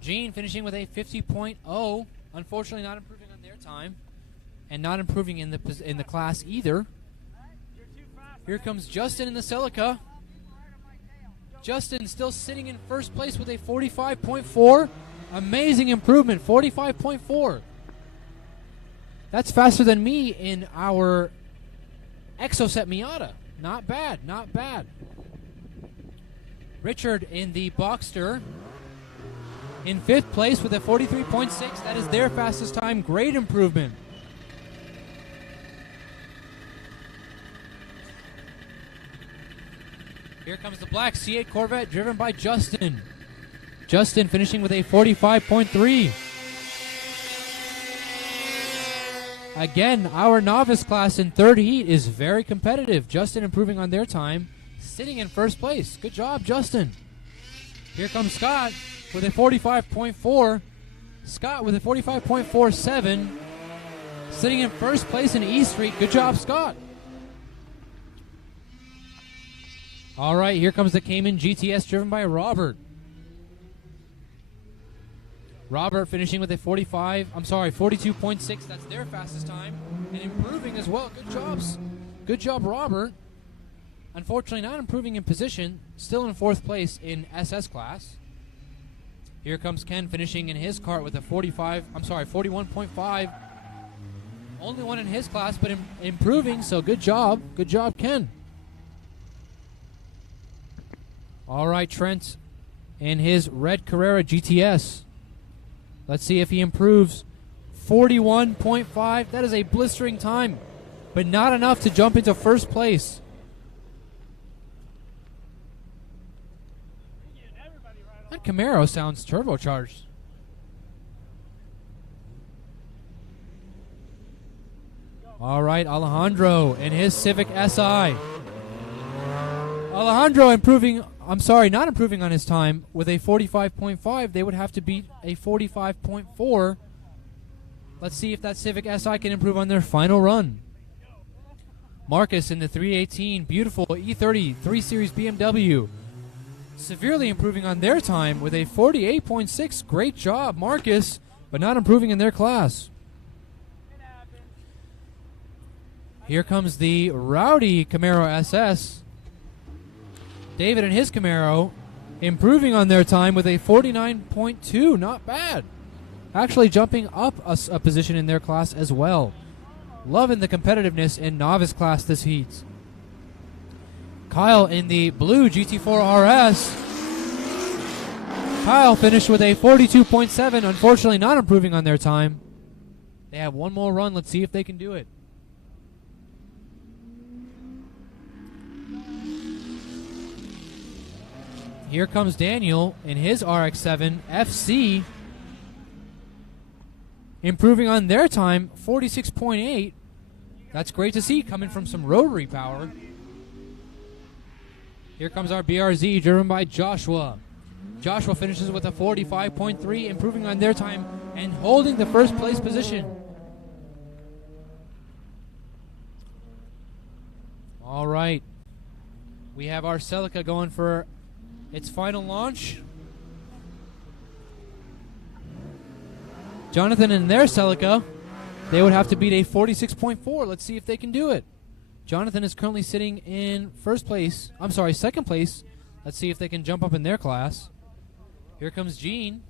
Gene finishing with a 50.0. Unfortunately, not improving on their time. And not improving in the class either. Here comes Justin in the Celica. Justin still sitting in first place with a 45.4. Amazing improvement, 45.4. That's faster than me in our Exocet Miata. Not bad, not bad. Richard in the Boxster in 5th place with a 43.6. That is their fastest time. Great improvement. Here comes the black C8 Corvette driven by Justin. Justin finishing with a 45.3. Again, our novice class in 3rd heat is very competitive. Justin improving on their time, sitting in first place. Good job, Justin. Here comes Scott with a 45.4. Scott with a 45.47. Sitting in first place in E Street. Good job, Scott. All right, here comes the Cayman GTS driven by Robert. Robert finishing with a 42.6. That's their fastest time. And improving as well. Good jobs. Good job, Robert. Unfortunately, not improving in position. Still in 4th place in SS class. Here comes Ken finishing in his kart with a 41.5. Only one in his class, but improving, so good job. Good job, Ken. All right, Trent in his red Carrera GTS. Let's see if he improves. 41.5. That is a blistering time, but not enough to jump into first place. That Camaro sounds turbocharged. All right, Alejandro in his Civic SI. Alejandro not improving on his time with a 45.5. They would have to beat a 45.4. Let's see if that Civic SI can improve on their final run. Marcus in the 318, beautiful E30 3 Series BMW. Severely improving on their time with a 48.6. Great job, Marcus. but not improving in their class. Here comes the rowdy Camaro SS. David and his Camaro improving on their time with a 49.2. Not bad. Actually jumping up a position in their class as well. Loving the competitiveness in novice class this heat. Kyle in the blue GT4 RS. Kyle finished with a 42.7. Unfortunately not improving on their time. They have one more run. Let's see if they can do it. Here comes Daniel in his RX-7 FC. Improving on their time, 46.8. That's great to see coming from some rotary power. Here comes our BRZ driven by Joshua. Joshua finishes with a 45.3, improving on their time and holding the first place position. All right. We have our Celica going for its final launch. Jonathan and their Celica, they would have to beat a 46.4. Let's see if they can do it. Jonathan is currently sitting in second place. Let's see if they can jump up in their class. Here comes Gene.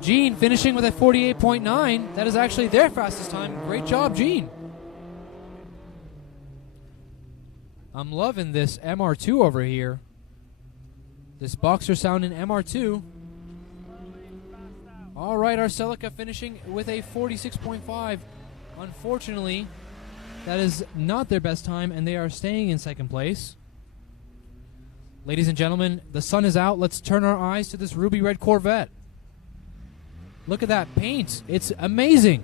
Gene finishing with a 48.9. That is actually their fastest time. Great job, Gene. I'm loving this MR2 over here. This boxer sound in MR2. All right, our Celica finishing with a 46.5. Unfortunately, that is not their best time, and they are staying in second place. Ladies and gentlemen, the sun is out. Let's turn our eyes to this ruby red Corvette. Look at that paint. It's amazing.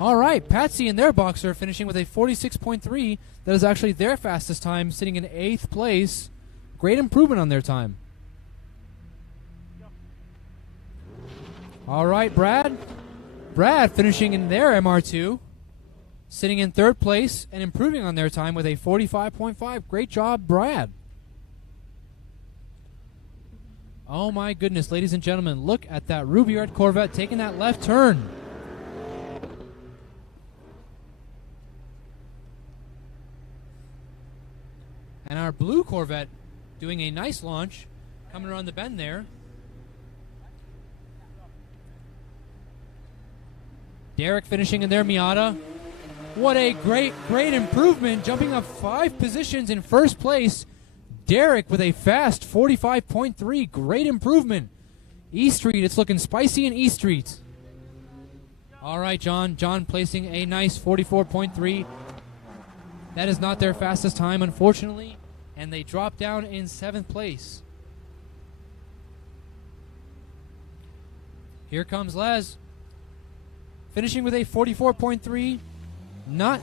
All right, Patsy and their boxer finishing with a 46.3. That is actually their fastest time, sitting in 8th place. Great improvement on their time. All right, Brad. Brad finishing in their MR2, sitting in 3rd place and improving on their time with a 45.5. Great job, Brad. Oh my goodness, ladies and gentlemen, look at that ruby red Corvette taking that left turn. And our blue Corvette doing a nice launch, coming around the bend there. Derek finishing in their Miata. What a great improvement, jumping up 5 positions in 1st place. Derek with a fast 45.3, great improvement. E Street, it's looking spicy in E Street. All right, John. John placing a nice 44.3. That is not their fastest time, unfortunately, and they drop down in 7th place. Here comes Les, finishing with a 44.3. That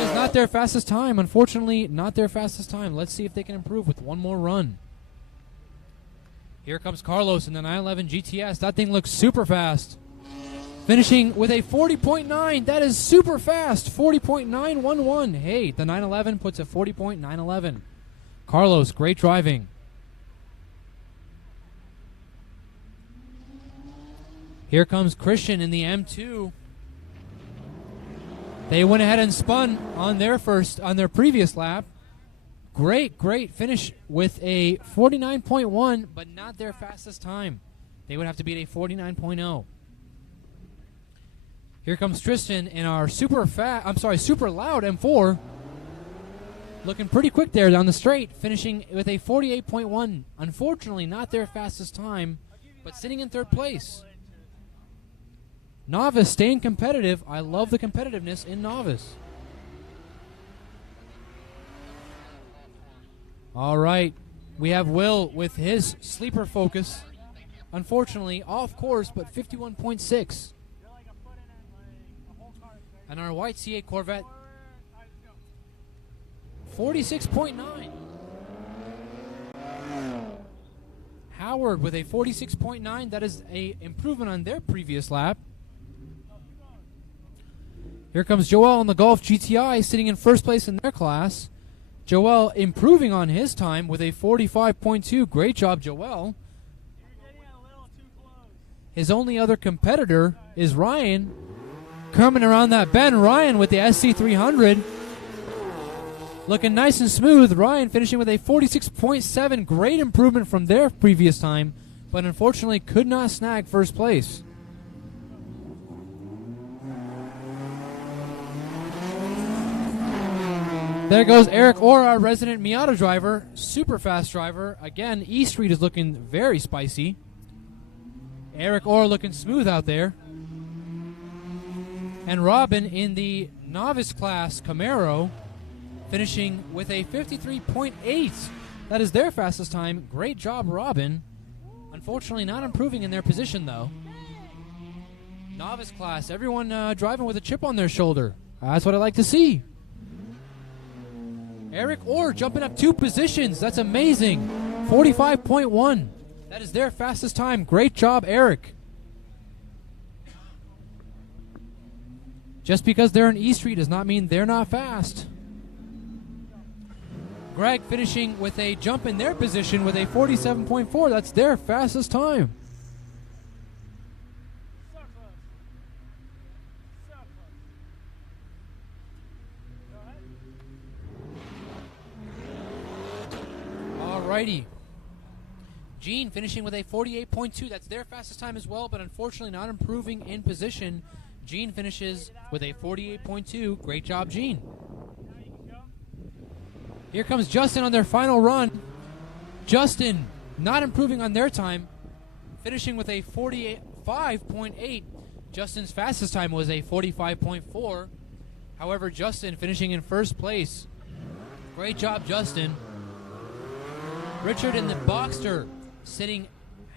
is not their fastest time, unfortunately, not their fastest time. Let's see if they can improve with one more run. Here comes Carlos in the 911 GTS. That thing looks super fast. Finishing with a 40.9. That is super fast. 40.911. Hey, the 911 puts a 40.911. Carlos, great driving. Here comes Christian in the M2. They went ahead and spun on their previous lap. Great finish with a 49.1, but not their fastest time. They would have to beat a 49.0. Here comes Tristan in our super loud M4. Looking pretty quick there down the straight, finishing with a 48.1. Unfortunately, not their fastest time, but sitting in 3rd place. Novice staying competitive. I love the competitiveness in Novice. All right. We have Will with his sleeper Focus. Unfortunately, off course, but 51.6. And our white C8 Corvette, 46.9. Howard with a 46.9. That is a improvement on their previous lap. Here comes Joel in the Golf GTI, sitting in 1st place in their class. Joel improving on his time with a 45.2. Great job, Joel. His only other competitor is Ryan. Coming around that bend, Ryan with the SC300. Looking nice and smooth. Ryan finishing with a 46.7. Great improvement from their previous time, but unfortunately could not snag first place. There goes Eric Orr, our resident Miata driver. Super fast driver. Again, E Street is looking very spicy. Eric Orr looking smooth out there. And Robin in the novice class Camaro finishing with a 53.8. That is their fastest time. Great job, Robin. Unfortunately not improving in their position, though. Novice class, everyone driving with a chip on their shoulder. That's what I like to see. Eric Orr jumping up 2 positions. That's amazing. 45.1. That is their fastest time. Great job, Eric. Just because they're in E Street does not mean they're not fast. Greg finishing with a jump in their position with a 47.4. That's their fastest time. Alrighty. Gene finishing with a 48.2. That's their fastest time as well, but unfortunately not improving in position. Gene finishes with a 48.2. Great job, Gene. Here comes Justin on their final run. Justin not improving on their time, finishing with a 45.8. Justin's fastest time was a 45.4. However, Justin finishing in first place. Great job, Justin. Richard in the Boxster sitting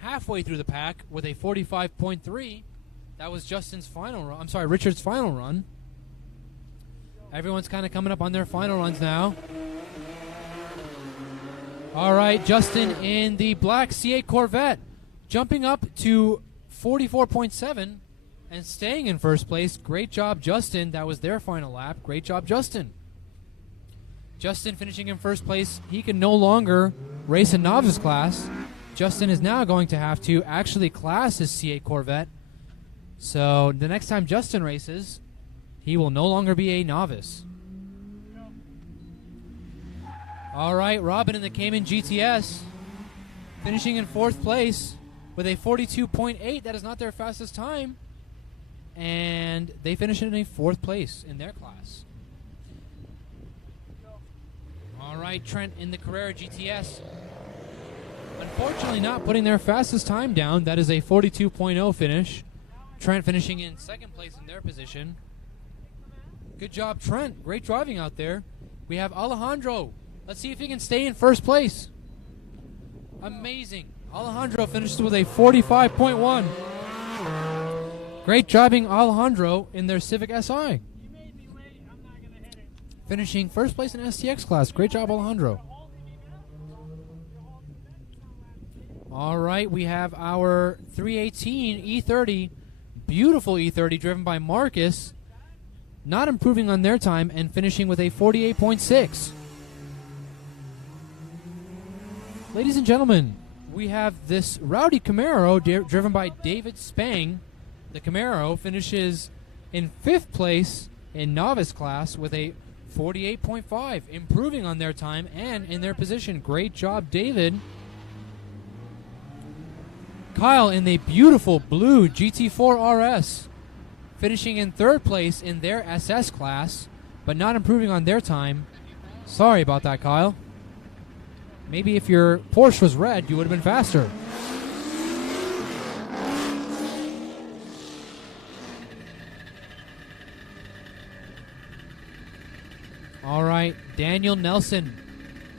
halfway through the pack with a 45.3. That was Justin's final run. I'm sorry, Richard's final run. Everyone's kind of coming up on their final runs now. All right, Justin in the black C8 Corvette jumping up to 44.7 and staying in first place. Great job, Justin. That was their final lap. Great job, Justin. Justin finishing in first place. He can no longer race a novice class. Justin is now going to have to actually class his C8 Corvette. So the next time Justin races, he will no longer be a novice. All right, Robin in the Cayman GTS finishing in fourth place with a 42.8. That is not their fastest time. And they finish in a fourth place in their class. All right, Trent in the Carrera GTS. Unfortunately not putting their fastest time down. That is a 42.0 finish. Trent finishing in second place in their position. Good job, Trent. Great driving out there. We have Alejandro. Let's see if he can stay in first place. Amazing. Alejandro finishes with a 45.1. Great driving, Alejandro, in their Civic SI. Finishing first place in STX class. Great job, Alejandro. All right, we have our 318 E30. Beautiful E30 driven by Marcus. Not improving on their time and finishing with a 48.6. Ladies and gentlemen, we have this rowdy Camaro driven by David Spang. The Camaro finishes in fifth place in novice class with a 48.5, improving on their time and in their position. Great job, David. Kyle in the beautiful blue GT4 RS, finishing in third place in their SS class, but not improving on their time. Sorry about that, Kyle. Maybe if your Porsche was red, you would have been faster. All right, Daniel Nelson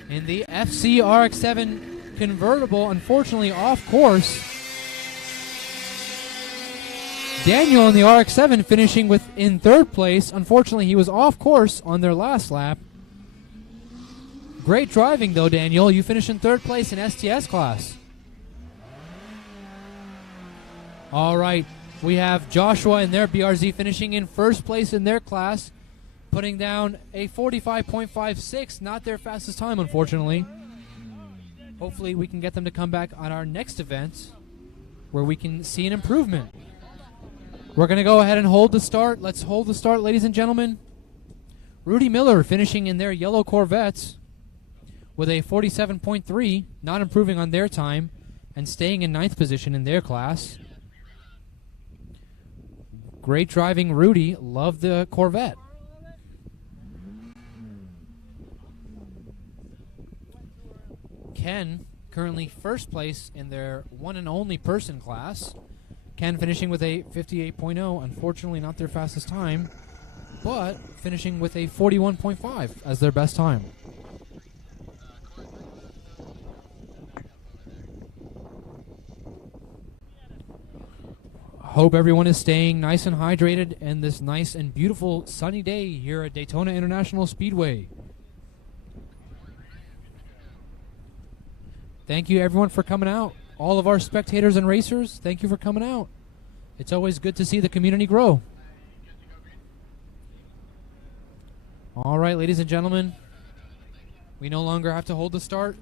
in the FC RX-7 convertible, unfortunately off course. Daniel in the RX-7 finishing in third place. Unfortunately, he was off course on their last lap. Great driving, though, Daniel. You finished in third place in STS class. All right, we have Joshua in their BRZ finishing in first place in their class. putting down a 45.56. Not their fastest time, unfortunately. Hopefully we can get them to come back on our next event where we can see an improvement. We're going to go ahead and hold the start. Let's hold the start, ladies and gentlemen. Rudy Miller finishing in their yellow Corvettes with a 47.3, not improving on their time and staying in 9th position in their class. Great driving, Rudy. Love the Corvette. Ken, currently first place in their one and only person class. Ken finishing with a 58.0. Unfortunately, not their fastest time, but finishing with a 41.5 as their best time. Hope everyone is staying nice and hydrated in this nice and beautiful sunny day here at Daytona International Speedway. Thank you everyone for coming out. All of our spectators and racers, thank you for coming out. It's always good to see the community grow. All right, ladies and gentlemen, we no longer have to hold the start.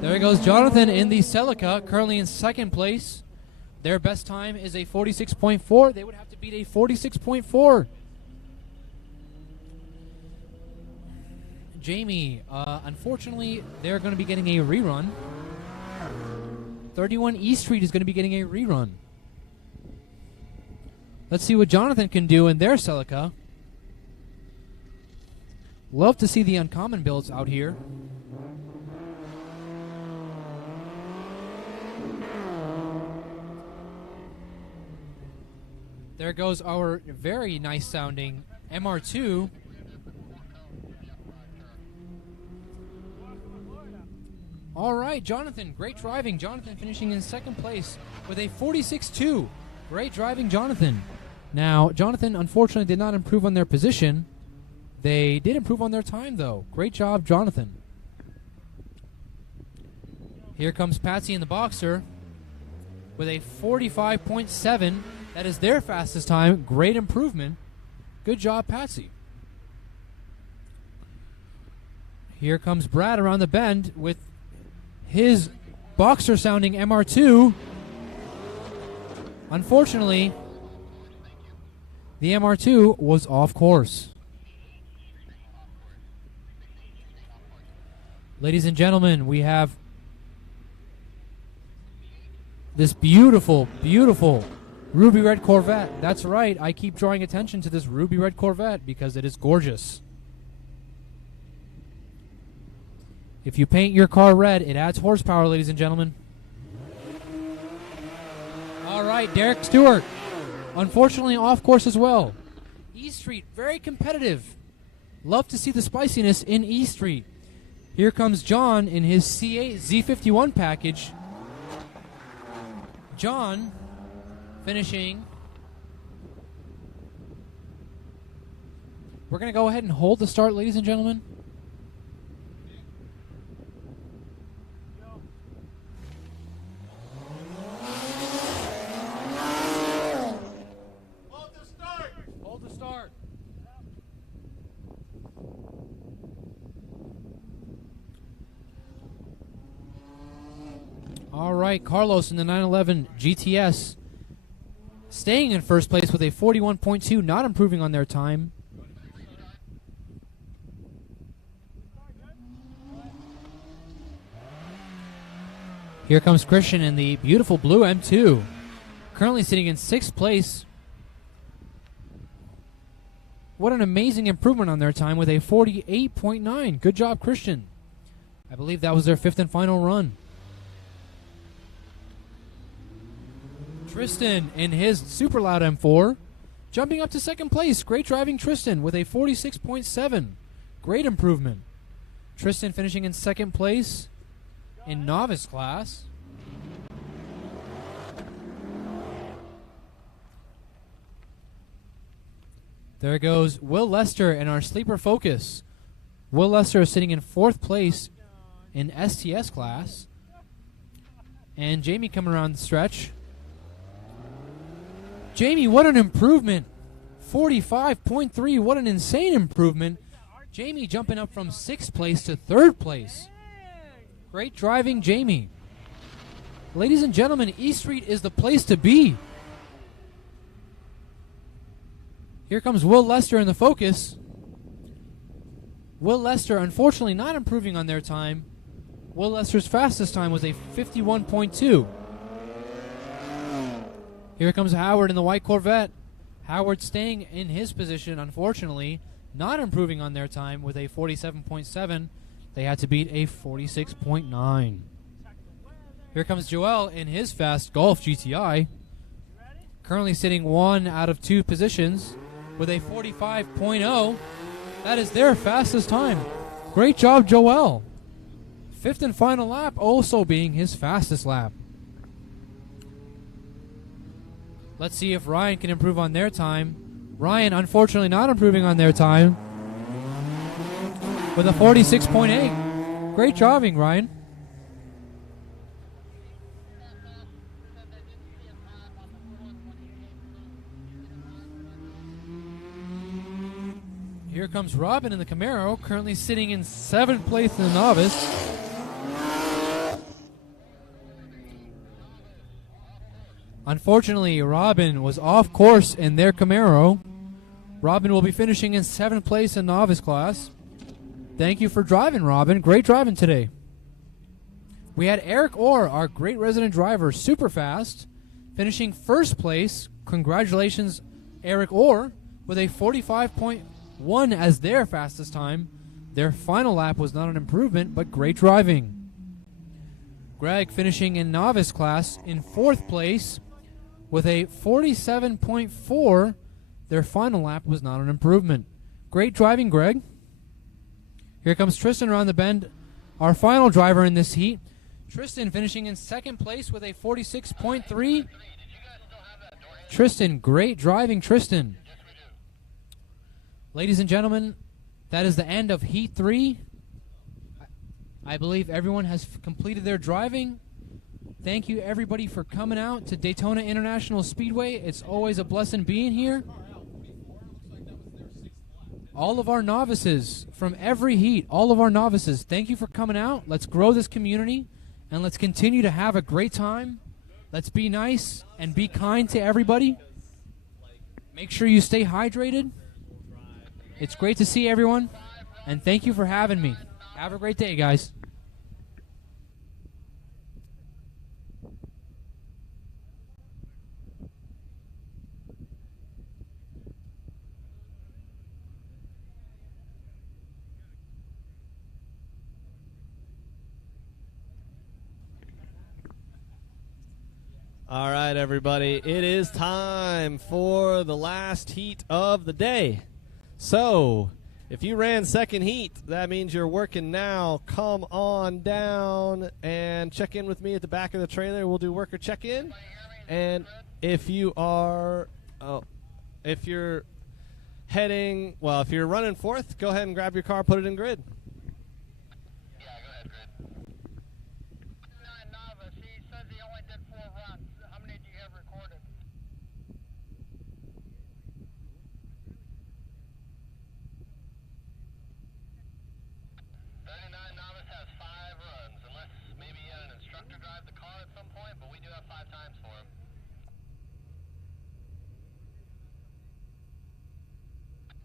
There goes Jonathan in the Celica, currently in 2nd place. Their best time is a 46.4. They would have to beat a 46.4. Jamie, unfortunately, they're going to be getting a rerun. 31 East Street is going to be getting a rerun. Let's see what Jonathan can do in their Celica. Love to see the uncommon builds out here. There goes our very nice sounding MR2. All right, Jonathan, great driving. Jonathan finishing in 2nd place with a 46.2. Great driving, Jonathan. Now, Jonathan unfortunately did not improve on their position. They did improve on their time, though. Great job, Jonathan. Here comes Patsy in the Boxer with a 45.7. That is their fastest time. Great improvement. Good job, Patsy. Here comes Brad around the bend with his Boxer-sounding MR2. Unfortunately, the MR2 was off course. Ladies and gentlemen, we have this beautiful, beautiful ruby red Corvette. That's right, I keep drawing attention to this ruby red Corvette because it is gorgeous. If you paint your car red, it adds horsepower, ladies and gentlemen. All right, Derek Stewart, unfortunately off course as well. E Street, very competitive. Love to see the spiciness in E Street. Here comes John in his C8 Z51 package. John finishing. We're going to go ahead and hold the start, ladies and gentlemen. Hold the start. All right, Carlos in the 911 GTS staying in first place with a 41.2, not improving on their time. Here comes Christian in the beautiful blue M2, currently sitting in 6th place. What an amazing improvement on their time with a 48.9. Good job, Christian. I believe that was their 5th and final run. Tristan in his super loud M4, jumping up to 2nd place. Great driving, Tristan, with a 46.7. Great improvement. Tristan finishing in 2nd place in novice class. There goes Will Lester in our sleeper Focus. Will Lester is sitting in 4th place in STS class. And Jamie coming around the stretch. Jamie, what an improvement. 45.3, what an insane improvement. Jamie jumping up from 6th place to 3rd place. Great driving, Jamie. Ladies and gentlemen, East Street is the place to be. Here comes Will Lester in the focus. Will Lester, unfortunately, not improving on their time. Will Lester's fastest time was a 51.2. Here comes Howard in the white Corvette. Howard staying in his position, unfortunately, not improving on their time with a 47.7. They had to beat a 46.9. Here comes Joel in his fast Golf GTI. Currently sitting 1 out of 2 positions with a 45.0. That is their fastest time. Great job, Joel. 5th and final lap also being his fastest lap. Let's see if Ryan can improve on their time. Ryan, unfortunately, not improving on their time with a 46.8. Great driving, Ryan. Here comes Robin in the Camaro, currently sitting in 7th place in the novice. Unfortunately, Robin was off course in their Camaro. Robin will be finishing in 7th place in novice class. Thank you for driving, Robin. Great driving today. We had Eric Orr, our great resident driver, super fast, finishing 1st place. Congratulations, Eric Orr, with a 45.1 as their fastest time. Their final lap was not an improvement, but great driving. Greg finishing in novice class in 4th place with a 47.4. Their final lap was not an improvement. Great driving, Greg. Here comes Tristan around the bend, our final driver in this heat. Tristan finishing in 2nd place with a 46.3. Tristan, great driving, Tristan. Ladies and gentlemen, that is the end of Heat 3. I believe everyone has completed their driving. Thank you, everybody, for coming out to Daytona International Speedway. It's always a blessing being here. All of our novices from every heat, all of our novices, thank you for coming out. Let's grow this community, and let's continue to have a great time. Let's be nice and be kind to everybody. Make sure you stay hydrated. It's great to see everyone, and thank you for having me. Have a great day, guys. All right, everybody. It is time for the last heat of the day. So, if you ran 2nd heat, that means you're working now. Come on down and check in with me at the back of the trailer. We'll do worker check-in. And if you are, if you're heading, well, if you're running 4th, go ahead and grab your car, put it in grid.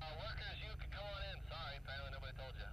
Workers, you can come on in. Sorry, apparently nobody told you.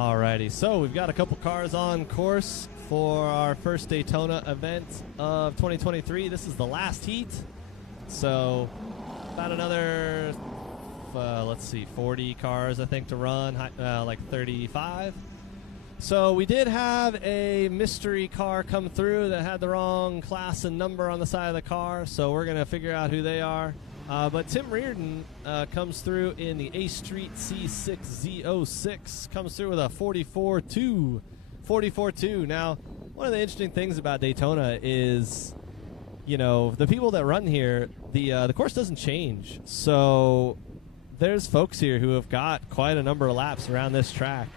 Alrighty, so we've got a couple cars on course for our first Daytona event of 2023. This is the last heat, so about another, let's see, 40 cars I think to run, like 35. So we did have a mystery car come through that had the wrong class and number on the side of the car, so we're going to figure out who they are. But Tim Reardon comes through in the A Street C6Z06, comes through with a 44.2. 44.2. Now, one of the interesting things about Daytona is, you know, the people that run here, the course doesn't change. So there's folks here who have got quite a number of laps around this track.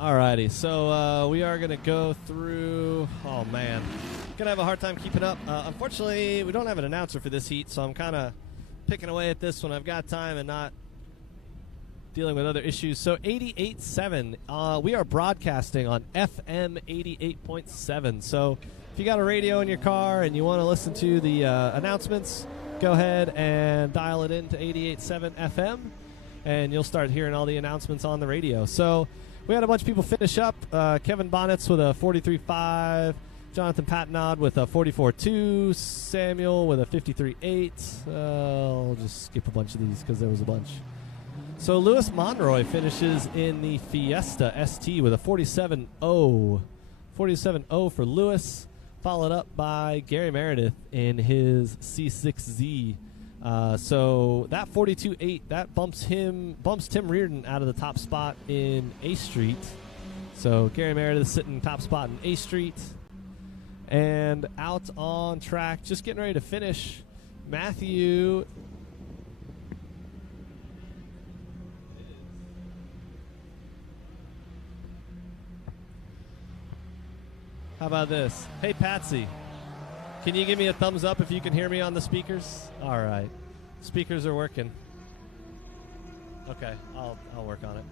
Alrighty, so we are going to go through, oh man, going to have a hard time keeping up. Unfortunately, we don't have an announcer for this heat, so I'm kind of picking away at this when I've got time and not dealing with other issues. So 88.7, we are broadcasting on FM 88.7. So if you got a radio in your car and you want to listen to the announcements, go ahead and dial it into 88.7 FM, and you'll start hearing all the announcements on the radio. So we had a bunch of people finish up. Kevin Bonnets with a 43.5. Jonathan Patnod with a 44.2. Samuel with a 53.8. I'll just skip a bunch of these because there was a bunch. So Lewis Monroy finishes in the Fiesta ST with a 47.0. 47.0 for Lewis, followed up by Gary Meredith in his C6Z. So that 42.8, that bumps Tim Reardon out of the top spot in A Street. So Gary Meredith sitting top spot in A Street. And out on track, just getting ready to finish, Matthew. How about this? Hey, Patsy. Can you give me a thumbs up if you can hear me on the speakers? All right. Speakers are working. Okay, I'll work on it.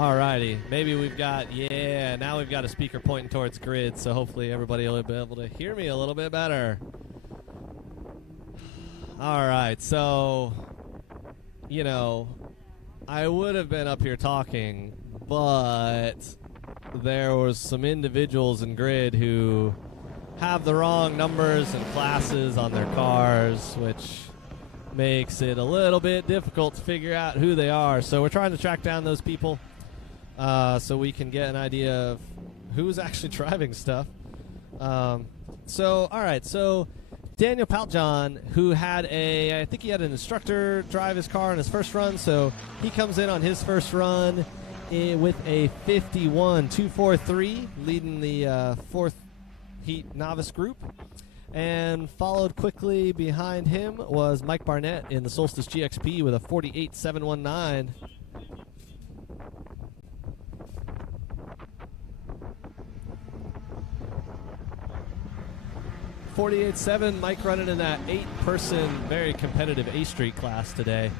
Alrighty, maybe we've got, now we've got a speaker pointing towards grid, so hopefully everybody will be able to hear me a little bit better. Alright, so, you know, I would have been up here talking, but there was some individuals in grid who have the wrong numbers and classes on their cars, which makes it a little bit difficult to figure out who they are. So we're trying to track down those people so we can get an idea of who's actually driving stuff. All right, so Daniel Paltjohn, who had I think he had an instructor drive his car on his first run, so he comes in on his first run with a 51.243, leading the fourth heat novice group. And followed quickly behind him was Mike Barnett in the Solstice GXP with a 48.719. Mike running in that 8-person, very competitive A Street class today.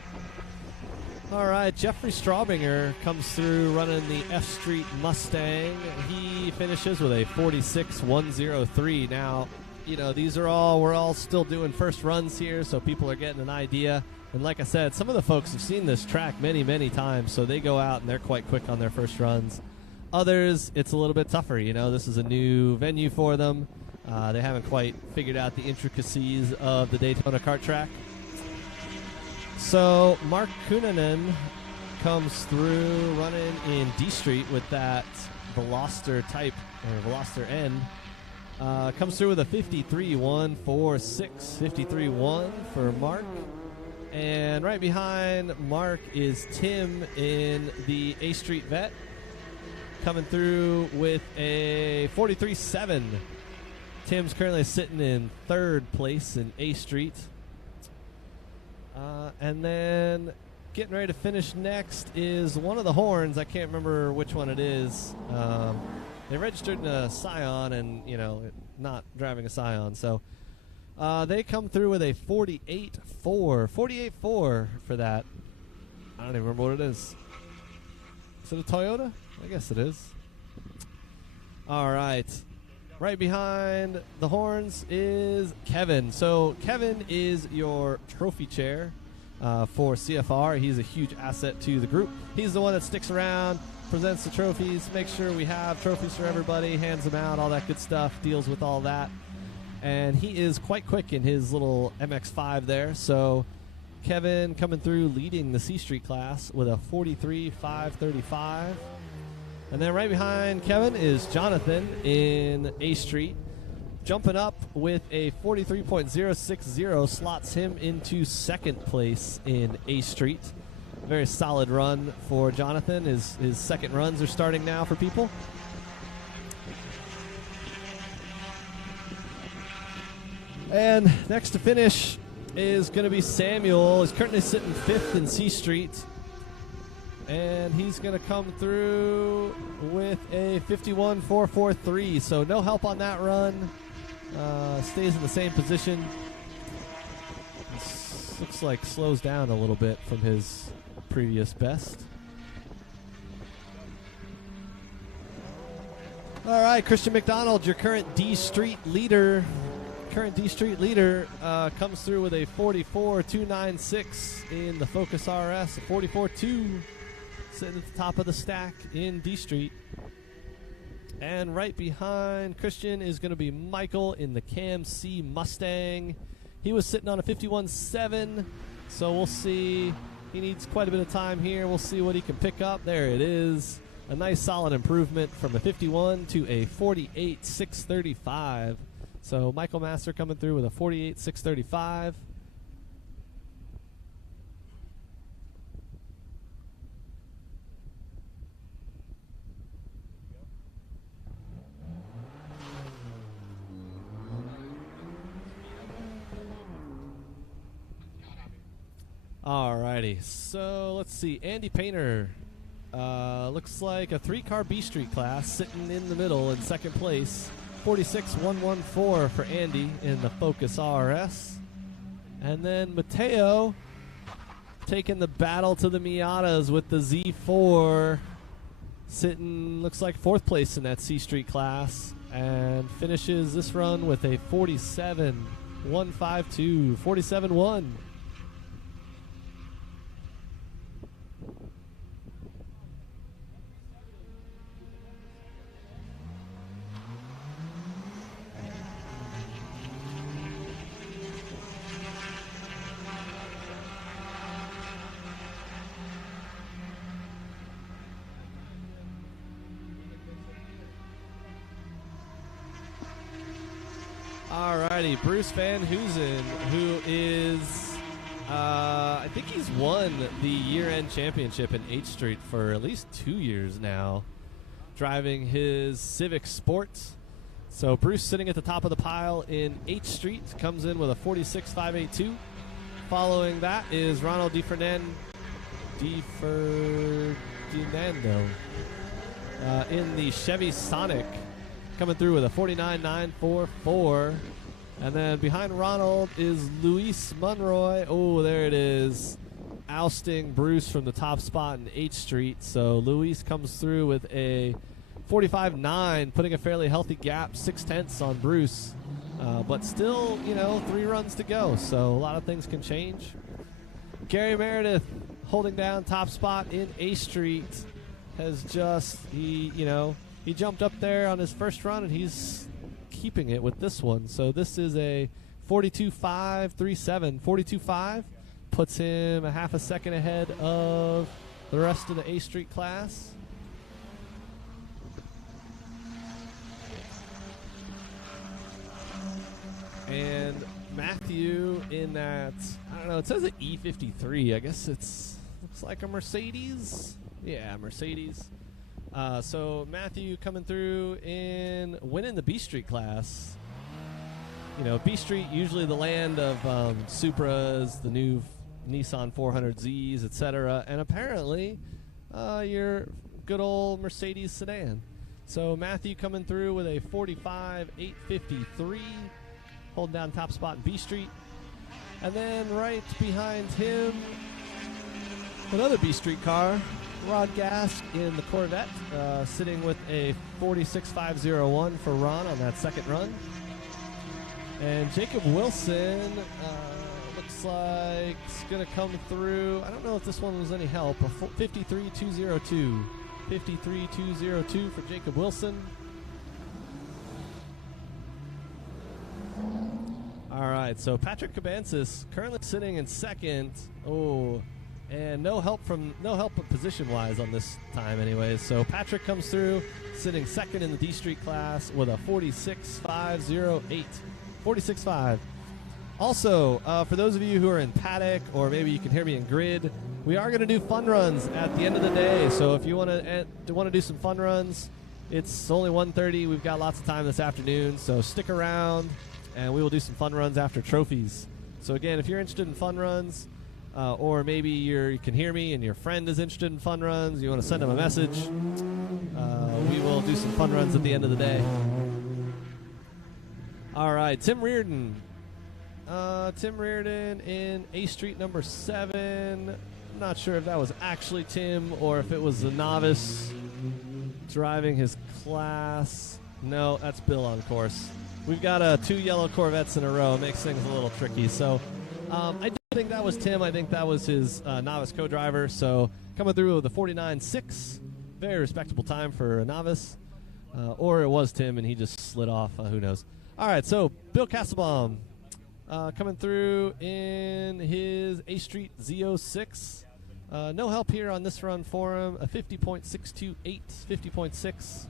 All right, Jeffrey Straubinger comes through running the F Street Mustang. He finishes with a 46.103. Now, you know, we're all still doing first runs here, so people are getting an idea. And like I said, some of the folks have seen this track many, many times, so they go out and they're quite quick on their first runs. Others, it's a little bit tougher. You know, this is a new venue for them. They haven't quite figured out the intricacies of the Daytona kart track. So Mark Kunanen comes through running in D Street with that Veloster type, or Veloster N. Comes through with a 53.146, 53.1 for Mark. And right behind Mark is Tim in the A Street Vet, coming through with a 43.7. Tim's currently sitting in third place in A Street. And then getting ready to finish next is one of the horns. I can't remember which one it is. They registered in a Scion and, you know, not driving a Scion. So they come through with a 48.4 for that. I don't even remember what it is. Is it a Toyota? I guess it is. All right. Right behind the horns is Kevin. So Kevin is your trophy chair for CFR. He's a huge asset to the group. He's the one that sticks around, presents the trophies, makes sure we have trophies for everybody, hands them out, all that good stuff, deals with all that. And he is quite quick in his little MX-5 there. So Kevin coming through leading the C Street class with a 43.535. And then right behind Kevin is Jonathan in A Street. Jumping up with a 43.060 slots him into second place in A Street. Very solid run for Jonathan. His second runs are starting now for people. And next to finish is going to be Samuel. He's currently sitting fifth in C Street. And he's going to come through with a 51.443. So no help on that run. Stays in the same position. Looks like slows down a little bit from his previous best. All right, Christian McDonald, your current D Street leader. Comes through with a 44.296 in the Focus RS. A 44.2 sitting at the top of the stack in D Street. And right behind Christian is going to be Michael in the Cam C Mustang. He was sitting on a 51.7, so we'll see. He needs quite a bit of time here. We'll see what he can pick up. There it is. A nice solid improvement from a 51 to a 48.635. So Michael Master coming through with a 48.635. Alrighty, so let's see. Andy Painter looks like a 3-car B Street class sitting in the middle in second place. 46.114 for Andy in the Focus RS. And then Mateo taking the battle to the Miatas with the Z4 sitting, looks like 4th place in that C Street class, and finishes this run with a 47.152, 47.1. Alrighty, Bruce Van Hoosen, who is, I think he's won the year-end championship in H Street for at least 2 years now, driving his Civic Sport. So Bruce sitting at the top of the pile in H Street, comes in with a 46.582. Following that is Ronald DiFernando in the Chevy Sonic, coming through with a 49.944. And then behind Ronald is Luis Monroy. Oh, there it is. Ousting Bruce from the top spot in H Street. So Luis comes through with a 45.9, putting a fairly healthy gap, 0.6 on Bruce. But still, 3 runs to go. So a lot of things can change. Gary Meredith holding down top spot in A Street has just, he jumped up there on his first run, and he's keeping it with this one. So this is a 42.537. 42.5 puts him a half a second ahead of the rest of the A Street class. And Matthew in that, I don't know, it says an E53. I guess looks like a Mercedes. Yeah, Mercedes. So Matthew coming through in winning the B Street class. B Street usually the land of Supras, the new Nissan 400Zs, etc. And apparently your good old Mercedes sedan. So Matthew coming through with a 45.853, holding down top spot in B Street. And then right behind him, another B Street car, Rod Gask in the Corvette, sitting with a 46.501 for Ron on that second run. And Jacob Wilson looks like it's going to come through. I don't know if this one was any help. A 53.202. 53.202 for Jacob Wilson. All right, so Patrick Cabansis currently sitting in second. Oh, and no help position-wise on this time anyways. So Patrick comes through, sitting second in the D Street class with a 46.508. 46.5. Also, for those of you who are in paddock, or maybe you can hear me in grid, we are going to do fun runs at the end of the day. So if you want to do some fun runs, it's only 1:30. We've got lots of time this afternoon, so stick around, and we will do some fun runs after trophies. So again, if you're interested in fun runs, or maybe you can hear me and your friend is interested in fun runs, you want to send them a message, we will do some fun runs at the end of the day. All right, Tim Reardon. Tim Reardon in A Street number 7. I'm not sure if that was actually Tim or if it was a novice driving his class. No, that's Bill on course. We've got 2 yellow Corvettes in a row. It makes things a little tricky. So I don't think that was Tim. I think that was his novice co-driver. So coming through with a 49.6. Very respectable time for a novice. Or it was Tim and he just slid off. Who knows? All right, so Bill Castlebaum coming through in his A Street Z06. No help here on this run for him. A 50.628, 50.6.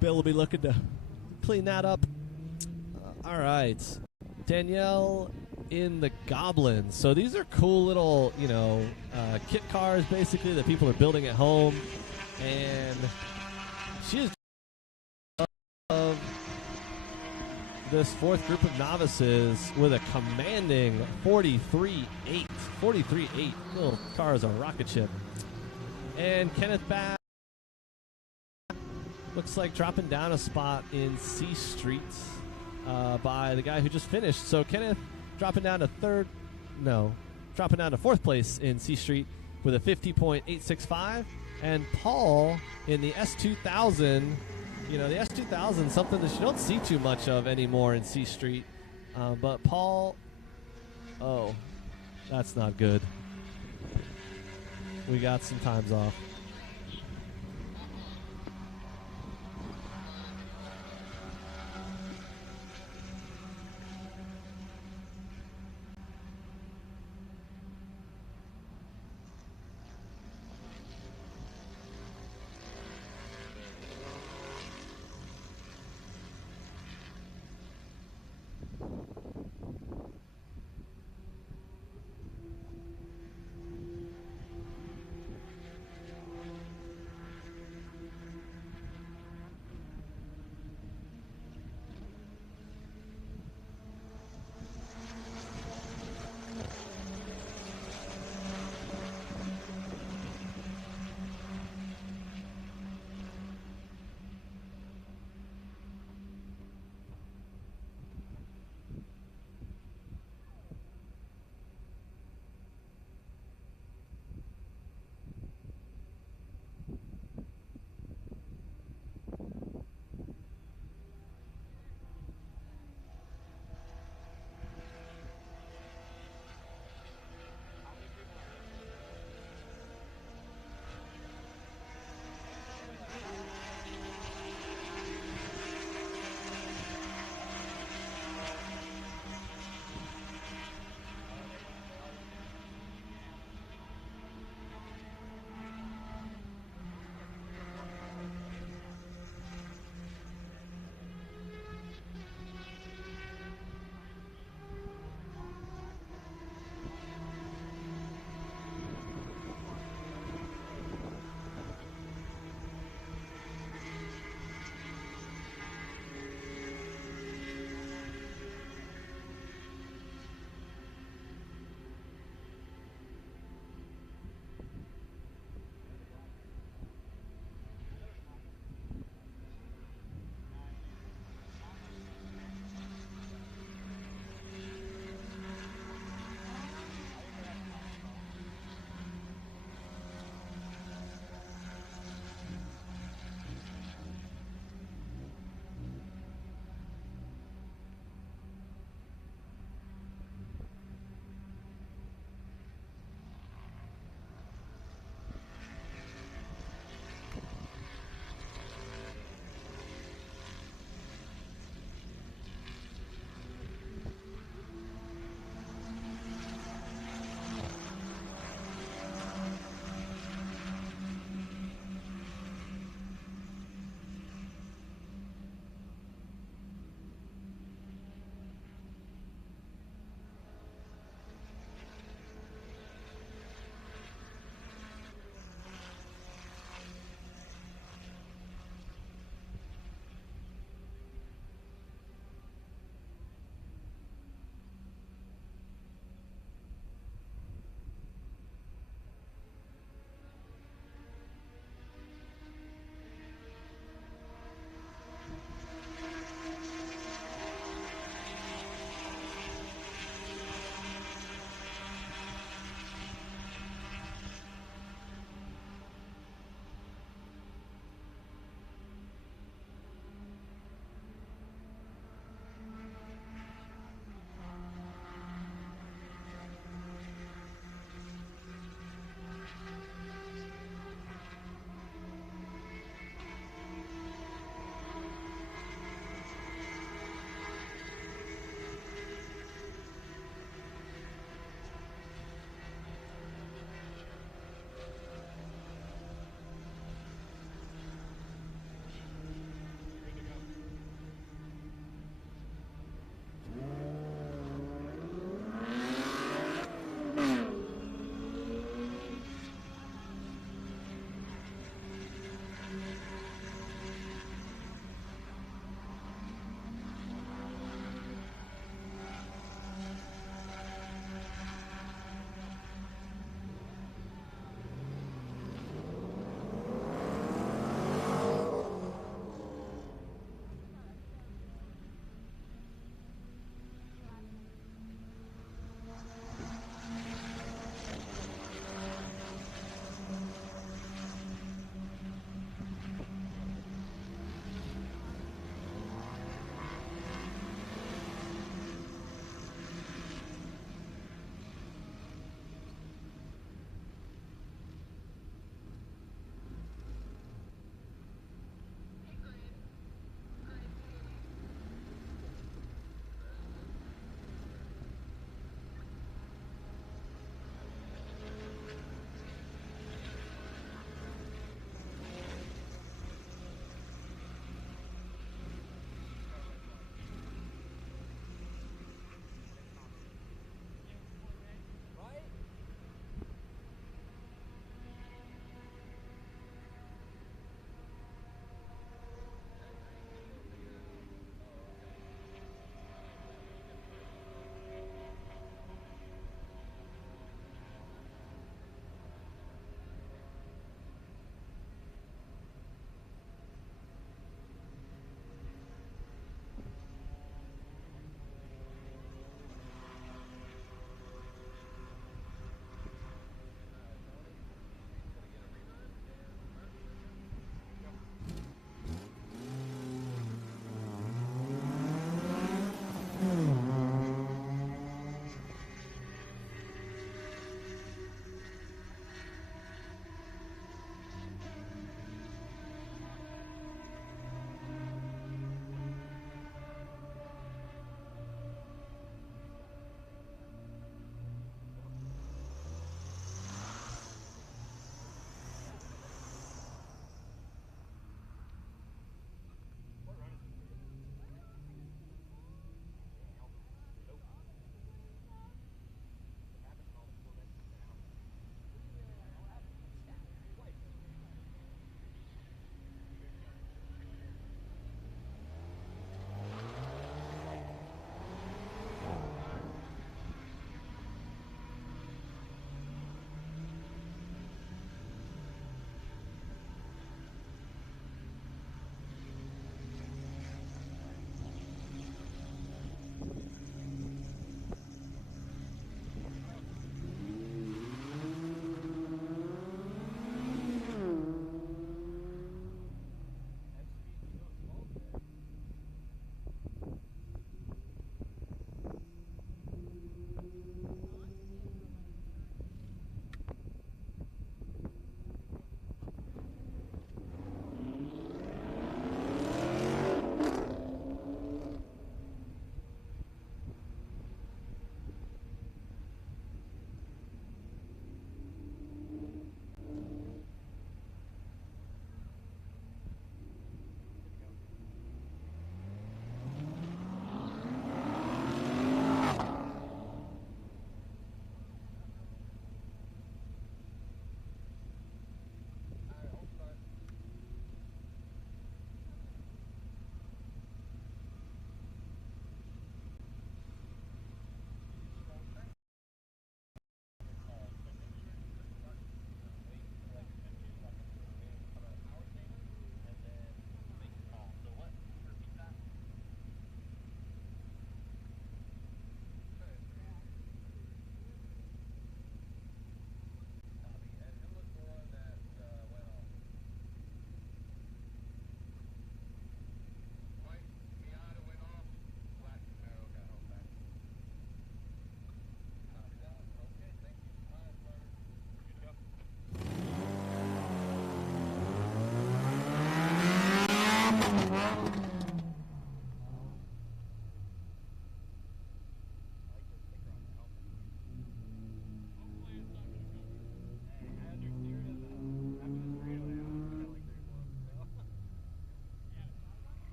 Bill will be looking to clean that up. All right. Danielle in the Goblin. So these are cool little, kit cars basically that people are building at home. And she is of this 4th group of novices with a commanding 43.8. 43.8. Little car is a rocket ship. And Kenneth Bass looks like dropping down a spot in C Street by the guy who just finished. So Kenneth dropping down to 4th place in C Street with a 50.865. And Paul in the S2000, you know, the S2000 is something that you don't see too much of anymore in C Street. But Paul, oh, that's not good. We got some times off.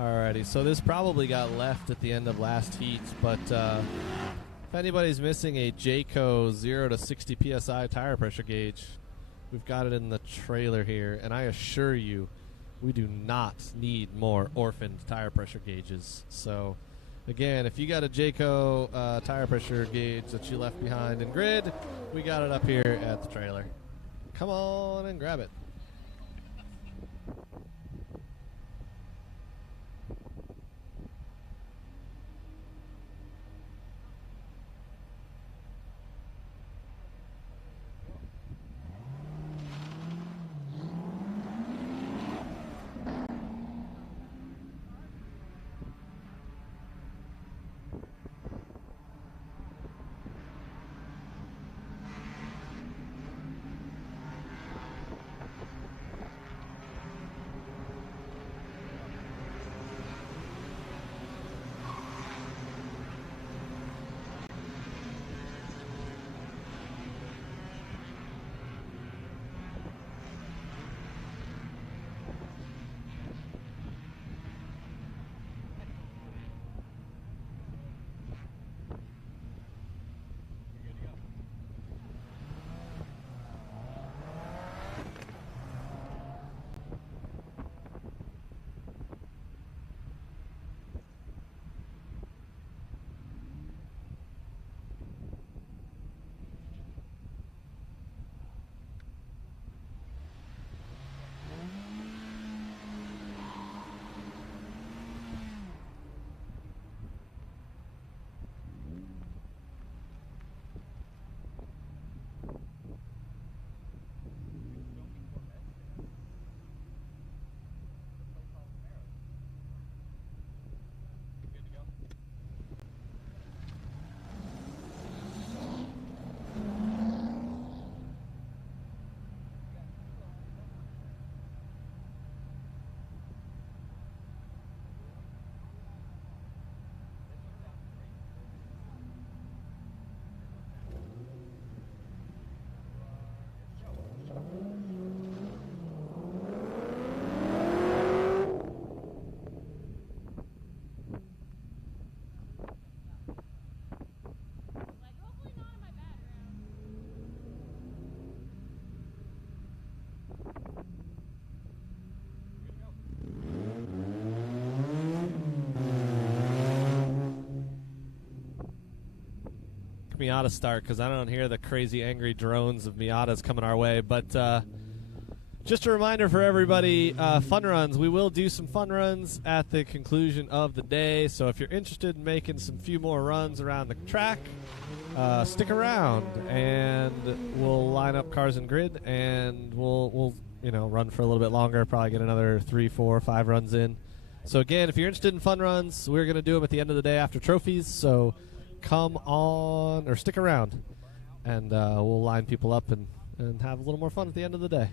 Alrighty, so this probably got left at the end of last heat, but if anybody's missing a Jayco 0 to 60 PSI tire pressure gauge, we've got it in the trailer here, and I assure you, we do not need more orphaned tire pressure gauges. So, again, if you got a Jayco tire pressure gauge that you left behind in grid, we got it up here at the trailer. Come on and grab it. Miata start because I don't hear the crazy angry drones of Miatas coming our way. But just a reminder for everybody, fun runs. We will do some fun runs at the conclusion of the day. So if you're interested in making some few more runs around the track, stick around and we'll line up cars in grid and we'll run for a little bit longer. Probably get another 3, 4, 5 runs in. So again, if you're interested in fun runs, we're going to do them at the end of the day after trophies. So come on or stick around and we'll line people up and have a little more fun at the end of the day.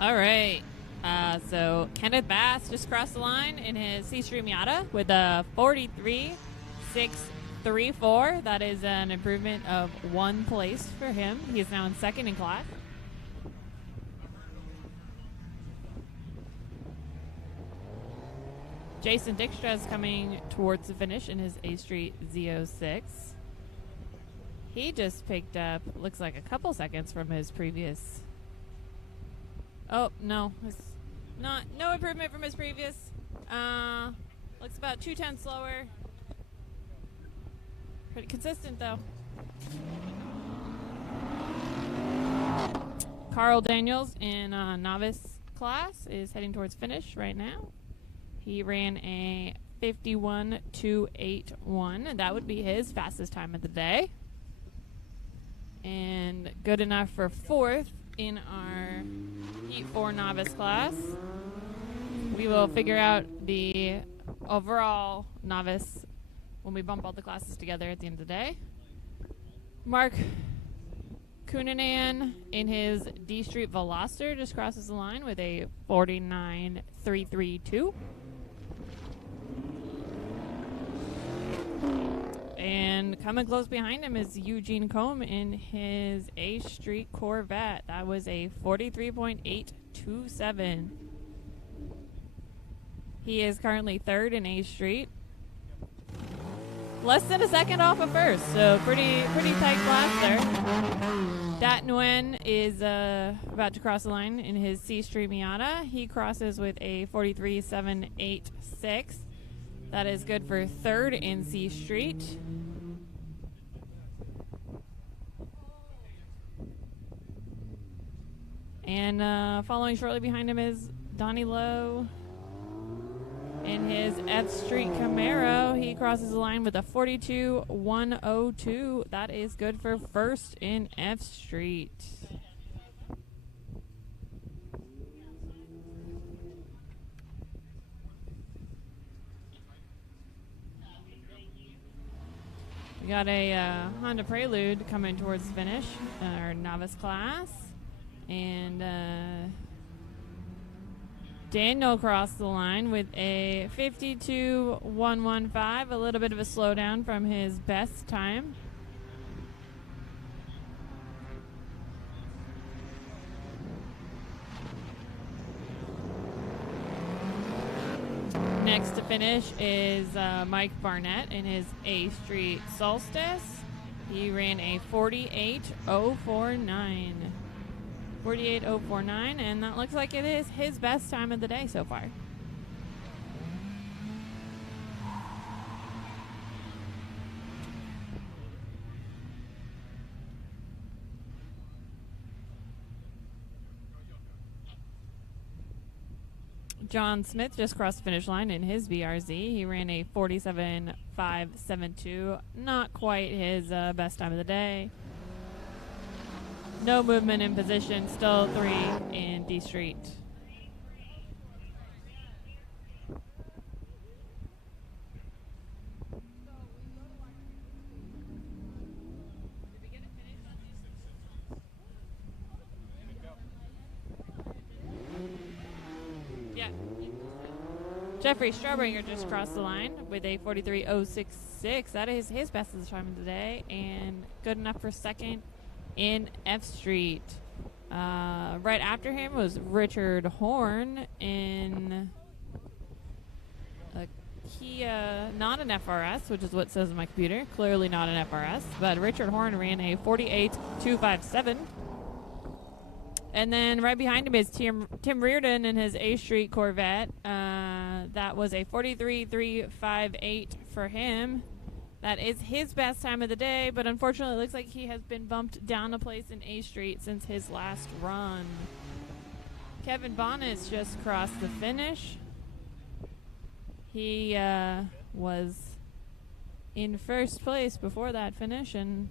All right. So Kenneth Bass just crossed the line in his C-Stream Miata with a 43.634. That is an improvement of 1 place for him. He is now in second in class. Jason Dykstra is coming towards the finish in his A Street Z06. He just picked up, looks like a couple seconds from his previous. Oh, no. No improvement from his previous. Looks about 2/10 slower. Pretty consistent, though. Carl Daniels in novice class is heading towards finish right now. He ran a 51.281, and that would be his fastest time of the day. And good enough for 4th in our Heat 4 novice class. We will figure out the overall novice when we bump all the classes together at the end of the day. Mark Kunanan in his D Street Veloster just crosses the line with a 49.332. And coming close behind him is Eugene Combe in his A Street Corvette. That was a 43.827. He is currently 3rd in A Street. Less than a second off of 1st, so pretty tight class there. Dat Nguyen is about to cross the line in his C Street Miata. He crosses with a 43.786. That is good for 3rd in C Street. And following shortly behind him is Donnie Lowe in his F Street Camaro. He crosses the line with a 42.102. That is good for 1st in F Street. We got a Honda Prelude coming towards the finish, our novice class. And Daniel crossed the line with a 52.115, a little bit of a slowdown from his best time. Next to finish is Mike Barnett in his A Street Solstice. He ran a 48.049. 48.049, and that looks like it is his best time of the day so far. John Smith just crossed the finish line in his BRZ. He ran a 47.572. Not quite his best time of the day. No movement in position. Still 3 in D Street. Yeah. Jeffrey Strawbringer just crossed the line with a 43.066. That is his best of the time of the day, and good enough for 2nd in F Street. Right after him was Richard Horn in a Kia, not an FRS, which is what it says on my computer. Clearly not an FRS, but Richard Horn ran a 48.257. And then right behind him is Tim Reardon in his A Street Corvette. That was a 43.358 for him. That is his best time of the day, but unfortunately it looks like he has been bumped down a place in A Street since his last run. Kevin Bonnes just crossed the finish. He was in 1st place before that finish and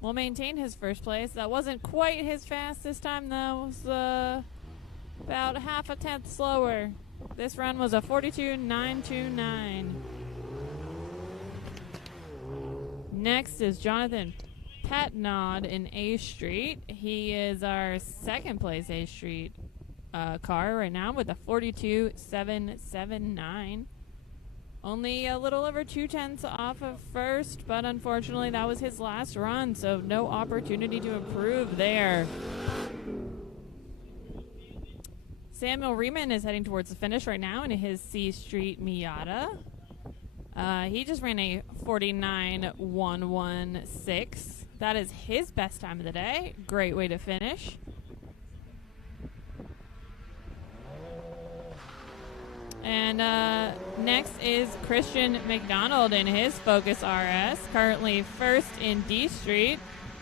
will maintain his 1st place. That wasn't quite his fastest time, though. It was about half a tenth slower. This run was a 42.929. Next is Jonathan Cat Nod in A Street. He is our second place A Street car right now with a 42.779. Only a little over 2/10 off of first, but unfortunately that was his last run, so no opportunity to improve there. Samuel Riemann is heading towards the finish right now in his C Street Miata. He just ran a 49.116. That is his best time of the day. Great way to finish. And next is Christian McDonald in his Focus RS, currently first in D Street.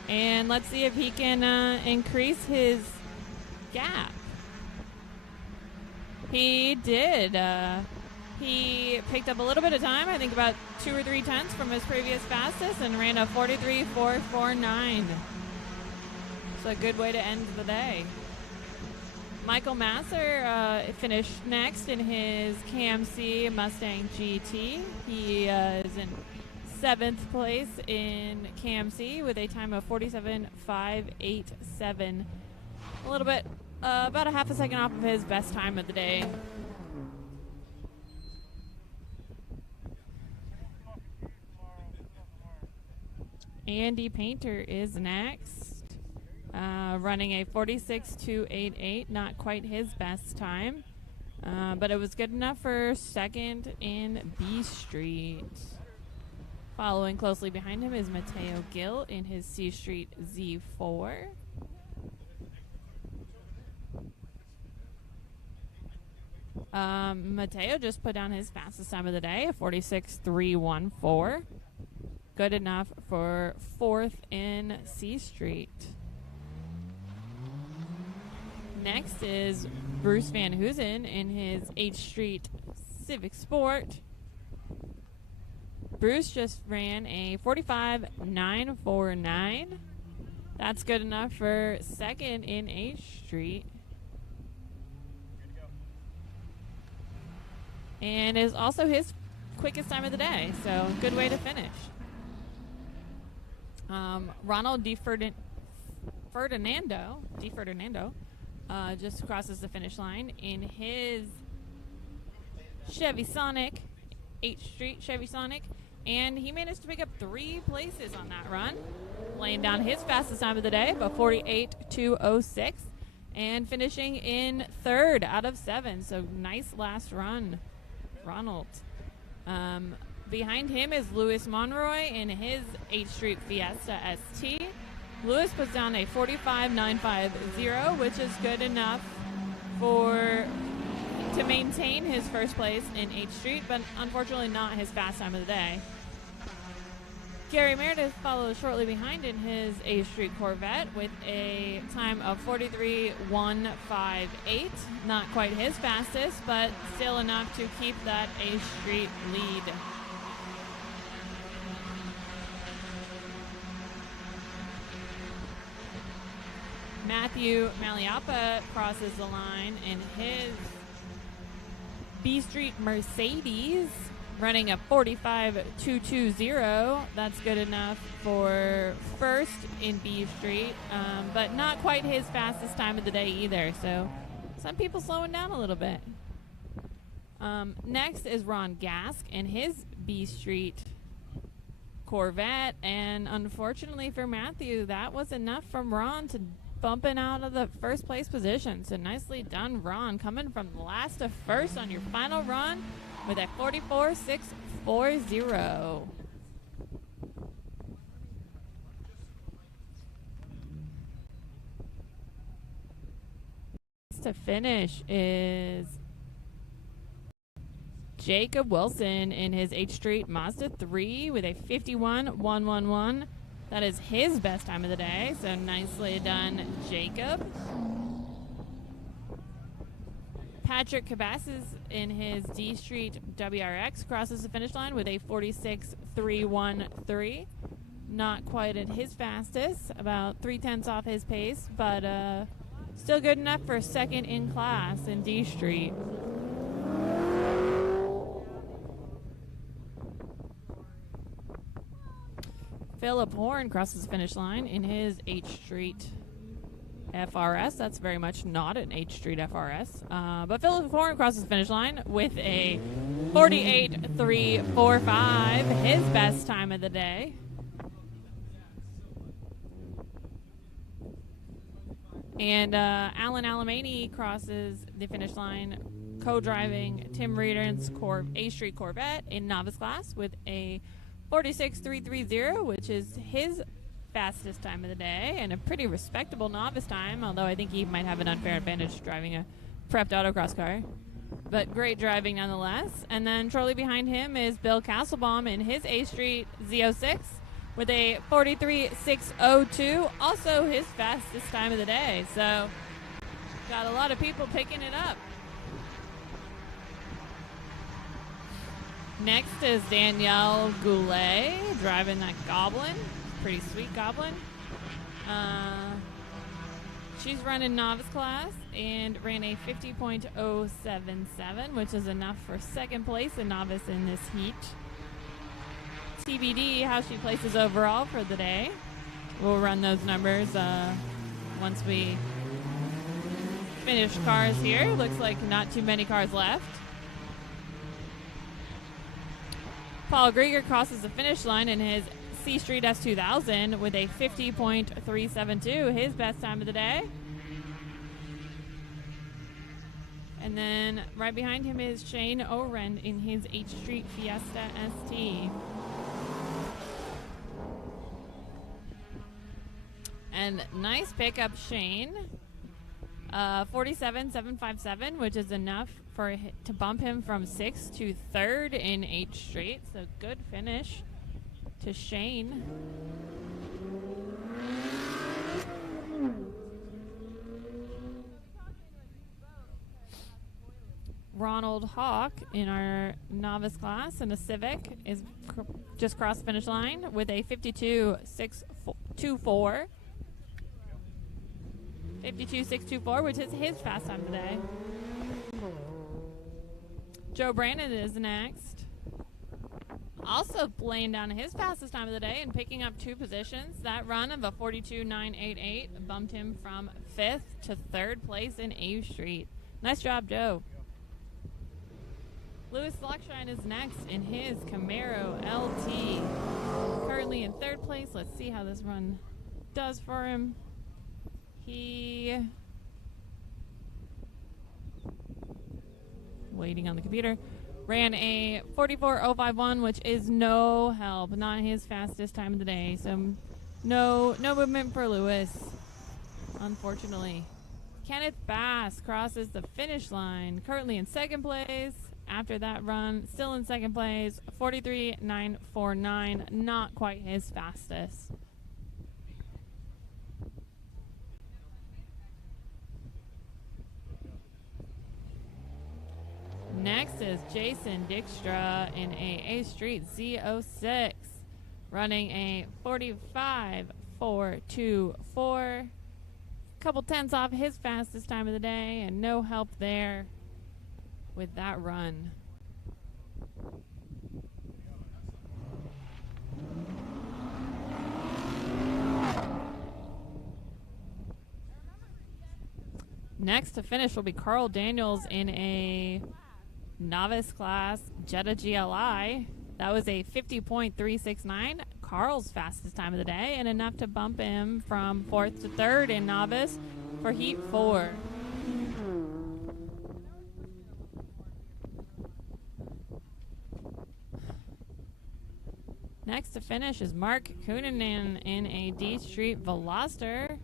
And let's see if he can increase his gap. He did. He picked up a little bit of time, I think about 2 or 3 tenths from his previous fastest, and ran a 43.449. So a good way to end the day. Michael Masser finished next in his KMC Mustang GT. He is in 7th place in KMC with a time of 47.587. A little bit, about a half a second off of his best time of the day. Andy Painter is next. Running a 46.288, not quite his best time, but it was good enough for second in B Street. Following closely behind him is Mateo Gill in his C Street Z4. Mateo just put down his fastest time of the day, a 46.314. Good enough for fourth in C Street. Next is Bruce Van Hoosen in his H Street Civic Sport. Bruce just ran a 45.949. That's good enough for second in H Street. And is also his quickest time of the day, so good way to finish. Ronald Ferdinando just crosses the finish line in his Chevy Sonic, H Street Chevy Sonic, and he managed to pick up 3 places on that run, laying down his fastest time of the day, about 48.206, and finishing in 3rd out of 7. So nice last run, Ronald. Behind him is Louis Monroy in his H Street Fiesta ST. Lewis puts down a 45.950, which is good enough to maintain his first place in H Street, but unfortunately not his fast time of the day. Gary Meredith follows shortly behind in his H Street Corvette with a time of 43.158. Not quite his fastest, but still enough to keep that H Street lead. Matthew Maliapa crosses the line in his B Street Mercedes, running a 45.220. That's good enough for first in B Street, but not quite his fastest time of the day either. So some people slowing down a little bit. Next is Ron Gask in his B Street Corvette, and unfortunately for Matthew, that was enough from Ron to bumping out of the first place position. So nicely done, Ron, coming from last to first on your final run with a 44.640. To finish is Jacob Wilson in his H Street Mazda 3 with a 51.111. That is his best time of the day, so nicely done, Jacob. Patrick Cabasas in his D Street WRX crosses the finish line with a 46.313. Not quite at his fastest, about 0.3 off his pace, but still good enough for second in class in D Street. Philip Horn crosses the finish line in his H Street FRS. That's very much not an H Street FRS. But Philip Horn crosses the finish line with a 48.345, his best time of the day. And Alan Alamany crosses the finish line co-driving Tim Reardon's A Street Corvette in novice class with a 46.330, which is his fastest time of the day and a pretty respectable novice time, although I think he might have an unfair advantage driving a prepped autocross car. But great driving nonetheless. And then shortly behind him is Bill Castlebaum in his A Street Z06 with a 43.602, also his fastest time of the day. So got a lot of people picking it up. Next is Danielle Goulet driving that Goblin. Pretty sweet Goblin. She's running novice class and ran a 50.077, which is enough for second place in novice in this heat. TBD how she places overall for the day. We'll run those numbers once we finish cars here. Looks like not too many cars left. Paul Grieger crosses the finish line in his C Street S2000 with a 50.372, his best time of the day. And then right behind him is Shane Oren in his H Street Fiesta ST. And nice pickup, Shane. 47.757, which is enough to bump him from 6th to 3rd in H Street. So good finish to Shane. Ronald Hawk in our novice class in a Civic is just crossed the finish line with a 52.624. 52.624, which is his fast time of the day. Joe Brandon is next. Also laying down his fastest time of the day and picking up 2 positions. That run of a 42.988 bumped him from 5th to 3rd place in A Street. Nice job, Joe. Louis Lockshine is next in his Camaro LT. Currently in 3rd place. Let's see how this run does for him. He... waiting on the computer. Ran a 44.051, which is no help. Not his fastest time of the day. So no movement for Lewis, unfortunately. Kenneth Bass crosses the finish line. Currently in 2nd place. After that run, still in 2nd place. 43.949. Not quite his fastest. Next is Jason Dykstra in a Street Z06, running a 45.424. Couple tenths off his fastest time of the day, and no help there with that run. Next to finish will be Carl Daniels in a novice class Jetta GLI. That was a 50.369, Carl's fastest time of the day, and enough to bump him from 4th to 3rd in novice for Heat 4. Next to finish is Mark Kuhnen in a D Street Veloster.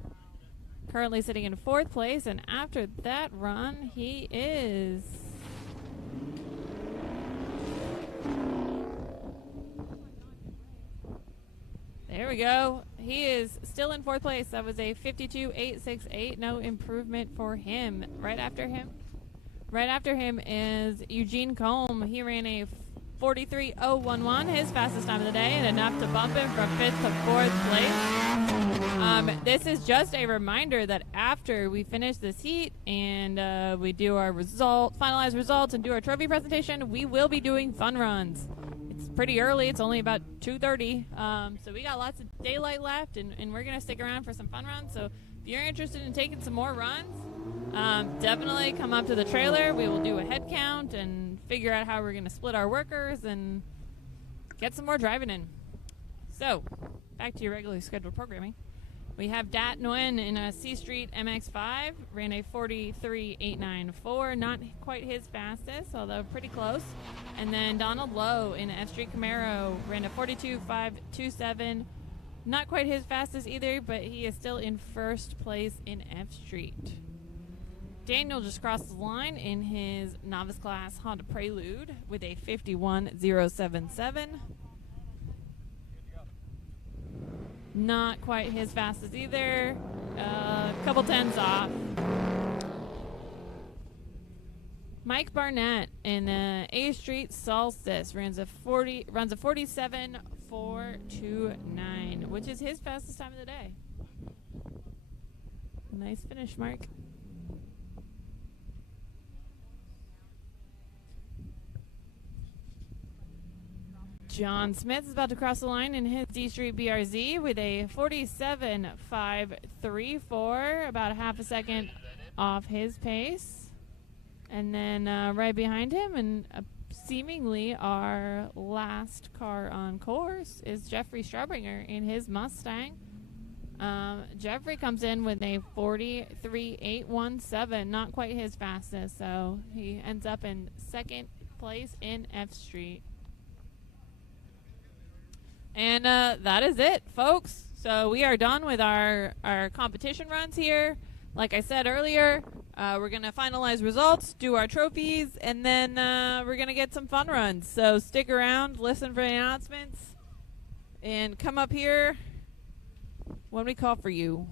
Currently sitting in 4th place, and after that run, he is... there we go. He is still in 4th place. That was a 52.868. No improvement for him. Right after him is Eugene Combe. He ran a 43.011, his fastest time of the day, and enough to bump him from 5th to 4th place. This is just a reminder that after we finish this heat and we do our finalize results and do our trophy presentation, we will be doing fun runs. It's pretty early. It's only about 2:30. So we got lots of daylight left, and we're going to stick around for some fun runs. So if you're interested in taking some more runs, definitely come up to the trailer. We will do a head count and figure out how we're going to split our workers and get some more driving in. So back to your regularly scheduled programming. We have Dat Nguyen in a C Street MX-5, ran a 43.894, not quite his fastest, although pretty close. And then Donald Lowe in an F Street Camaro, ran a 42.527, not quite his fastest either, but he is still in first place in F Street. Daniel just crossed the line in his novice class Honda Prelude with a 51.077. Not quite his fastest either. Couple tens off. Mike Barnett in A Street Solstice runs a 47.429, which is his fastest time of the day. Nice finish, Mark. John Smith is about to cross the line in his D Street BRZ with a 47.534, about a half a second off his pace. And then right behind him, and seemingly our last car on course, is Jeffrey Strabringer in his Mustang. Jeffrey comes in with a 43.817, not quite his fastest, so he ends up in second place in F Street. And that is it, folks. So we are done with our competition runs here. Like I said earlier, we're going to finalize results, do our trophies, and then we're going to get some fun runs. So stick around, listen for the announcements, and come up here when we call for you.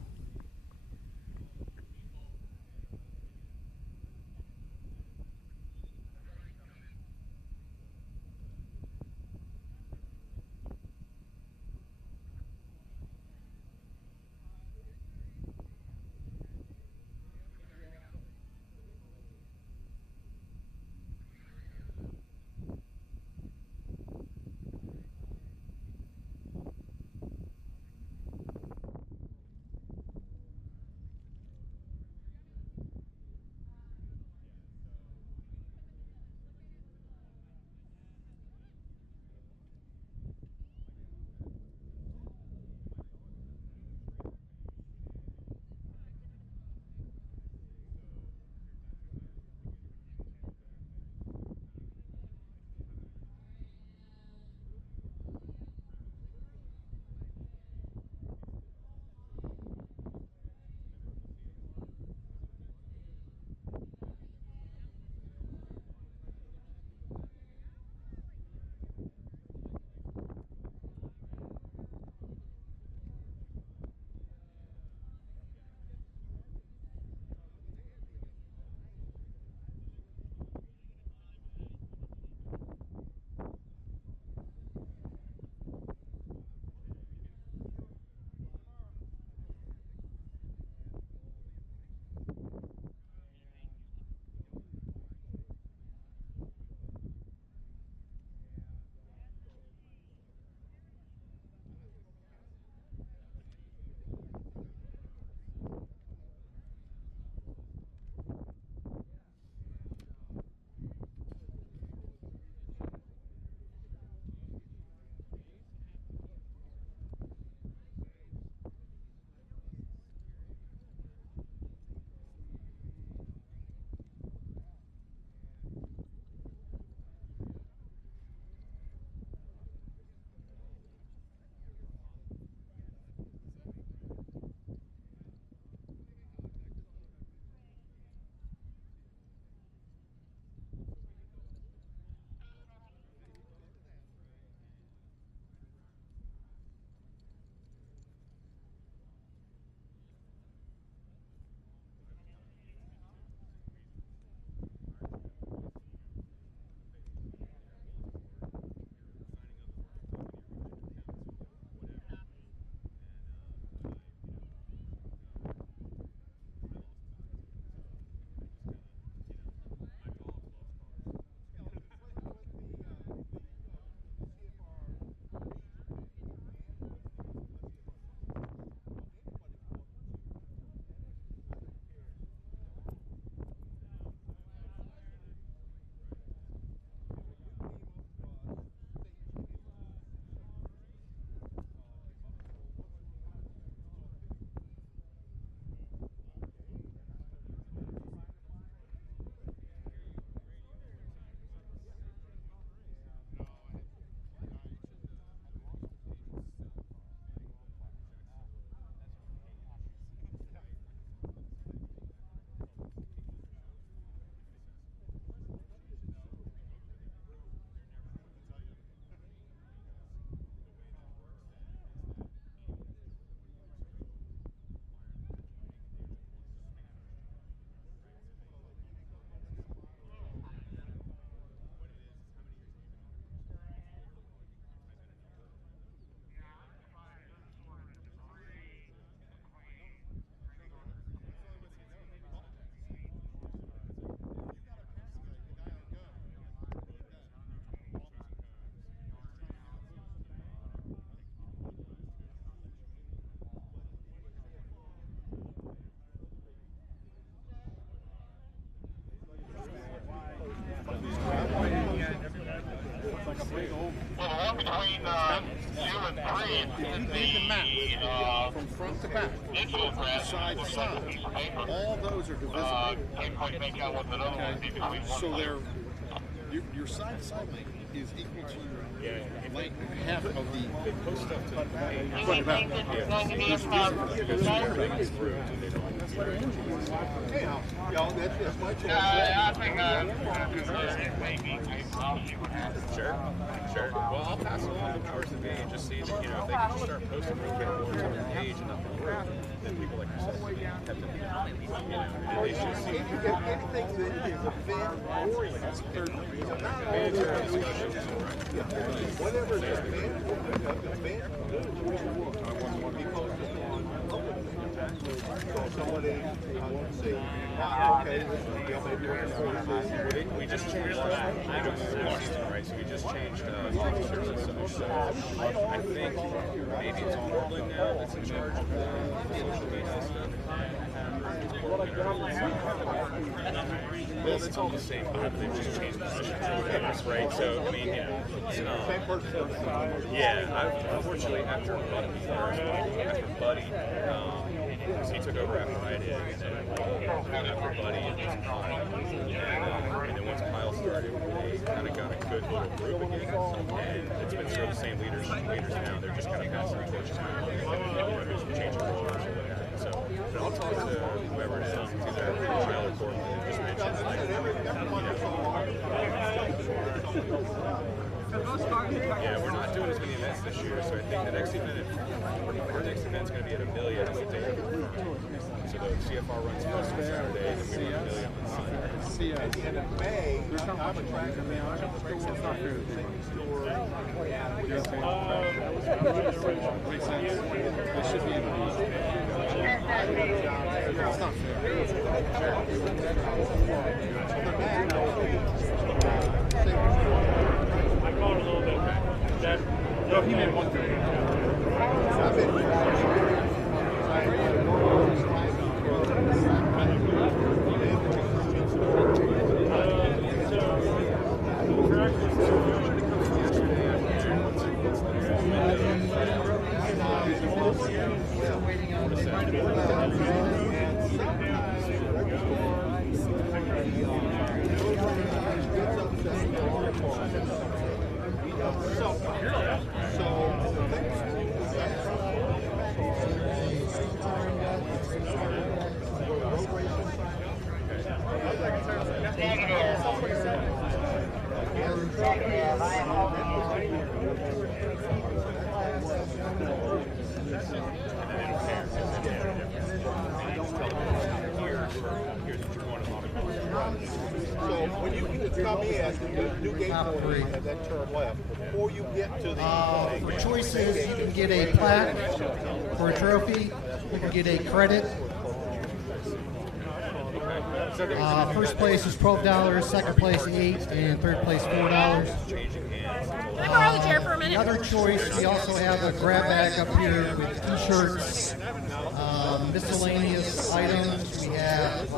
Well, the one between 2 and 3 is If you did the map from front to back, side to side, all those are divisible. can't quite make out what the other one would be between one So and they're your side to side lane is equal to your lane half of the stuff to front to back. That's my choice. I think maybe I'll see what happens. Sure. Well, I'll pass it along to powers that be and just see that, if they can just start posting reports on their page and not the word, then people like yourself have to be behind, and they should see. Anything that is event oriented, whatever is event, We just changed right? So we just changed officers and such. So I think maybe it's Portland now that's in charge of the social media stuff. Well, it's all the same, but they've just changed positions, right? So, I mean, unfortunately, after Buddy, because he took over after I did, and then after Buddy, it was Kyle. And then once Kyle started, they kind of got a good little group again, and it's been sort of the same leaders now. They're just kind of passing the torches now. They're changing roles or whatever. So I'll talk to whoever it is, either Kyle or Portland, and just mention we're not doing as many events this year, so I think the next event, our next event's going to be at Amelia in Daytona. So the CFR runs first on Saturday, and then we run Amelia on Sunday. At the end of May, there's not much track. I mean, it's not fair. Makes sense. It should be in the it's not fair. I caught a little bit. No, he made one thing. So when you come in, the new gate at that turn left, before you get to the... for choices, you can get a plaque for a trophy. You can get a credit. First place is $12, second place $8, and third place $4. Can I borrow the chair for a minute? Another choice, we also have a grab bag up here with t-shirts, miscellaneous items. We have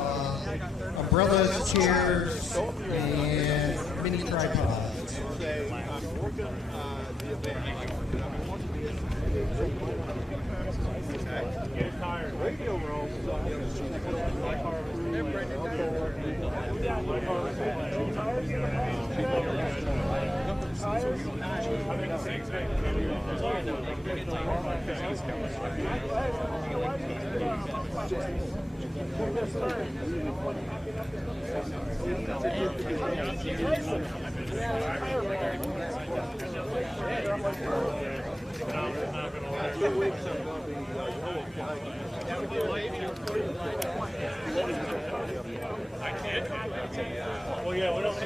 umbrellas, chairs, and mini tripods. Radio roll. Well, yeah, what else?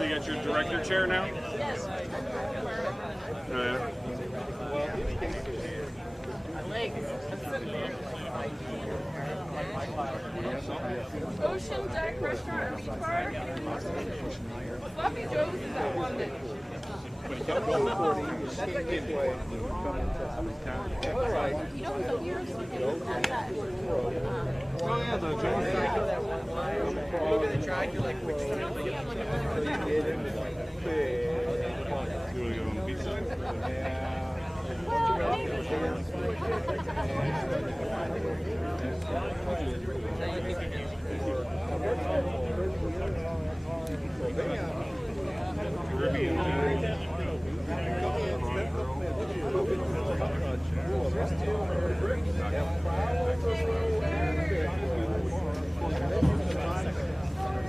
You got your director chair now? Yes. Oh, yeah. Ocean Deck Restaurant and Beach Bar. Sloppy Joe's is that one that. But he kept going 40. Speedway. You know who's up here? Oh, yeah, the Look at the track, you're like, which side? You want to go on the beach side?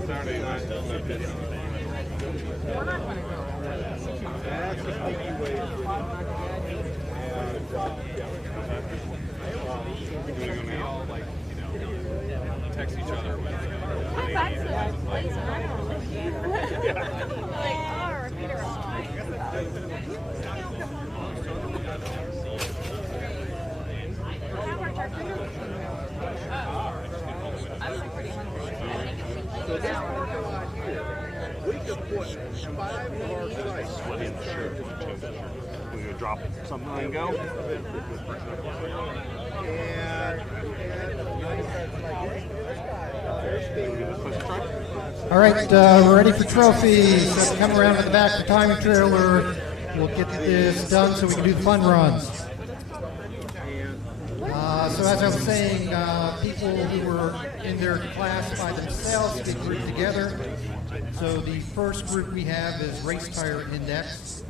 Saturday night, that's the Speedway. We're going to go now, like, text each other with. I'm back to that place and I don't live here. Like, oh, repeater on. I'm like pretty hungry. I think it's So this parking lot here, we could put 5 of our sites. We're going to drop something and go. All right, we're ready for trophies. So come around to the back of the timing trailer. We'll get this done so we can do the fun runs. So as I was saying, people who were in their class by themselves get grouped together. So the first group we have is Race Tire Index.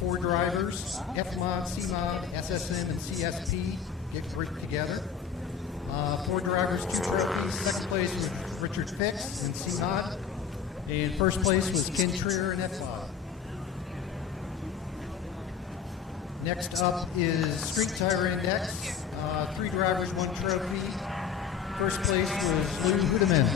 4 drivers, F-Mod, C-Mod, SSM, and CSP get grouped together. 4 drivers, 2 trophies. Second place was Richard Fix in C-Mod. And first place was Ken Trier in F-Mod. Next up is Street Tire Index. 3 drivers, 1 trophy. First place was Lou Hudeman.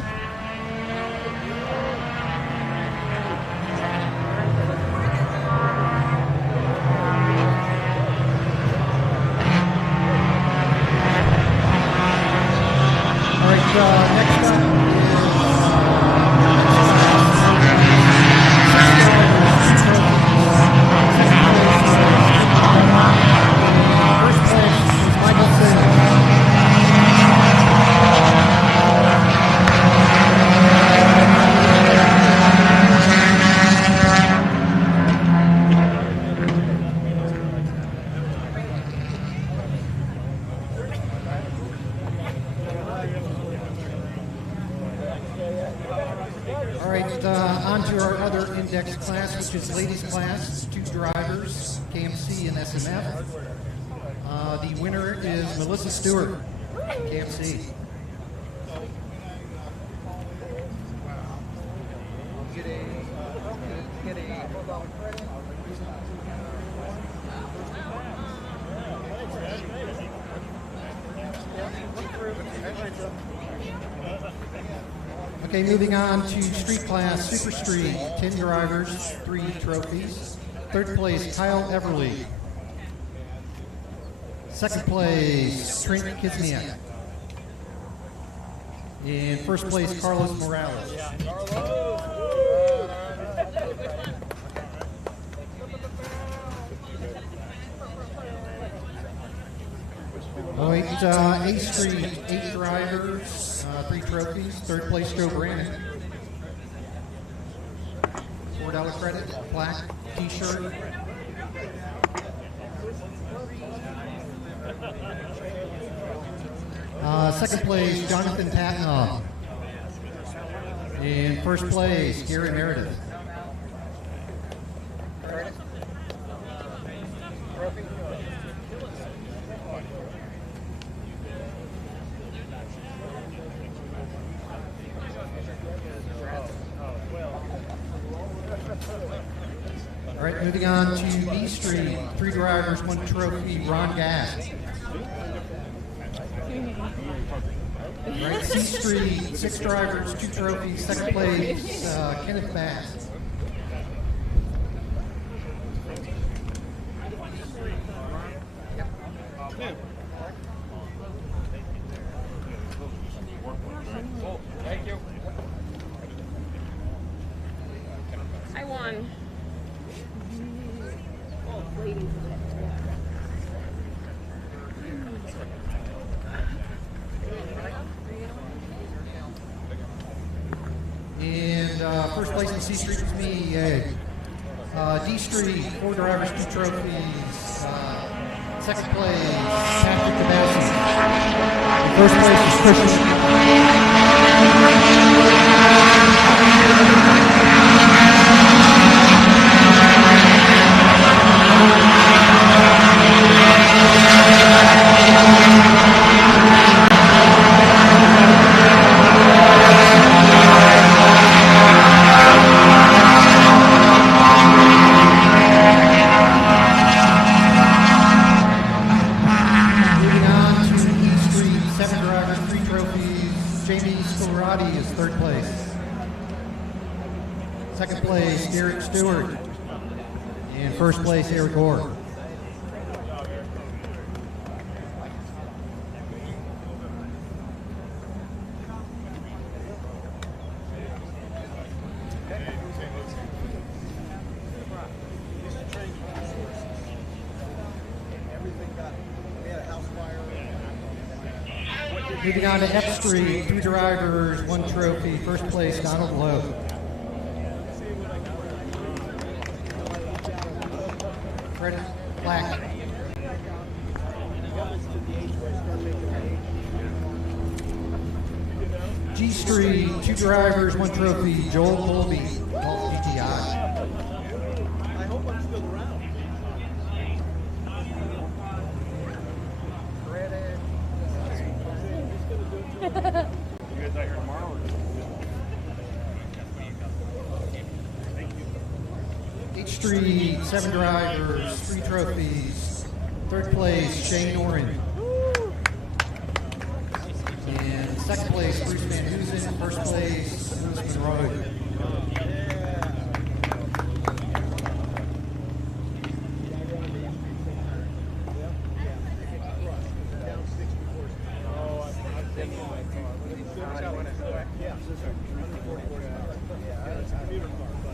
All right, next up on to our other index class, which is ladies class, 2 drivers, KMC and SMF. The winner is Melissa Stewart, KMC. Okay, moving on to street class, Super Street, 10 drivers, 3 trophies. Third place, Kyle Everly. Second place, Trent Kizniak. In first place, Carlos Morales. Oh, A Street, 8 drivers, 3 trophies. Third place, Joe Brannon. $4 credit, plaque, T-shirt. Second place, Jonathan Patnoff. In first place, Gary Meredith. All right, moving on to B Street, 3 drivers, 1 trophy, Ron Gass. All right, C Street, 6 drivers, 2 trophies, second place, Kenneth Bass. Thank you. I won. And first place in C Street was me. D Street, 4 drivers, 2 trophies. Second place, Patrick Tabassi. First place is Christian. Third place. Second place, Derek Stewart. And first place, Eric Gore. Moving on to F Street, 2 drivers, 1 trophy. First place, Donald Lowe. Fred Black. G Street, 2 drivers, 1 trophy. Joel Colby, Golf GTI. I hope I'm still around. You guys out here tomorrow? H Street, 7 drivers, 3 trophies. Third place, Shane Oren. And second place, Bruce Van Hoosen. First place, Louis Monroe.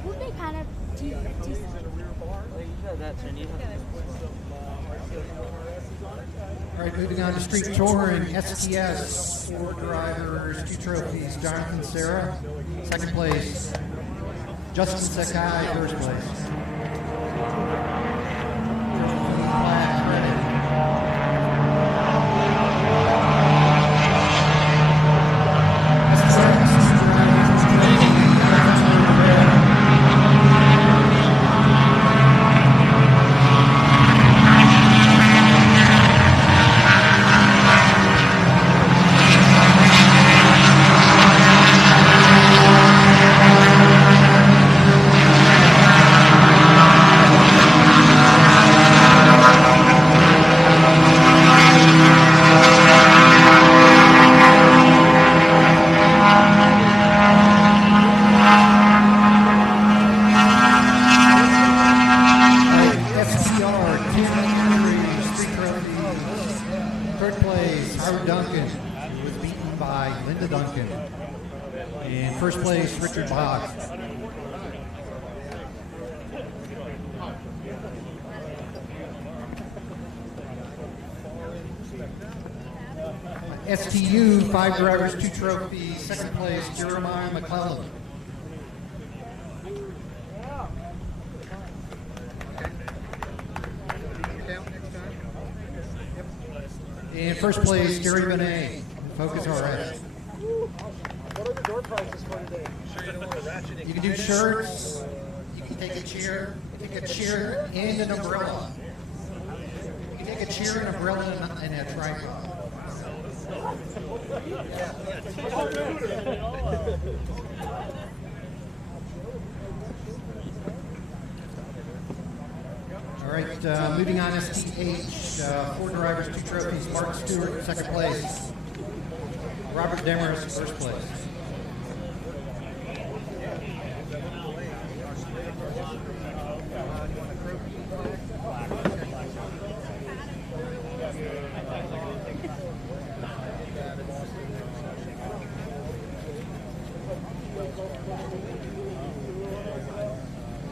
Would be kind of decent. All right, moving on to street touring, STS, 4 drivers, 2 trophies. Jonathan Serra, second place. Justin Sakai, first place. First place, Richard Boggs. STU, 5 drivers, 2 trophies. Second place, Jeremiah McClellan. And first place, Gary Benet, Focus RS. What are the door prizes for today? You can do shirts, you can take a chair and an umbrella. You can take a chair, an umbrella, and a tripod. All right, moving on, STH, 4 drivers, 2 trophies. Mark Stewart, second place. Robert Demers, first place.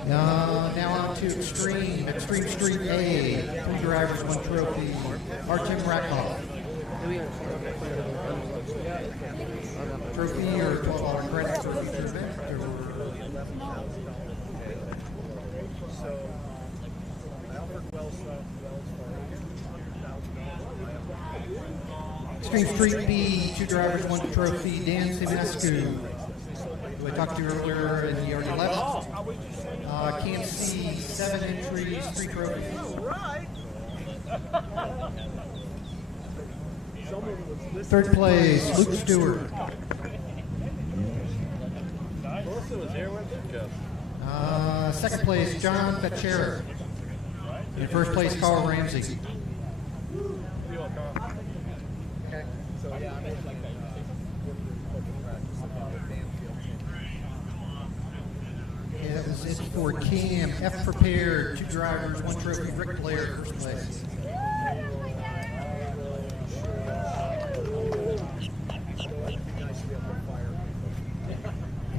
Now on to Extreme Street A. 3 drivers, 1 trophy. Artem Rakoff. Trophy or $12 credit for each event? Extreme Street B, 2 drivers, 1 trophy. Dan Simascu, who I talked to earlier, and he already left. Camp C, 7 entries, 3 trophies. Third place, Luke Stewart. Second place, John Becerra. In first place, Carl Ramsey. Yeah, that was it for Cam. F prepared, 2 drivers, 1 trophy. Rick Blair, first place.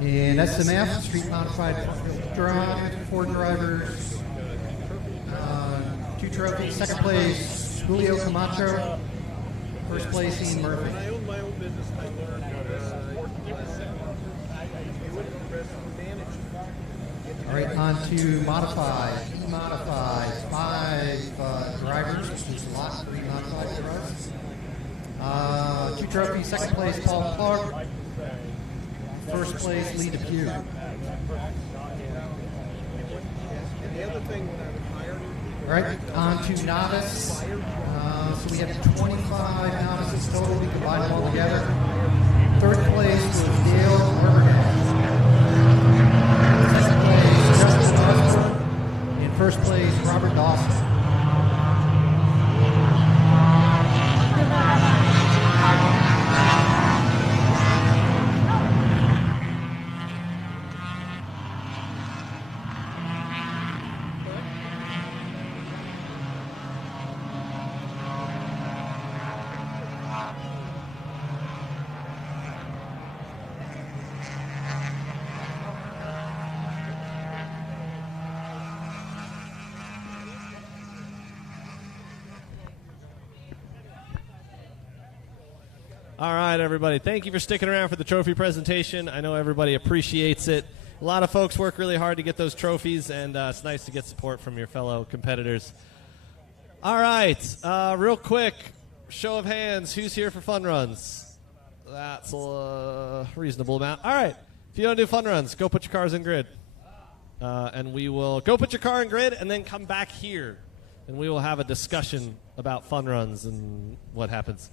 And SMF, Street Modified Drive, 4 drivers, 2 trophies. Second place, Julio Camacho. First place, Ian Murphy. I own my own business. I learned All right, on to Modified. E-Modified, 5 drivers, which is a lot for E-Modified drivers. 2 trophies. Second place, Paul Clark. First place, Lee DePue. And the other thing when I retired. All right, on to Novice. So we have 25 novices total. We combine them all together. Third place was Dale Bergman. Second place, Justin Osborne. In first place, Robert Dawson. All right, everybody. Thank you for sticking around for the trophy presentation. I know everybody appreciates it. A lot of folks work really hard to get those trophies, and it's nice to get support from your fellow competitors. All right, real quick, show of hands. Who's here for fun runs? That's a reasonable amount. All right, if you don't do fun runs, go put your cars in grid. And we will go put your car in grid and then come back here, and we will have a discussion about fun runs and what happens.